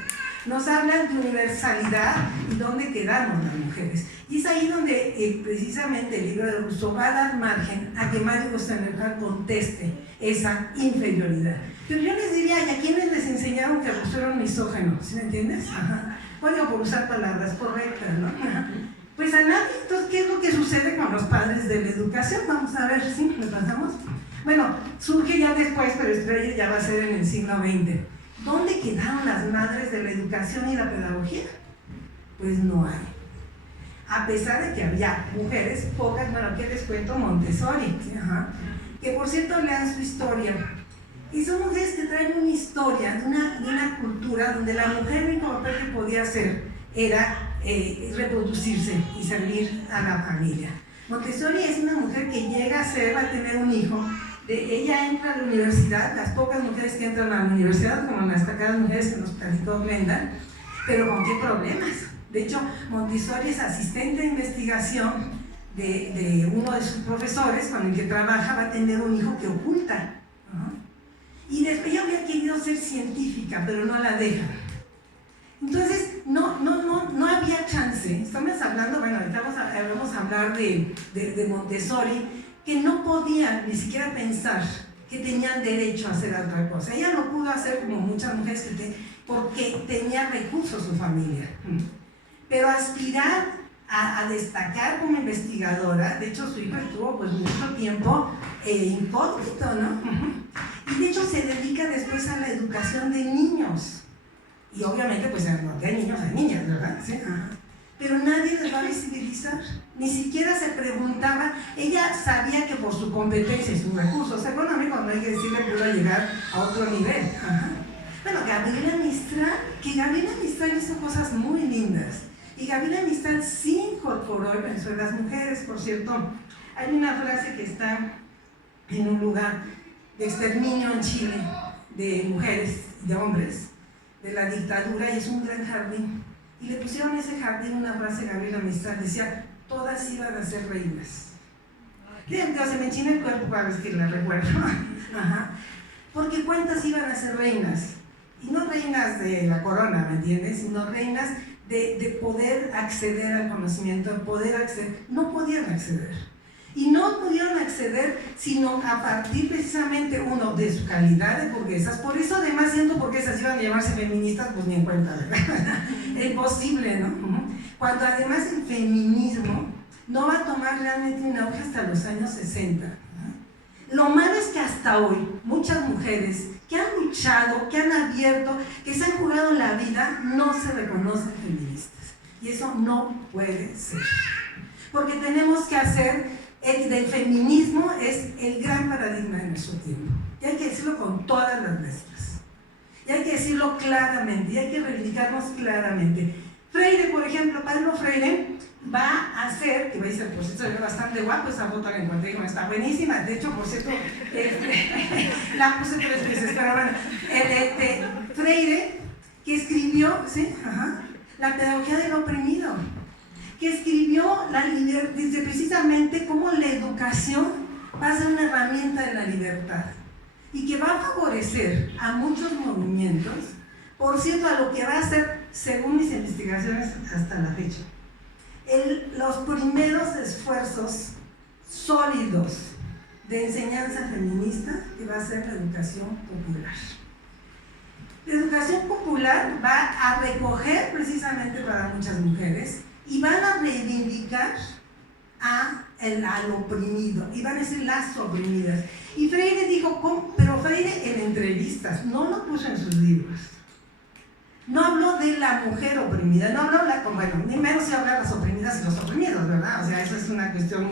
Nos hablan de universalidad y dónde quedamos las mujeres. Y es ahí donde precisamente el libro de Rousseau va a dar margen a que Mary Wollstonecraft conteste esa inferioridad. Pero yo les diría, ¿y a quiénes les enseñaron que Rousseau era un misógino? ¿Sí me entiendes? Bueno, por usar palabras correctas, ¿no? Pues a nadie. Entonces, ¿qué es lo que sucede con los padres de la educación? Vamos a ver, ¿sí? ¿Lo pasamos? Bueno, surge ya después, pero estrella ya va a ser en el siglo XX. ¿Dónde quedaron las madres de la educación y la pedagogía? Pues no hay. A pesar de que había mujeres, pocas, bueno, ¿qué les cuento? Montessori, ¿sí? Que por cierto lean su historia. Y son mujeres que traen una historia de una cultura donde la mujer, el único papel que podía hacer era reproducirse y servir a la familia. Montessori es una mujer que llega a ser, va a tener un hijo. Ella entra a la universidad, las pocas mujeres que entran a la universidad, como las destacadas mujeres que nos platicó Glenda, pero ¿con qué problemas? De hecho, Montessori es asistente de investigación de uno de sus profesores con el que trabaja, va a tener un hijo que oculta. Y después ella había querido ser científica, pero no la deja. Entonces, no había chance. Estamos hablando, bueno, ahorita vamos a hablar de Montessori, que no podían ni siquiera pensar que tenían derecho a hacer otra cosa. Ella no pudo hacer como muchas mujeres porque tenía recursos su familia. Pero aspirar a destacar como investigadora, de hecho su hijo estuvo pues mucho tiempo incógnito, ¿no? Y de hecho se dedica después a la educación de niños. Y obviamente pues no de niños a niñas, ¿verdad? ¿Sí? Pero nadie les va a visibilizar, ni siquiera se preguntaba. Ella sabía que por su competencia y sus recursos económicos, no hay que decirle, pudo llegar a otro nivel. Bueno, Gabriela Mistral hizo cosas muy lindas, y Gabriela Mistral sí incorporó el pensamiento de las mujeres. Por cierto, hay una frase que está en un lugar de exterminio en Chile de mujeres y de hombres de la dictadura, y es un gran jardín. Y le pusieron a ese jardín una frase de Gabriela Mistral, decía: todas iban a ser reinas. Se me enchina el cuerpo cada vez que la recuerdo. Porque ¿cuántas iban a ser reinas? Y no reinas de la corona, ¿me entiendes? Sino reinas de poder acceder al conocimiento, de poder acceder. No podían acceder. Y no pudieron acceder sino a partir precisamente, uno, de su calidad de burguesas. Por eso, además, siendo burguesas, iban a llamarse feministas, pues ni en cuenta, ¿verdad? Es imposible, ¿no? Cuando además el feminismo no va a tomar realmente un auge hasta los años 60. Lo malo es que hasta hoy muchas mujeres que han luchado, que han abierto, que se han jugado la vida, no se reconocen feministas. Y eso no puede ser. Porque tenemos que hacer del feminismo, es el gran paradigma de nuestro tiempo. Y hay que decirlo con todas las letras. Y hay que decirlo claramente, y hay que reivindicarnos claramente. Freire, por ejemplo, Pablo Freire va a hacer, que va a decir, por cierto, es bastante guapo, esa foto que encontré, está buenísima. De hecho, por cierto, la puse 3 veces, pero bueno, Freire, que escribió, ¿sí? La pedagogía del oprimido, que escribió desde precisamente cómo la educación va a ser una herramienta de la libertad y que va a favorecer a muchos movimientos, por cierto, a lo que va a ser, según mis investigaciones hasta la fecha, los primeros esfuerzos sólidos de enseñanza feminista, que va a ser la educación popular. La educación popular va a recoger precisamente para muchas mujeres y van a reivindicar al oprimido, y van a ser las oprimidas. Y Freire dijo, ¿cómo? Pero Freire en entrevistas, no lo puso en sus libros. No habló de la mujer oprimida, no habló, bueno, ni menos se habla de las oprimidas y los oprimidos, ¿verdad? O sea, eso es una cuestión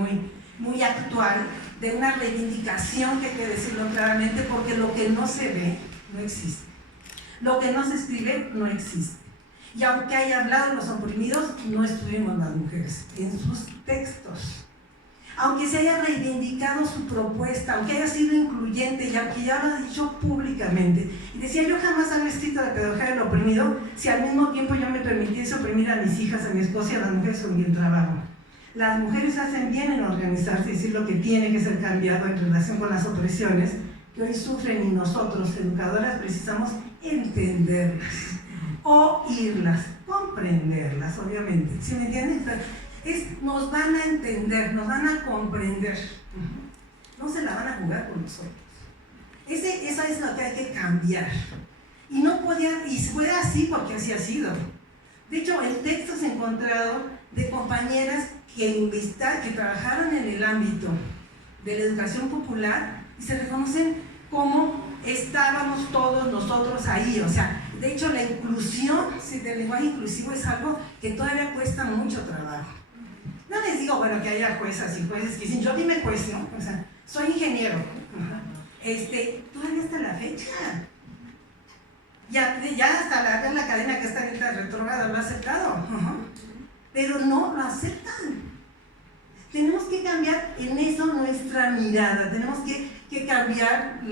muy actual, de una reivindicación que hay que decirlo claramente, porque lo que no se ve no existe. Lo que no se escribe no existe. Y aunque haya hablado de los oprimidos, no estuvimos las mujeres en sus textos. Aunque se haya reivindicado su propuesta, aunque haya sido incluyente y aunque ya lo ha dicho públicamente. Y decía, yo jamás había escrito la pedagogía del oprimido si al mismo tiempo yo me permitiese oprimir a mis hijas, a mi esposa y a las mujeres con quien trabajo. Las mujeres hacen bien en organizarse y decir lo que tiene que ser cambiado en relación con las opresiones que hoy sufren, y nosotros, educadoras, precisamos entenderlas, oírlas, comprenderlas, obviamente. ¿Sí me entienden? Nos van a entender, nos van a comprender. No se la van a jugar con nosotros. Eso es lo que hay que cambiar. Y no podía, y fue así porque así ha sido. De hecho, en textos he encontrado de compañeras que trabajaron en el ámbito de la educación popular y se reconocen como estábamos todos nosotros ahí. O sea, de hecho la inclusión del lenguaje inclusivo es algo que todavía cuesta mucho trabajo. No les digo, bueno, que haya juezas y jueces que dicen, yo dime juez, ¿no? O sea, soy ingeniero. Todavía hasta la fecha. Ya hasta la cadena que está ahorita retrógrada lo ha aceptado. Pero no lo aceptan. Tenemos que cambiar en eso nuestra mirada, tenemos que cambiar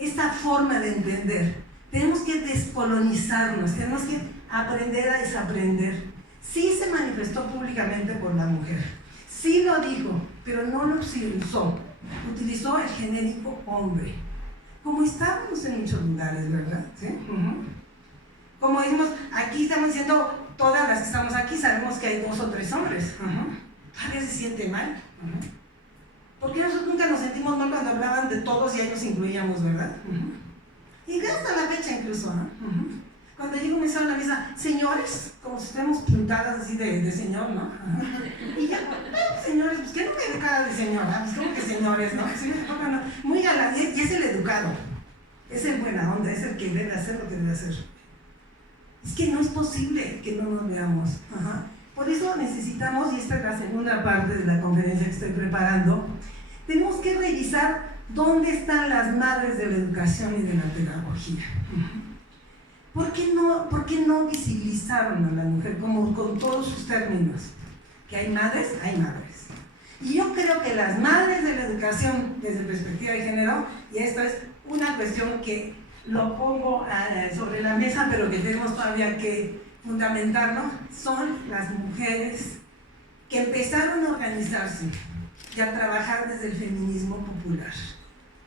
esta forma de entender. Tenemos que descolonizarnos, tenemos que aprender a desaprender. Sí se manifestó públicamente por la mujer, sí lo dijo, pero no lo utilizó el genérico hombre, como estábamos en muchos lugares, ¿verdad? ¿Sí? Como decimos, aquí estamos diciendo, todas las que estamos aquí sabemos que hay 2 o 3 hombres. Todavía se siente mal. Porque nosotros nunca nos sentimos mal cuando hablaban de todos y ahí nos incluíamos, ¿verdad? Y hasta la fecha incluso, ¿no? Cuando llego me sale a la mesa, señores, como si estuviéramos pintadas así de señor, ¿no? Y ya, señores, pues que no me educada de señora, pues como que señores, ¿no? Sí, no. Muy galán, y es el educado, es el buena onda, es el que debe hacer lo que debe hacer. Es que no es posible que no nos veamos. Por eso necesitamos, y esta es la segunda parte de la conferencia que estoy preparando, tenemos que revisar dónde están las madres de la educación y de la pedagogía. ¿Por qué no visibilizaron a la mujer como con todos sus términos? Que hay madres, hay madres. Y yo creo que las madres de la educación desde perspectiva de género, y esto es una cuestión que lo pongo sobre la mesa, pero que tenemos todavía que fundamentarlo, son las mujeres que empezaron a organizarse y a trabajar desde el feminismo popular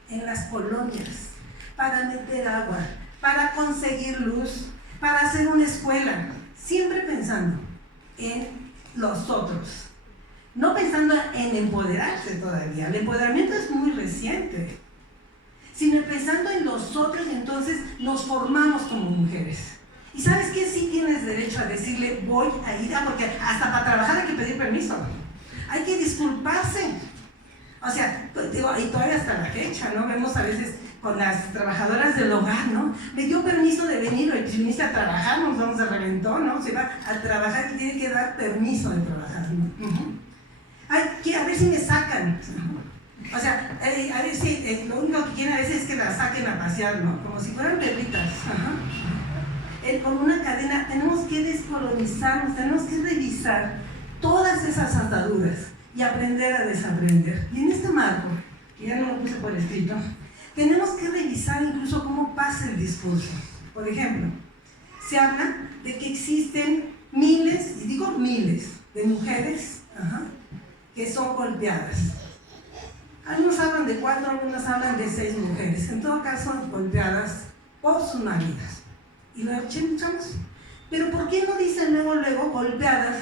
en las colonias para meter agua, para conseguir luz, para hacer una escuela, siempre pensando en los otros, no pensando en empoderarse todavía. El empoderamiento es muy reciente, sino pensando en los otros, y entonces nos formamos como mujeres. ¿Y sabes qué? Sí tienes derecho a decirle, voy a ir, porque hasta para trabajar hay que pedir permiso, hay que disculparse. O sea, digo, y todavía hasta la fecha, ¿no? Vemos a veces con las trabajadoras del hogar, ¿no? Me dio permiso de venir, o si viniste a trabajar, nos vamos a reventón, ¿no? Se va a trabajar y tiene que dar permiso de trabajar, ¿no? A ver si me sacan. O sea, a ver si lo único que quieren a veces es que las saquen a pasear, ¿no? Como si fueran perritas. Con una cadena tenemos que descolonizarnos, tenemos que revisar todas esas ataduras y aprender a desaprender. Y en este marco, que ya no lo puse por escrito, tenemos que revisar incluso cómo pasa el discurso. Por ejemplo, se habla de que existen miles, y digo miles, de mujeres que son golpeadas. Algunos hablan de 4, algunos hablan de 6 mujeres, en todo caso golpeadas por sus maridos. Y lo escuchamos. Pero ¿por qué no dicen luego golpeadas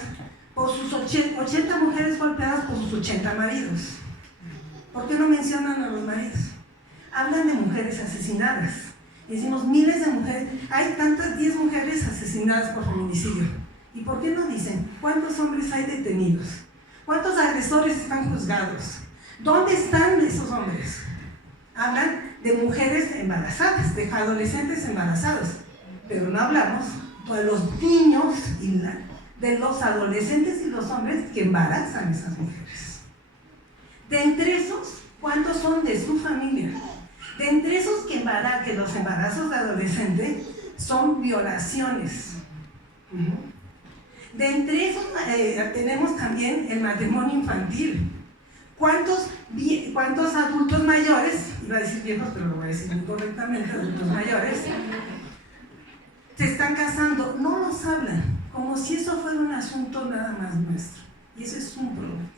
por sus 80 mujeres golpeadas por sus 80 maridos? ¿Por qué no mencionan a los maridos? Hablan de mujeres asesinadas. Decimos miles de mujeres, hay tantas 10 mujeres asesinadas por feminicidio. ¿Y por qué no dicen cuántos hombres hay detenidos? ¿Cuántos agresores están juzgados? ¿Dónde están esos hombres? Hablan de mujeres embarazadas, de adolescentes embarazados, pero no hablamos de los niños y de los adolescentes y los hombres que embarazan a esas mujeres. De entre esos, ¿cuántos son de su familia? De entre esos que los embarazos de adolescentes son violaciones. De entre esos tenemos también el matrimonio infantil. ¿Cuántos adultos mayores, iba a decir viejos, pero lo voy a decir incorrectamente, adultos mayores, se están casando? No los hablan, como si eso fuera un asunto nada más nuestro. Y eso es un problema.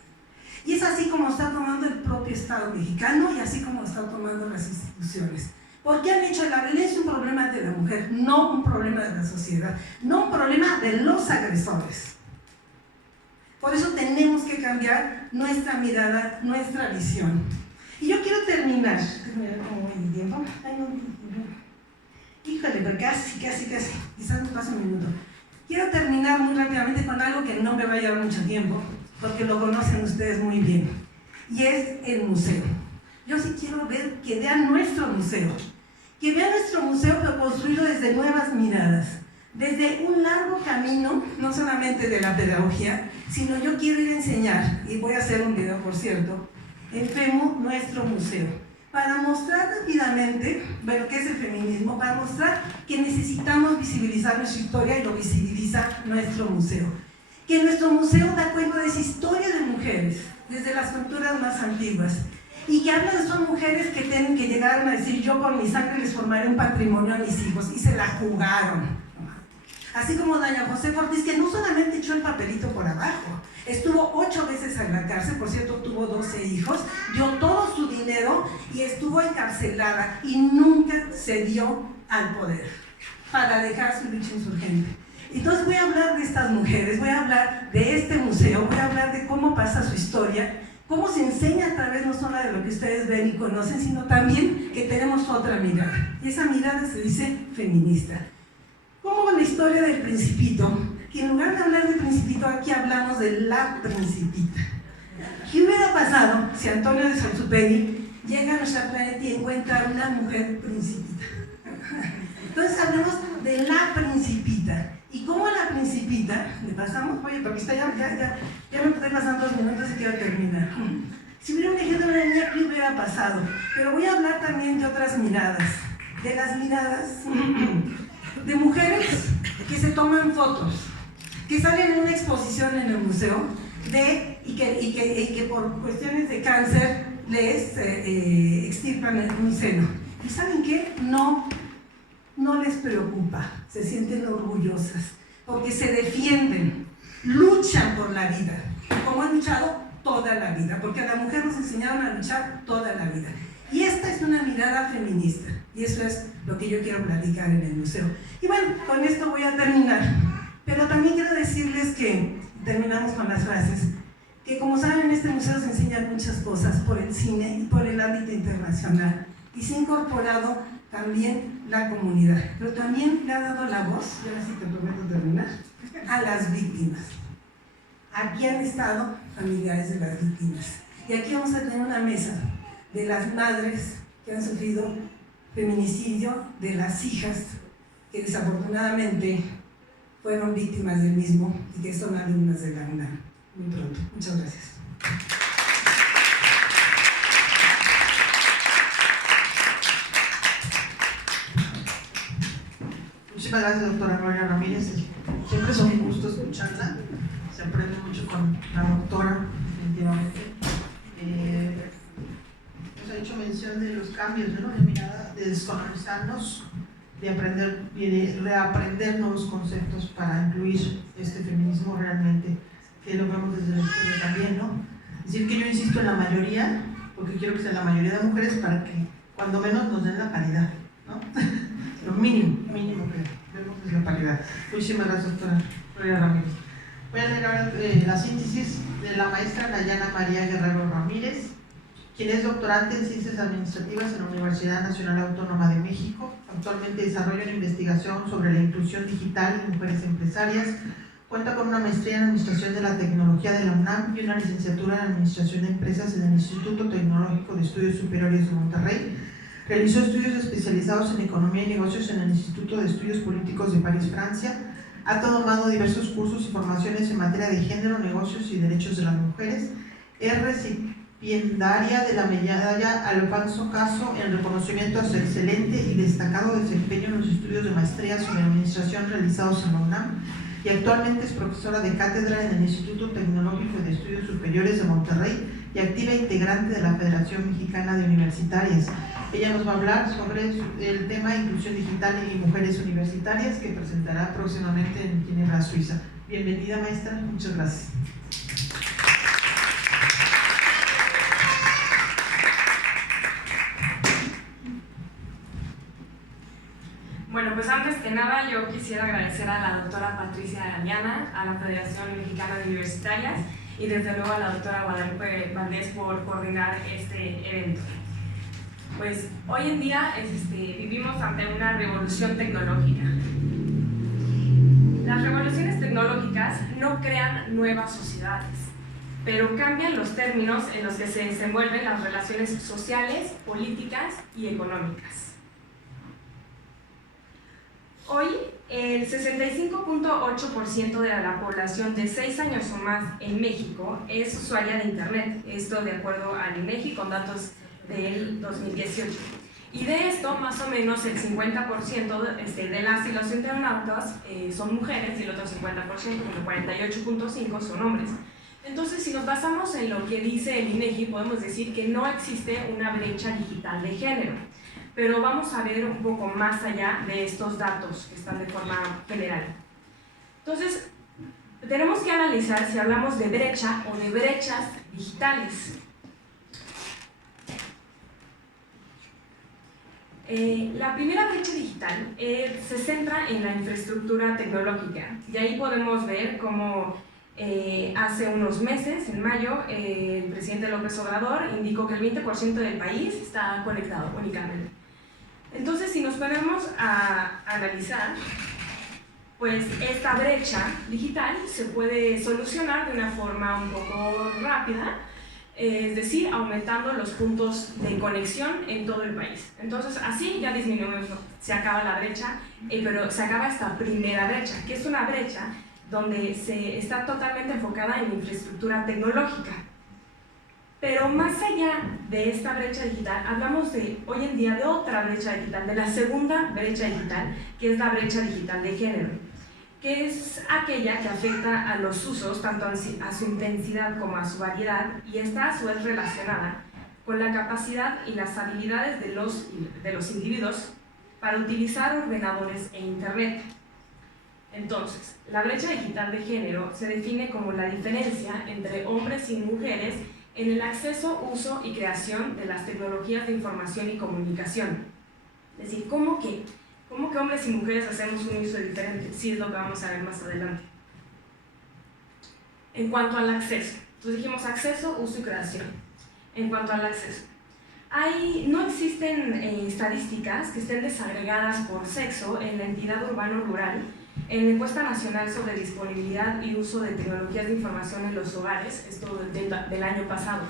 Y es así como está tomando el propio Estado mexicano y así como está tomando las instituciones. Porque han hecho la violencia un problema de la mujer, no un problema de la sociedad, no un problema de los agresores. Por eso tenemos que cambiar nuestra mirada, nuestra visión. Y yo quiero terminar. ¿Cómo voy de tiempo? Ay, no. Híjole, pero casi. Quizás me pase un minuto. Quiero terminar muy rápidamente con algo que no me va a llevar mucho tiempo, porque lo conocen ustedes muy bien. Y es el museo. Yo sí quiero ver que vean nuestro museo. Que vean nuestro museo, pero construido desde nuevas miradas. Desde un largo camino, no solamente de la pedagogía, sino yo quiero ir a enseñar, y voy a hacer un video, por cierto, en FEMU, nuestro museo, para mostrar rápidamente, bueno, qué es el feminismo, para mostrar que necesitamos visibilizar nuestra historia y lo visibiliza nuestro museo. Que nuestro museo da cuenta de esa historia de mujeres, desde las culturas más antiguas, y que habla de son mujeres que llegaron a decir: yo por mi sangre les formaré un patrimonio a mis hijos, y se la jugaron. Así como doña José Ortiz, que no solamente echó el papelito por abajo, estuvo 8 veces en la cárcel, por cierto, tuvo 12 hijos, dio todo su dinero y estuvo encarcelada y nunca se dio al poder para dejar su lucha insurgente. Entonces voy a hablar de estas mujeres, voy a hablar de este museo, voy a hablar de cómo pasa su historia, cómo se enseña a través no solo de lo que ustedes ven y conocen, sino también que tenemos otra mirada. Y esa mirada se dice feminista. Como la historia del Principito, que en lugar de hablar del Principito, aquí hablamos de la Principita. ¿Qué hubiera pasado si Antonio de Saint-Exupéry llega a nuestra planeta y encuentra una mujer principita? Entonces hablamos de la Principita. Y como la Principita, ¿le pasamos? Oye, porque está ya me estoy pasando 2 minutos y quiero terminar. Si hubiera un ejemplo de una niña, ¿qué hubiera pasado? Pero voy a hablar también de otras miradas, de las miradas de mujeres que se toman fotos, que salen en una exposición en el museo y que por cuestiones de cáncer les extirpan un seno. ¿Y saben qué? No les preocupa, se sienten orgullosas, porque se defienden, luchan por la vida, como han luchado toda la vida, porque a la mujer nos enseñaron a luchar toda la vida. Y esta es una mirada feminista, y eso es lo que yo quiero platicar en el museo. Y bueno, con esto voy a terminar, pero también quiero decirles que, terminamos con las frases, que como saben en este museo se enseñan muchas cosas por el cine y por el ámbito internacional, y se ha incorporado también la comunidad, pero también le ha dado la voz, y ahora sí te prometo terminar, a las víctimas. Aquí han estado familiares de las víctimas, y aquí vamos a tener una mesa de las madres que han sufrido feminicidio, de las hijas que desafortunadamente fueron víctimas del mismo y que son alumnas de la UNAM. Muy pronto. Muchas gracias. Muchísimas gracias, doctora Gloria Ramírez. Siempre es un gusto escucharla. Se aprende mucho con la doctora, definitivamente. Nos ha hecho mención de los cambios, ¿no? De mirada, de descolonizarnos, de aprender y de reaprender nuevos conceptos para incluir este feminismo realmente, que lo vemos desde la historia también, ¿no? Decir que yo insisto en la mayoría, porque quiero que sea la mayoría de mujeres para que cuando menos nos den la paridad, ¿no? Lo mínimo que vemos es la paridad. Muchísimas gracias, doctora Gloria Ramírez. Voy a leer ahora la síntesis de la maestra Nayana María Guerrero Ramírez, quien es doctorante en Ciencias Administrativas en la Universidad Nacional Autónoma de México. Actualmente desarrolla una investigación sobre la inclusión digital en mujeres empresarias. Cuenta con una maestría en Administración de la Tecnología de la UNAM y una licenciatura en Administración de Empresas en el Instituto Tecnológico de Estudios Superiores de Monterrey. Realizó estudios especializados en Economía y Negocios en el Instituto de Estudios Políticos de París, Francia. Ha tomado diversos cursos y formaciones en materia de género, negocios y derechos de las mujeres. Es recipiendaria de la medalla Alfonso Caso en reconocimiento a su excelente y destacado desempeño en los estudios de maestría sobre administración realizados en la UNAM, y actualmente es profesora de cátedra en el Instituto Tecnológico de Estudios Superiores de Monterrey y activa integrante de la Federación Mexicana de Universitarias. Ella nos va a hablar sobre el tema inclusión digital y mujeres universitarias, que presentará próximamente en Ginebra, Suiza. Bienvenida, maestra, muchas gracias. Bueno, pues antes que nada yo quisiera agradecer a la doctora Patricia Galeana, a la Federación Mexicana de Universitarias y desde luego a la doctora Guadalupe Valdés por coordinar este evento. Pues hoy en día vivimos ante una revolución tecnológica. Las revoluciones tecnológicas no crean nuevas sociedades, pero cambian los términos en los que se desenvuelven las relaciones sociales, políticas y económicas. Hoy, el 65.8% de la población de 6 años o más en México es usuaria de Internet, esto de acuerdo al INEGI con datos del 2018. Y de esto, más o menos el 50% de las y los internautas son mujeres y el otro 50%, como 48.5%, son hombres. Entonces, si nos basamos en lo que dice el INEGI, podemos decir que no existe una brecha digital de género. Pero vamos a ver un poco más allá de estos datos que están de forma general. Entonces, tenemos que analizar si hablamos de brecha o de brechas digitales. La primera brecha digital se centra en la infraestructura tecnológica, y ahí podemos ver cómo hace unos meses, en mayo, el presidente López Obrador indicó que el 20% del país está conectado únicamente. Entonces, si nos ponemos a analizar, pues esta brecha digital se puede solucionar de una forma un poco rápida, es decir, aumentando los puntos de conexión en todo el país. Entonces, así ya disminuimos, se acaba la brecha, pero se acaba esta primera brecha, que es una brecha donde se está totalmente enfocada en infraestructura tecnológica. Pero más allá de esta brecha digital, hablamos hoy en día de otra brecha digital, de la segunda brecha digital, que es la brecha digital de género, que es aquella que afecta a los usos, tanto a su intensidad como a su variedad, y está a su vez relacionada con la capacidad y las habilidades de los individuos para utilizar ordenadores e Internet. Entonces, la brecha digital de género se define como la diferencia entre hombres y mujeres en el acceso, uso y creación de las tecnologías de información y comunicación. Es decir, ¿cómo que hombres y mujeres hacemos un uso diferente? Sí, es lo que vamos a ver más adelante. En cuanto al acceso, entonces dijimos acceso, uso y creación. En cuanto al acceso, no existen estadísticas que estén desagregadas por sexo en la entidad urbano-rural en la encuesta nacional sobre disponibilidad y uso de tecnologías de información en los hogares, esto del año pasado.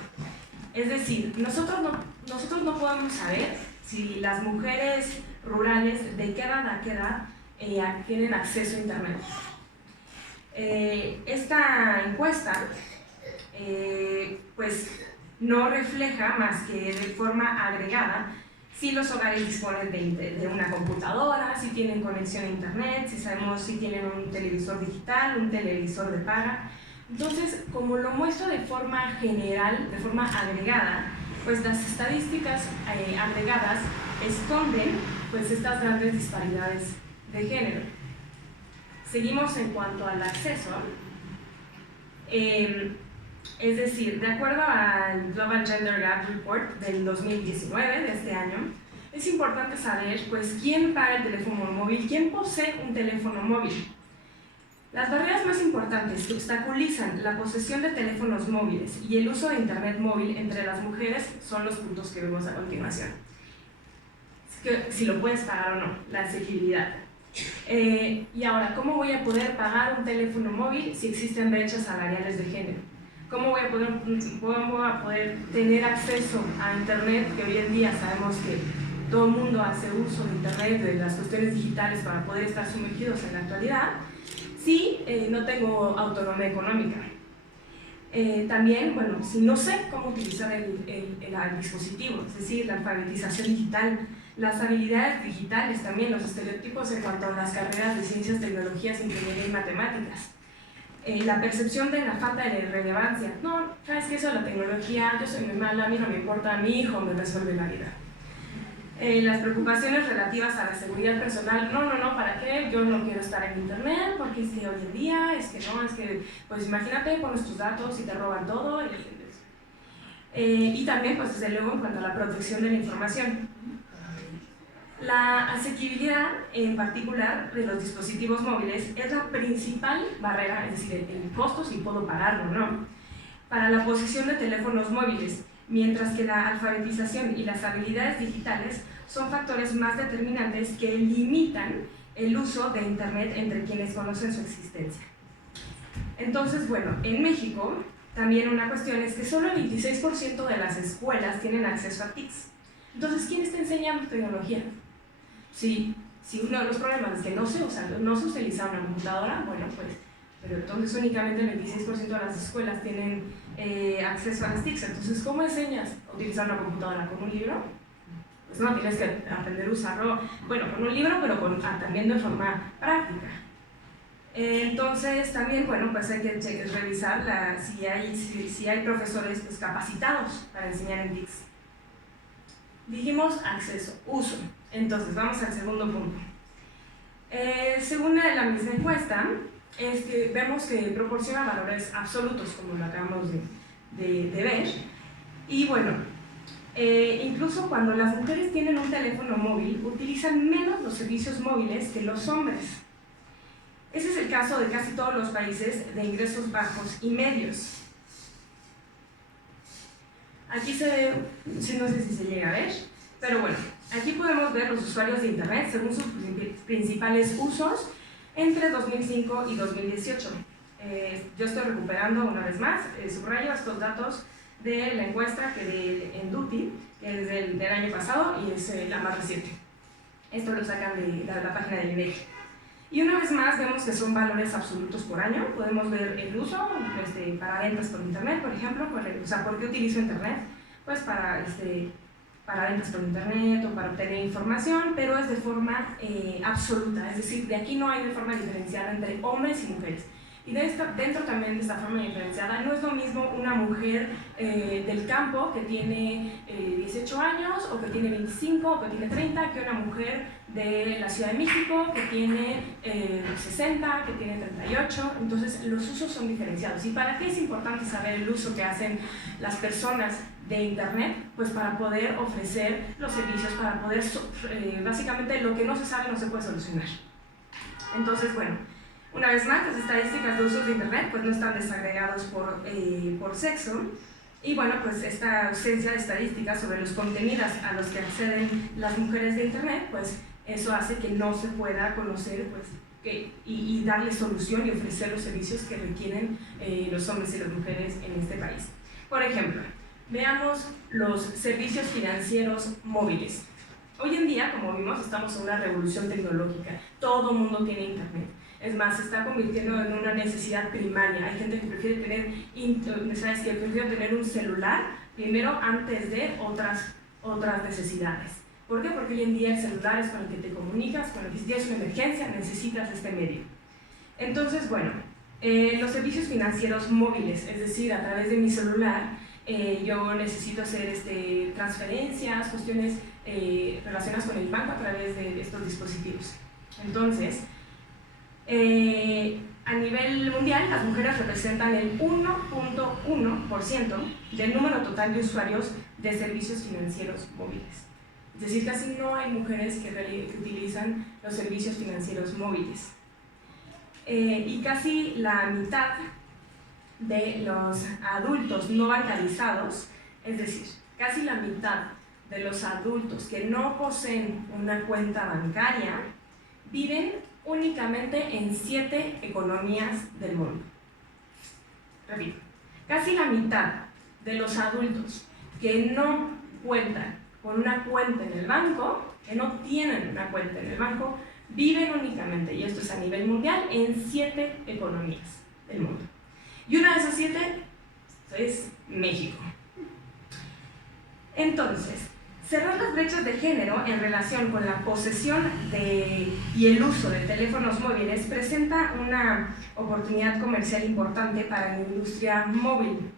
Es decir, nosotros no podemos saber si las mujeres rurales de qué edad a qué edad tienen acceso a Internet. Esta encuesta pues no refleja más que de forma agregada si los hogares disponen de una computadora, si tienen conexión a Internet, si sabemos si tienen un televisor digital, un televisor de paga. Entonces, como lo muestro de forma general, de forma agregada, pues las estadísticas agregadas esconden pues estas grandes disparidades de género. Seguimos en cuanto al acceso. Es decir, de acuerdo al Global Gender Gap Report del 2019, de este año, es importante saber pues, quién paga el teléfono móvil, quién posee un teléfono móvil. Las barreras más importantes que obstaculizan la posesión de teléfonos móviles y el uso de Internet móvil entre las mujeres son los puntos que vemos a continuación. Si lo puedes pagar o no, la asequibilidad. Y ahora, ¿cómo voy a poder pagar un teléfono móvil si existen brechas salariales de género? ¿Cómo voy a poder tener acceso a Internet, que hoy en día sabemos que todo el mundo hace uso de Internet, de las cuestiones digitales para poder estar sumergidos en la actualidad, si no tengo autonomía económica? También, bueno, si no sé cómo utilizar el dispositivo, es decir, la alfabetización digital, las habilidades digitales también, los estereotipos en cuanto a las carreras de ciencias, tecnologías, ingeniería y matemáticas. La percepción de la falta de relevancia. No, ¿sabes qué? Eso de la tecnología, yo soy muy mala, a mí no me importa, a mi hijo me resuelve la vida. Las preocupaciones relativas a la seguridad personal. No, ¿para qué? Yo no quiero estar en Internet porque es que hoy en día, pues imagínate, pones tus datos y te roban todo. Y también, pues desde luego, en cuanto a la protección de la información. La asequibilidad, en particular, de los dispositivos móviles es la principal barrera, es decir, el costo, si puedo pagarlo o no, para la posesión de teléfonos móviles, mientras que la alfabetización y las habilidades digitales son factores más determinantes que limitan el uso de Internet entre quienes conocen su existencia. Entonces, bueno, en México también una cuestión es que solo el 26% de las escuelas tienen acceso a TICs. Entonces, ¿quién está enseñando tecnología? Si uno de los problemas es que no se utiliza una computadora, bueno, pues, pero entonces únicamente el 26% de las escuelas tienen acceso a las TICs. Entonces, ¿cómo enseñas a utilizar una computadora? ¿Con un libro? Pues no, tienes que aprender a usarlo, bueno, con un libro, pero también de forma práctica. Entonces, también, bueno, pues hay que revisar si hay profesores pues, capacitados para enseñar en TICs. Dijimos acceso, uso. Entonces, vamos al segundo punto. Según la misma encuesta, vemos que proporciona valores absolutos, como lo acabamos de ver. Y bueno, incluso cuando las mujeres tienen un teléfono móvil, utilizan menos los servicios móviles que los hombres. Ese es el caso de casi todos los países de ingresos bajos y medios. Aquí se ve, no sé si se llega a ver, pero bueno, aquí podemos ver los usuarios de Internet según sus principales usos entre 2005 y 2018. Yo estoy recuperando una vez más, subrayo estos datos de la encuesta en Duty, que es del año pasado y es la más reciente. Esto lo sacan de la página del INEGI. Y una vez más vemos que son valores absolutos por año. Podemos ver el uso para ventas por Internet, por ejemplo. O sea, ¿por qué utilizo Internet? Pues para ventas por Internet o para obtener información, pero es de forma absoluta. Es decir, de aquí no hay de forma diferenciada entre hombres y mujeres. Y dentro también de esta forma diferenciada, no es lo mismo una mujer del campo que tiene 18 años, o que tiene 25, o que tiene 30, que una mujer de la Ciudad de México que tiene 60, que tiene 38. Entonces, los usos son diferenciados. ¿Y para qué es importante saber el uso que hacen las personas de Internet? Pues para poder ofrecer los servicios, para poder, básicamente, lo que no se sabe no se puede solucionar. Entonces, bueno, una vez más, las estadísticas de usos de Internet pues no están desagregados por sexo. Y bueno, pues esta ausencia de estadísticas sobre los contenidos a los que acceden las mujeres de Internet, pues eso hace que no se pueda conocer pues, y darle solución y ofrecer los servicios que requieren los hombres y las mujeres en este país. Por ejemplo, veamos los servicios financieros móviles. Hoy en día, como vimos, estamos en una revolución tecnológica. Todo el mundo tiene Internet. Es más, se está convirtiendo en una necesidad primaria. Hay gente que prefiere tener un celular primero antes de otras necesidades. ¿Por qué? Porque hoy en día el celular es con el que te comunicas, con el que si tienes una emergencia necesitas este medio. Entonces, bueno, los servicios financieros móviles, es decir, a través de mi celular, yo necesito hacer transferencias, cuestiones relacionadas con el banco a través de estos dispositivos. Entonces, a nivel mundial, las mujeres representan el 1.1% del número total de usuarios de servicios financieros móviles. Es decir, casi no hay mujeres que utilizan los servicios financieros móviles. Y casi la mitad de los adultos no bancarizados, es decir, casi la mitad de los adultos que no poseen una cuenta bancaria, viven únicamente en 7 economías del mundo. Repito, casi la mitad de los adultos que no cuentan con una cuenta en el banco, que no tienen una cuenta en el banco, viven únicamente, y esto es a nivel mundial, en 7 economías del mundo. Y una de esas 7 es México. Entonces, cerrar las brechas de género en relación con la posesión y el uso de teléfonos móviles presenta una oportunidad comercial importante para la industria móvil.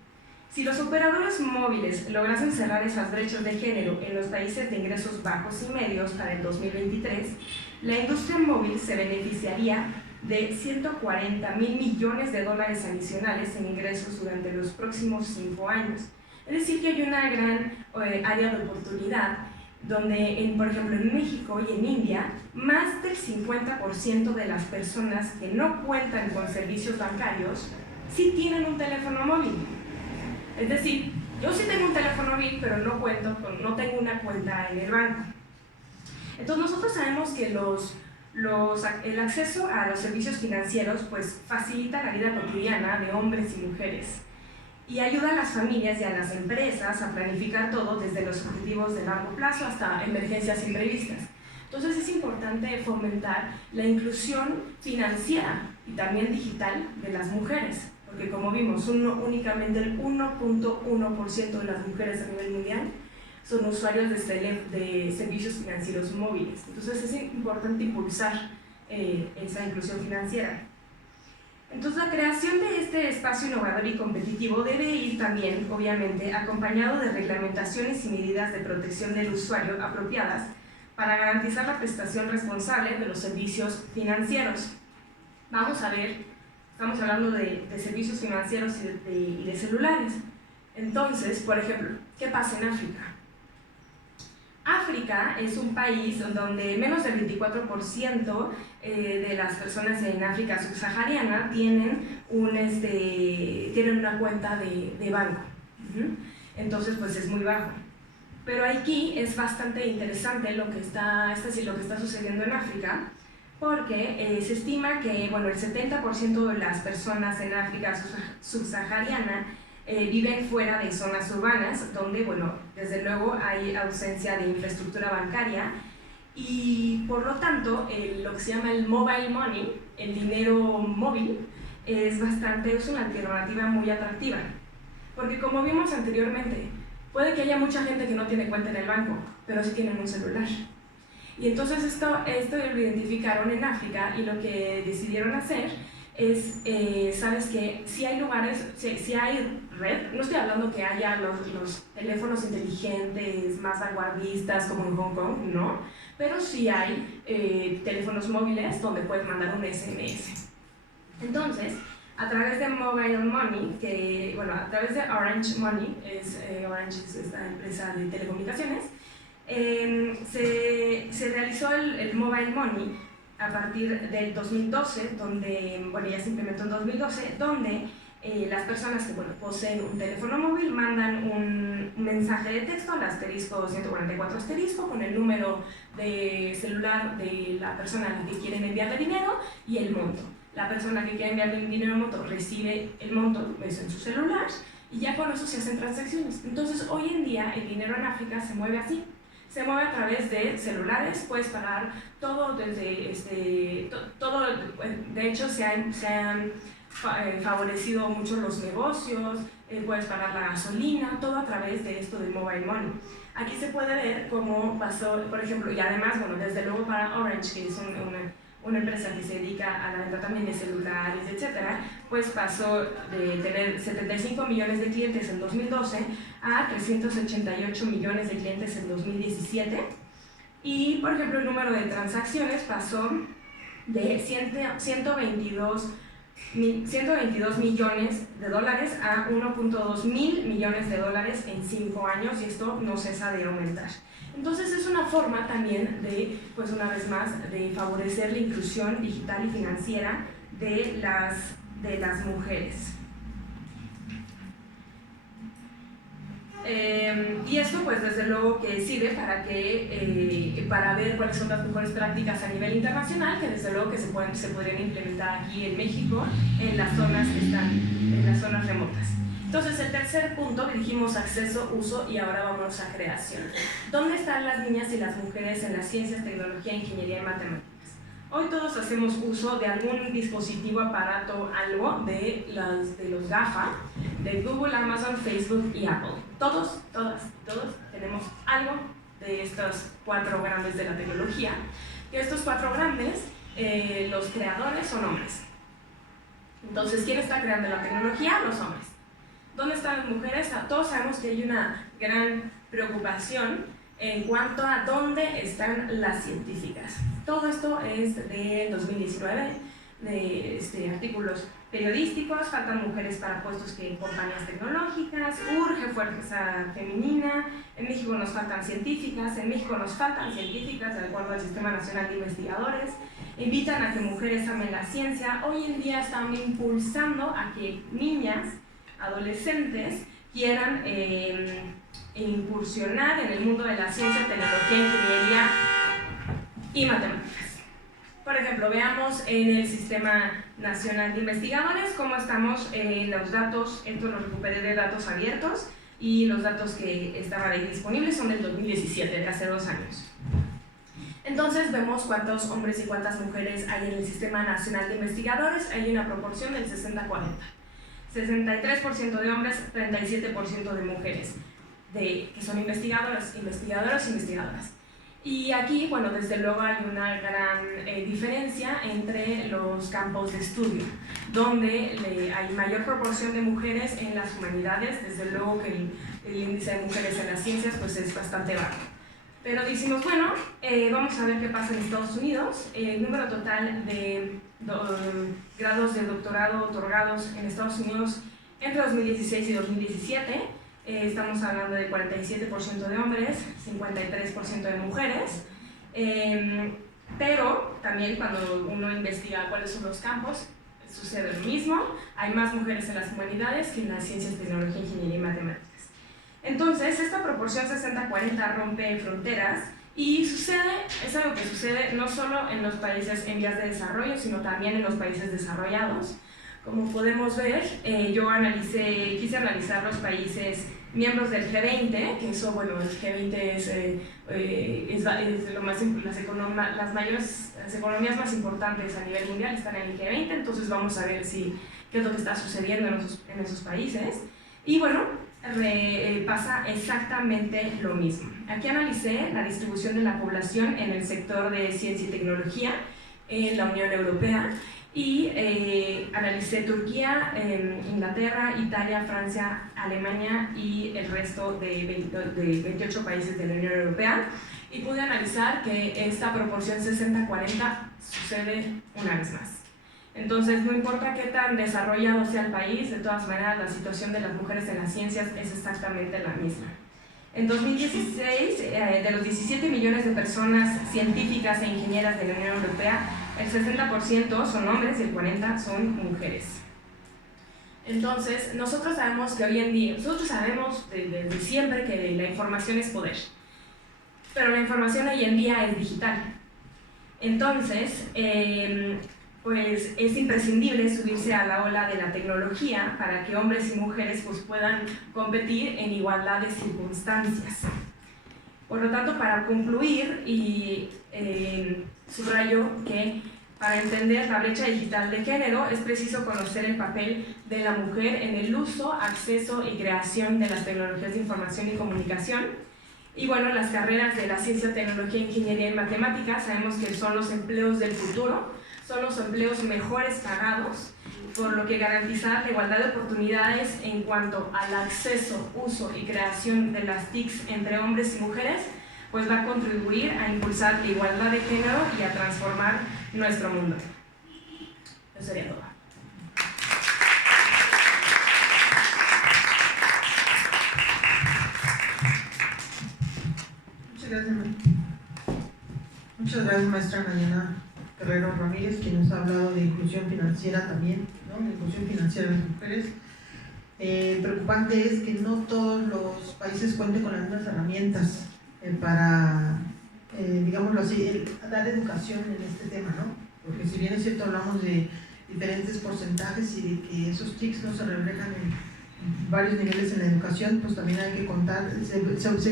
Si los operadores móviles lograsen cerrar esas brechas de género en los países de ingresos bajos y medios para el 2023, la industria móvil se beneficiaría de 140,000 millones de dólares adicionales en ingresos durante los próximos 5 años. Es decir, que hay una gran área de oportunidad donde, por ejemplo, en México y en India, más del 50% de las personas que no cuentan con servicios bancarios sí tienen un teléfono móvil. Es decir, yo sí tengo un teléfono móvil, pero no tengo una cuenta en el banco. Entonces nosotros sabemos que el acceso a los servicios financieros pues, facilita la vida cotidiana de hombres y mujeres y ayuda a las familias y a las empresas a planificar todo desde los objetivos de largo plazo hasta emergencias imprevistas. Entonces es importante fomentar la inclusión financiera y también digital de las mujeres, porque como vimos, únicamente el 1.1% de las mujeres a nivel mundial son usuarios de servicios financieros móviles. Entonces es importante impulsar esa inclusión financiera. Entonces la creación de este espacio innovador y competitivo debe ir también, obviamente, acompañado de reglamentaciones y medidas de protección del usuario apropiadas para garantizar la prestación responsable de los servicios financieros. Vamos a ver, estamos hablando de servicios financieros y de celulares. Entonces, por ejemplo, ¿qué pasa en África? África es un país donde menos del 24% de las personas en África subsahariana tienen una cuenta de banco. Entonces, pues es muy bajo. Pero aquí es bastante interesante lo que está sucediendo en África, porque se estima que el 70% de las personas en África subsahariana viven fuera de zonas urbanas, donde, desde luego hay ausencia de infraestructura bancaria y, por lo tanto, lo que se llama el mobile money, el dinero móvil, es una alternativa muy atractiva. Porque, como vimos anteriormente, puede que haya mucha gente que no tiene cuenta en el banco, pero sí tienen un celular. Y entonces esto lo identificaron en África y lo que decidieron hacer es, sabes que si hay lugares, si hay red, no estoy hablando que haya los teléfonos inteligentes más vanguardistas como en Hong Kong, no, pero sí hay teléfonos móviles donde puedes mandar un SMS. Entonces, a través de Mobile Money, a través de Orange Money, Orange es esta empresa de telecomunicaciones, se realizó el Mobile Money a partir del 2012, ya se implementó en 2012, donde las personas que poseen un teléfono móvil mandan un mensaje de texto al asterisco 144 asterisco con el número de celular de la persona a la que quieren enviarle dinero y el monto. La persona que quiere enviarle dinero al monto recibe el monto en su celular y ya con eso se hacen transacciones. Entonces hoy en día el dinero en África se mueve así. Se mueve a través de celulares, puedes pagar todo desde todo, de hecho se han favorecido mucho los negocios, puedes pagar la gasolina, todo a través de esto de Mobile Money. Aquí se puede ver cómo pasó, por ejemplo, y además, desde luego para Orange, que es una empresa que se dedica a la venta también de celulares, etcétera, pues pasó de tener 75 millones de clientes en 2012 a 388 millones de clientes en 2017. Y, por ejemplo, el número de transacciones pasó de 122 122 millones de dólares a 1.2 mil millones de dólares en 5 años, y esto no cesa de aumentar. Entonces es una forma también de, pues una vez más, de favorecer la inclusión digital y financiera de las mujeres. Y esto pues desde luego que sirve para ver cuáles son las mejores prácticas a nivel internacional, que desde luego que se podrían implementar aquí en México, en las zonas remotas. Entonces el tercer punto, dijimos acceso, uso, y ahora vamos a creación. ¿Dónde están las niñas y las mujeres en las ciencias, tecnología, ingeniería y matemáticas? Hoy todos hacemos uso de algún dispositivo, aparato, algo de los GAFA, de Google, Amazon, Facebook y Apple. Todos tenemos algo de estos 4 grandes de la tecnología. Y estos 4 grandes, los creadores son hombres. Entonces, ¿quién está creando la tecnología? Los hombres. ¿Dónde están las mujeres? Todos sabemos que hay una gran preocupación en cuanto a dónde están las científicas. Todo esto es de 2019, de artículos periodísticos. Faltan mujeres para puestos que en compañías tecnológicas, urge fuerza femenina. En México nos faltan científicas, de acuerdo al Sistema Nacional de Investigadores. Invitan a que mujeres amen la ciencia. Hoy en día están impulsando a que niñas, adolescentes, quieran incursionar en el mundo de la ciencia, tecnología, ingeniería y matemáticas. Por ejemplo, veamos en el Sistema Nacional de Investigadores cómo estamos en los datos. Esto lo recuperé de datos abiertos, y los datos que estaban ahí disponibles son del 2017, de hace 2 años. Entonces vemos cuántos hombres y cuántas mujeres hay en el Sistema Nacional de Investigadores. Hay una proporción del 60-40. 63% de hombres, 37% de mujeres, que son investigadoras. Y aquí, bueno, desde luego hay una gran diferencia entre los campos de estudio, donde hay mayor proporción de mujeres en las humanidades. Desde luego que el índice de mujeres en las ciencias pues es bastante bajo. Pero decimos, bueno, vamos a ver qué pasa en Estados Unidos. El número total de grados de doctorado otorgados en Estados Unidos entre 2016 y 2017, estamos hablando de 47% de hombres, 53% de mujeres, pero también cuando uno investiga cuáles son los campos, sucede lo mismo. Hay más mujeres en las humanidades que en las ciencias, tecnología, ingeniería y matemáticas. Entonces, esta proporción 60-40 rompe fronteras, y es algo que sucede no solo en los países en vías de desarrollo, sino también en los países desarrollados. Como podemos ver, yo quise analizar los países miembros del G20, que eso, bueno, el G20 las economías más importantes a nivel mundial están en el G20, entonces vamos a ver qué es lo que está sucediendo en esos países. Y bueno, pasa exactamente lo mismo. Aquí analicé la distribución de la población en el sector de ciencia y tecnología en la Unión Europea, y analicé Turquía, Inglaterra, Italia, Francia, Alemania y el resto de 28 países de la Unión Europea, y pude analizar que esta proporción 60-40 sucede una vez más. Entonces, no importa qué tan desarrollado sea el país, de todas maneras la situación de las mujeres en las ciencias es exactamente la misma. En 2016, de los 17 millones de personas científicas e ingenieras de la Unión Europea, el 60% son hombres y el 40% son mujeres. Entonces, nosotros sabemos que hoy en día, desde siempre que la información es poder, pero la información hoy en día es digital. Entonces, pues es imprescindible subirse a la ola de la tecnología para que hombres y mujeres pues, puedan competir en igualdad de circunstancias. Por lo tanto, para concluir, subrayo que para entender la brecha digital de género es preciso conocer el papel de la mujer en el uso, acceso y creación de las tecnologías de información y comunicación. Y bueno, las carreras de la ciencia, tecnología, ingeniería y matemáticas sabemos que son los empleos del futuro, son los empleos mejores pagados, por lo que garantizar la igualdad de oportunidades en cuanto al acceso, uso y creación de las TICs entre hombres y mujeres, pues va a contribuir a impulsar la igualdad de género y a transformar nuestro mundo. Eso sería todo. Muchas gracias, maestra Nayana Guerrero Ramírez, quien nos ha hablado de inclusión financiera también, ¿no? De inclusión financiera de las mujeres. Preocupante es que no todos los países cuenten con las mismas herramientas para, digámoslo así, dar educación en este tema, ¿no? Porque si bien es cierto, hablamos de diferentes porcentajes y de que esos TICs no se reflejan en varios niveles en la educación, pues también hay que contar, se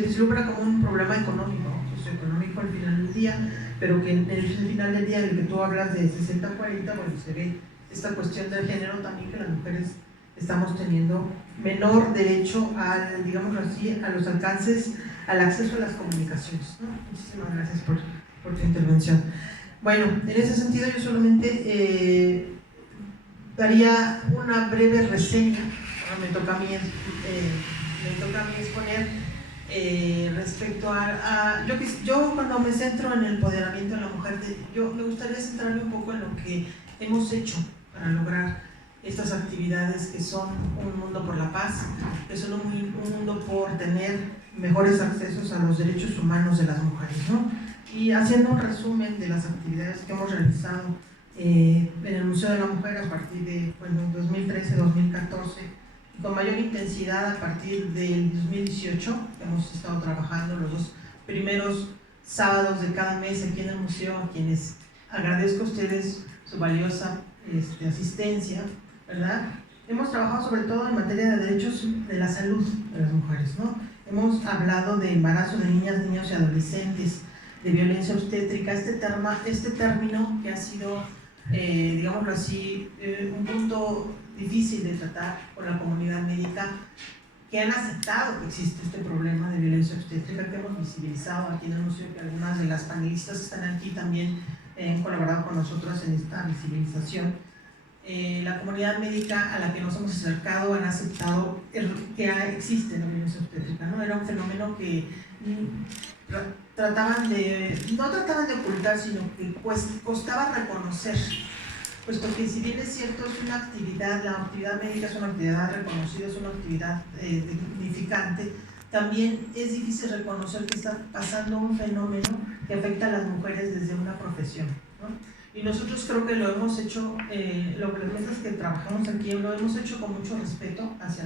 vislumbra como un problema económico, socioeconómico al final del día, pero que en el final del día, en el que tú hablas de 60-40, bueno, se ve esta cuestión del género también, que las mujeres estamos teniendo menor derecho al, digámoslo así, a los alcances, al acceso a las comunicaciones, ¿no? Muchísimas gracias por tu intervención. Bueno, en ese sentido yo solamente daría una breve reseña. Ahora me toca a mí exponer respecto a yo cuando me centro en el empoderamiento de la mujer, yo me gustaría centrarme un poco en lo que hemos hecho para lograr estas actividades que son un mundo por la paz, que son un mundo por tener mejores accesos a los derechos humanos de las mujeres, ¿no? Y haciendo un resumen de las actividades que hemos realizado en el Museo de la Mujer a partir de 2013-2014, y con mayor intensidad a partir del 2018, hemos estado trabajando los 2 primeros sábados de cada mes aquí en el museo, a quienes agradezco a ustedes su valiosa asistencia, ¿verdad? Hemos trabajado sobre todo en materia de derechos de la salud de las mujeres, ¿no? Hemos hablado de embarazo de niñas, niños y adolescentes, de violencia obstétrica, este término que ha sido, digámoslo así, un punto difícil de tratar con la comunidad médica, que han aceptado que existe este problema de violencia obstétrica, que hemos visibilizado aquí en el museo, que algunas de las panelistas que están aquí también han colaborado con nosotros en esta visibilización. La comunidad médica a la que nos hemos acercado han aceptado que existe la violencia obstétrica, ¿no? Era un fenómeno que no trataban de ocultar, sino que pues costaba reconocer, puesto que si bien es cierto es una actividad, la actividad médica es una actividad reconocida, es una actividad dignificante, también es difícil reconocer que está pasando un fenómeno que afecta a las mujeres desde una profesión, ¿no? Y nosotros creo que lo hemos hecho, las mesas que trabajamos aquí lo hemos hecho con mucho respeto hacia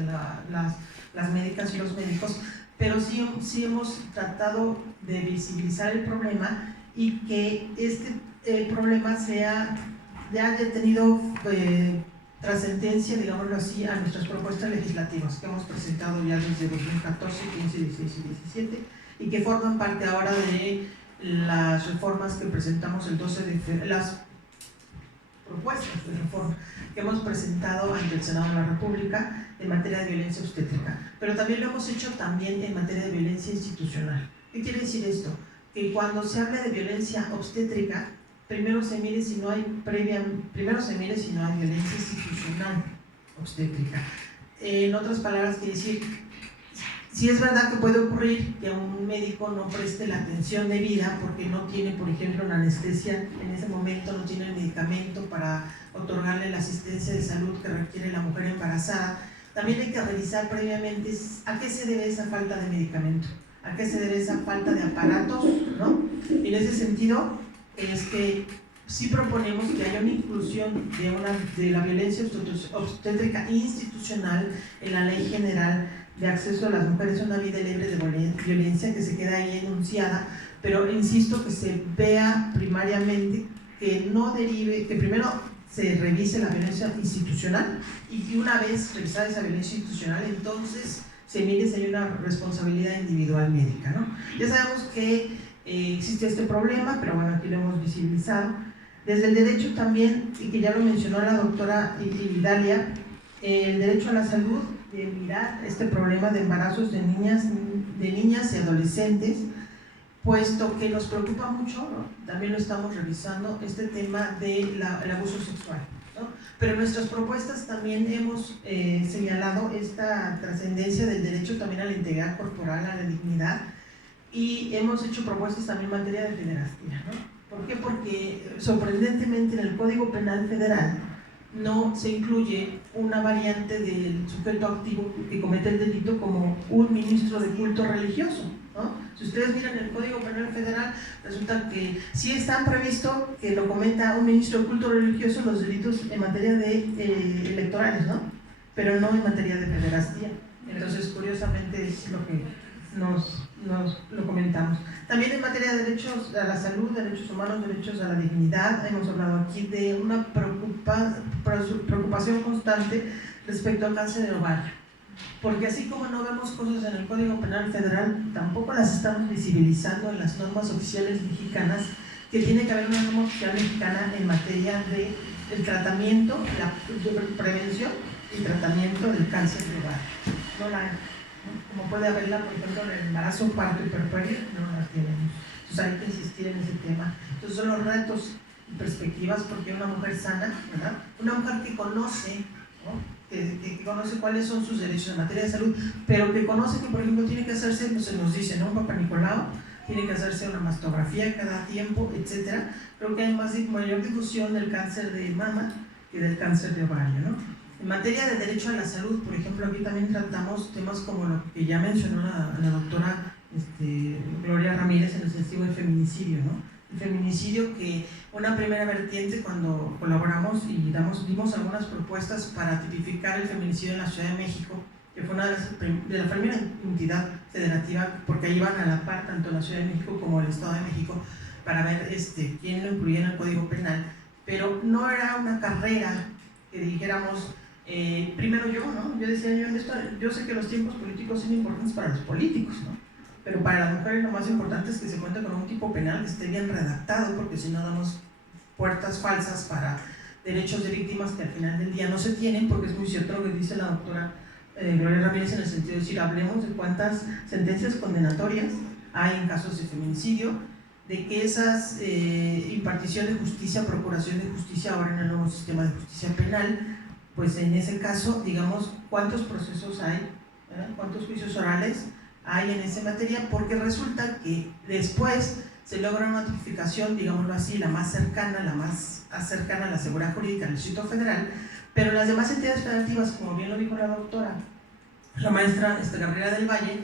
las médicas y los médicos, pero sí hemos tratado de visibilizar el problema y que este problema ya haya tenido trascendencia, digámoslo así, a nuestras propuestas legislativas que hemos presentado ya desde 2014, 15, 16 y 17 y que forman parte ahora de las reformas que presentamos el 12 de febrero, las propuestas de reforma que hemos presentado ante el Senado de la República en materia de violencia obstétrica, pero también lo hemos hecho también en materia de violencia institucional. ¿Qué quiere decir esto? Que cuando se habla de violencia obstétrica, primero se mire si no hay violencia institucional obstétrica. En otras palabras, quiere decir, si es verdad que puede ocurrir que un médico no preste la atención debida porque no tiene, por ejemplo, una anestesia en ese momento, no tiene el medicamento para otorgarle la asistencia de salud que requiere la mujer embarazada, también hay que revisar previamente a qué se debe esa falta de medicamento, a qué se debe esa falta de aparatos, ¿no? En ese sentido, es que sí proponemos que haya una inclusión de la violencia obstétrica institucional en la Ley General de Acceso a las Mujeres a una Vida Libre de Violencia, que se queda ahí enunciada, pero insisto que se vea primariamente que no derive, que primero se revise la violencia institucional y una vez revisada esa violencia institucional, entonces se mire si hay una responsabilidad individual médica, ¿no? Ya sabemos que existe este problema, pero bueno, aquí lo hemos visibilizado. Desde el derecho también, y que ya lo mencionó la doctora Idalia, el derecho a la salud, de mirar este problema de embarazos de niñas y adolescentes, puesto que nos preocupa mucho, ¿no? También lo estamos revisando, este tema del abuso sexual, ¿no? Pero en nuestras propuestas también hemos señalado esta trascendencia del derecho también a la integridad corporal, a la dignidad, y hemos hecho propuestas también en materia de pederastia, ¿no? ¿Por qué? Porque sorprendentemente en el Código Penal Federal no se incluye una variante del sujeto activo que comete el delito como un ministro de culto religioso, ¿no? Si ustedes miran el Código Penal Federal, resulta que sí están previsto, que lo comenta un ministro de culto religioso, los delitos en materia de electorales, ¿no? Pero no en materia de pederastía. Entonces, curiosamente, es lo que nos lo comentamos. También en materia de derechos a la salud, derechos humanos, derechos a la dignidad, hemos hablado aquí de una preocupación constante respecto al cáncer de ovario. Porque así como no vemos cosas en el Código Penal Federal, tampoco las estamos visibilizando en las normas oficiales mexicanas, que tiene que haber una norma oficial mexicana en materia de el tratamiento, la prevención y tratamiento del cáncer de ovario. No la hay, ¿no? Como puede haberla, por ejemplo, en el embarazo, parto y puerperio, no la tenemos. Entonces hay que insistir en ese tema. Entonces son los retos y perspectivas, porque una mujer sana, ¿verdad? Una mujer que conoce, ¿no? Que conoce cuáles son sus derechos en materia de salud, pero que conoce que, por ejemplo, tiene que hacerse, pues se nos dice, ¿no? Un Papa Nicolau, tiene que hacerse una mastografía cada tiempo, etcétera. Creo que hay mayor difusión del cáncer de mama que del cáncer de ovario, ¿no? En materia de derecho a la salud, por ejemplo, aquí también tratamos temas como lo que ya mencionó la doctora Gloria Ramírez en el sentido del feminicidio, ¿no? El feminicidio, que una primera vertiente cuando colaboramos y dimos algunas propuestas para tipificar el feminicidio en la Ciudad de México, que fue una de la primera entidad federativa, porque ahí iban a la par tanto la Ciudad de México como el Estado de México, para ver quién lo incluía en el Código Penal, pero no era una carrera que dijéramos, primero yo, ¿no? Yo decía, yo sé que los tiempos políticos son importantes para los políticos, ¿no? Pero para las mujeres lo más importante es que se cuente con un tipo penal que esté bien redactado, porque si no damos puertas falsas para derechos de víctimas que al final del día no se tienen, porque es muy cierto lo que dice la doctora Gloria Ramírez en el sentido de decir, hablemos de cuántas sentencias condenatorias hay en casos de feminicidio, de que esas impartición de justicia, procuración de justicia ahora en el nuevo sistema de justicia penal, pues en ese caso, digamos, cuántos procesos hay, ¿verdad? Cuántos juicios orales hay en esa materia, porque resulta que después se logra una tipificación, digámoslo así, la más cercana a la seguridad jurídica del Distrito Federal, pero las demás entidades federativas, como bien lo dijo la doctora, la maestra Gabriela del Valle,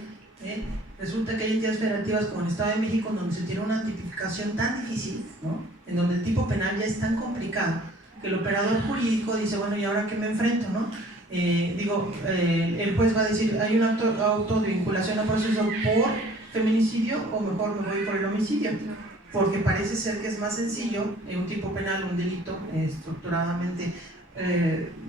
resulta que hay entidades federativas como el Estado de México, donde se tiene una tipificación tan difícil, ¿no? En donde el tipo penal ya es tan complicado, que el operador jurídico dice, bueno, ¿y ahora qué me enfrento, no? El juez va a decir, hay un auto de vinculación a proceso por feminicidio, o mejor me voy por el homicidio, porque parece ser que es más sencillo un tipo penal, un delito estructuradamente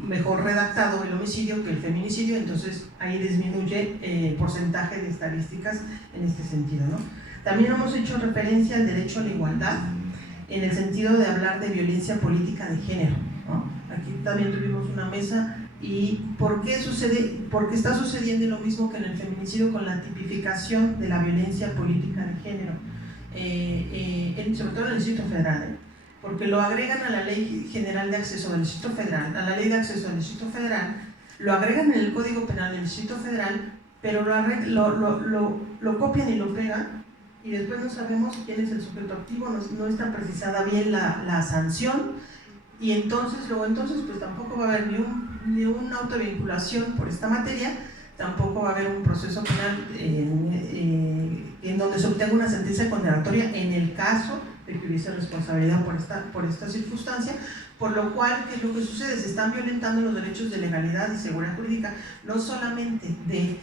mejor redactado el homicidio que el feminicidio, entonces ahí disminuye el porcentaje de estadísticas en este sentido, ¿no? También hemos hecho referencia al derecho a la igualdad en el sentido de hablar de violencia política de género, ¿no? Aquí también tuvimos una mesa. ¿Y por qué sucede? Porque está sucediendo lo mismo que en el feminicidio con la tipificación de la violencia política de género, sobre todo en el Distrito Federal, porque lo agregan a la Ley General de Acceso del Distrito Federal, a la Ley de Acceso del Distrito Federal, lo agregan en el Código Penal del Distrito Federal, pero lo copian y lo pegan, y después no sabemos quién es el sujeto activo, no está precisada bien la sanción, y entonces pues tampoco va a haber ni una autovinculación por esta materia, tampoco va a haber un proceso penal en donde se obtenga una sentencia condenatoria en el caso de que hubiese responsabilidad por esta circunstancia, por lo cual, ¿qué es lo que sucede? Se están violentando los derechos de legalidad y seguridad jurídica, no solamente de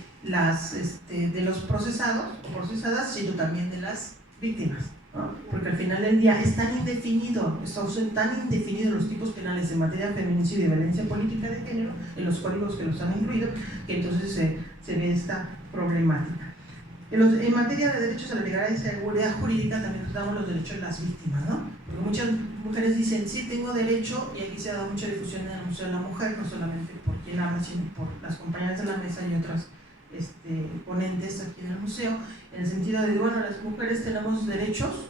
los procesados o procesadas, sino también de las víctimas, ¿no? Porque al final del día es tan indefinido, son tan indefinidos los tipos penales en materia de feminicidio y violencia política de género en los códigos que los han incluido, que entonces se ve esta problemática. En materia de derechos a la legalidad y seguridad jurídica también tratamos los derechos de las víctimas, ¿no? Porque muchas mujeres dicen, sí, tengo derecho, y aquí se ha dado mucha difusión en el Museo de la Mujer, no solamente por quien habla, sino por las compañeras de la mesa y otras ponentes aquí en el museo, en el sentido de, bueno, las mujeres tenemos derechos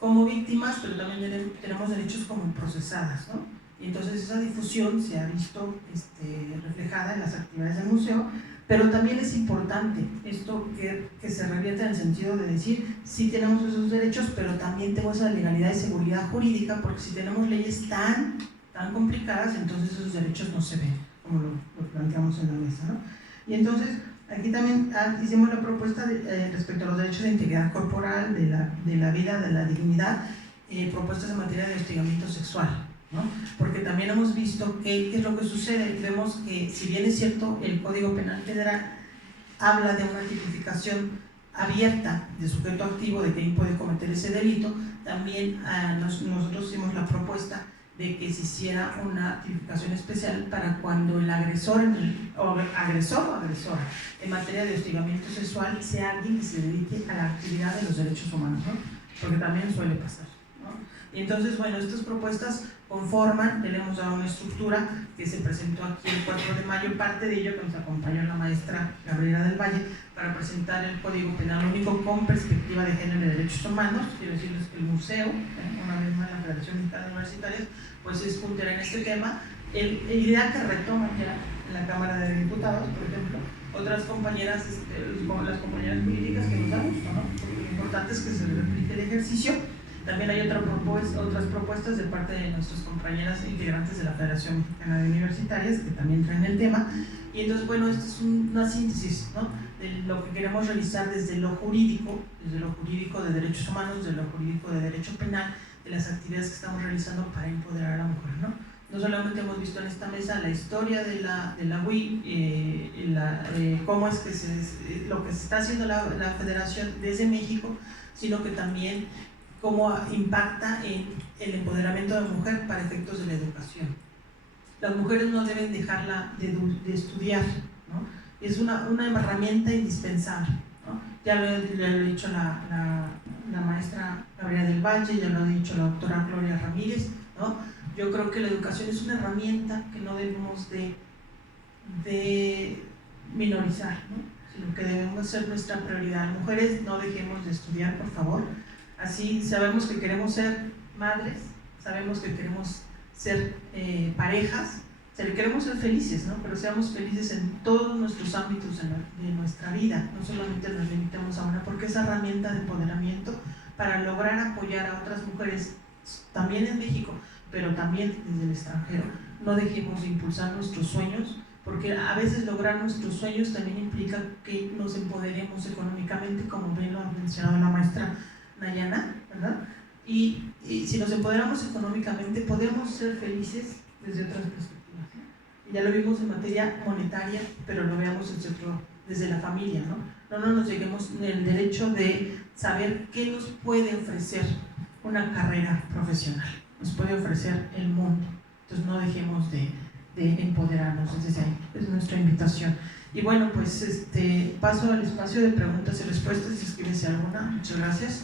como víctimas, pero también tenemos derechos como procesadas, ¿no? Y entonces esa difusión se ha visto reflejada en las actividades del museo, pero también es importante esto que se revierte en el sentido de decir, sí tenemos esos derechos, pero también tenemos esa legalidad y seguridad jurídica, porque si tenemos leyes tan complicadas, entonces esos derechos no se ven, como lo planteamos en la mesa, ¿no? Y entonces, Aquí también hicimos la propuesta respecto a los derechos de integridad corporal, de la vida, de la dignidad, propuestas en materia de hostigamiento sexual, ¿no? Porque también hemos visto qué es lo que sucede. Vemos que, si bien es cierto, el Código Penal Federal habla de una tipificación abierta de sujeto activo de quien puede cometer ese delito, también nosotros hicimos la propuesta de que se hiciera una tipificación especial para cuando el agresor o agresora en materia de hostigamiento sexual sea alguien que se dedique a la actividad de los derechos humanos, ¿no? Porque también suele pasar, ¿no? Y entonces, bueno, estas propuestas conforman, tenemos dado una estructura que se presentó aquí el 4 de mayo, parte de ello que nos acompañó la maestra Gabriela del Valle para presentar el Código Penal Único con perspectiva de género y derechos humanos. Quiero decirles que el museo, una vez más la Federación Mexicana de Universitarias, pues es puntera en este tema. Idea que retoman ya en la Cámara de Diputados, por ejemplo, otras compañeras, como las compañeras jurídicas, que nos da gusto, ¿no? Porque lo importante es que se replique el ejercicio. También hay otras propuestas de parte de nuestras compañeras integrantes de la Federación Mexicana de Universitarias que también traen el tema. Y entonces, bueno, esta es una síntesis, ¿no?, de lo que queremos realizar desde lo jurídico de derechos humanos, desde lo jurídico de derecho penal, de las actividades que estamos realizando para empoderar a la mujer, ¿no? No solamente hemos visto en esta mesa la historia de la UII, cómo es que lo que se está haciendo la Federación desde México, sino que también cómo impacta en el empoderamiento de la mujer para efectos de la educación. Las mujeres no deben dejarla de estudiar, ¿no? Es una herramienta indispensable, ¿no? Ya lo ha dicho la maestra Gabriela del Valle, ya lo ha dicho la doctora Gloria Ramírez, ¿no? Yo creo que la educación es una herramienta que no debemos de minorizar, ¿no?, sino que debemos ser nuestra prioridad. Mujeres, no dejemos de estudiar, por favor. Así sabemos que queremos ser madres, sabemos que queremos ser parejas, queremos ser felices, ¿no? Pero seamos felices en todos nuestros ámbitos de nuestra vida, no solamente nos limitemos a una, porque es herramienta de empoderamiento para lograr apoyar a otras mujeres, también en México, pero también desde el extranjero. No dejemos de impulsar nuestros sueños, porque a veces lograr nuestros sueños también implica que nos empoderemos económicamente, como bien lo ha mencionado la maestra Nayana, ¿verdad? Y si nos empoderamos económicamente, podemos ser felices desde otras perspectivas, ¿no? Y ya lo vimos en materia monetaria, pero lo veamos desde la familia, ¿no? No nos lleguemos en el derecho de saber qué nos puede ofrecer una carrera profesional, nos puede ofrecer el mundo. Entonces no dejemos de empoderarnos desde ahí, es nuestra invitación. Y bueno, pues paso al espacio de preguntas y respuestas, si escribes alguna. Muchas gracias.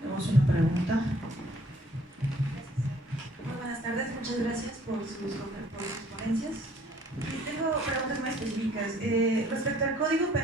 Tenemos una pregunta. Muy buenas tardes, muchas gracias por sus ponencias. Tengo preguntas muy específicas. Respecto al Código Penal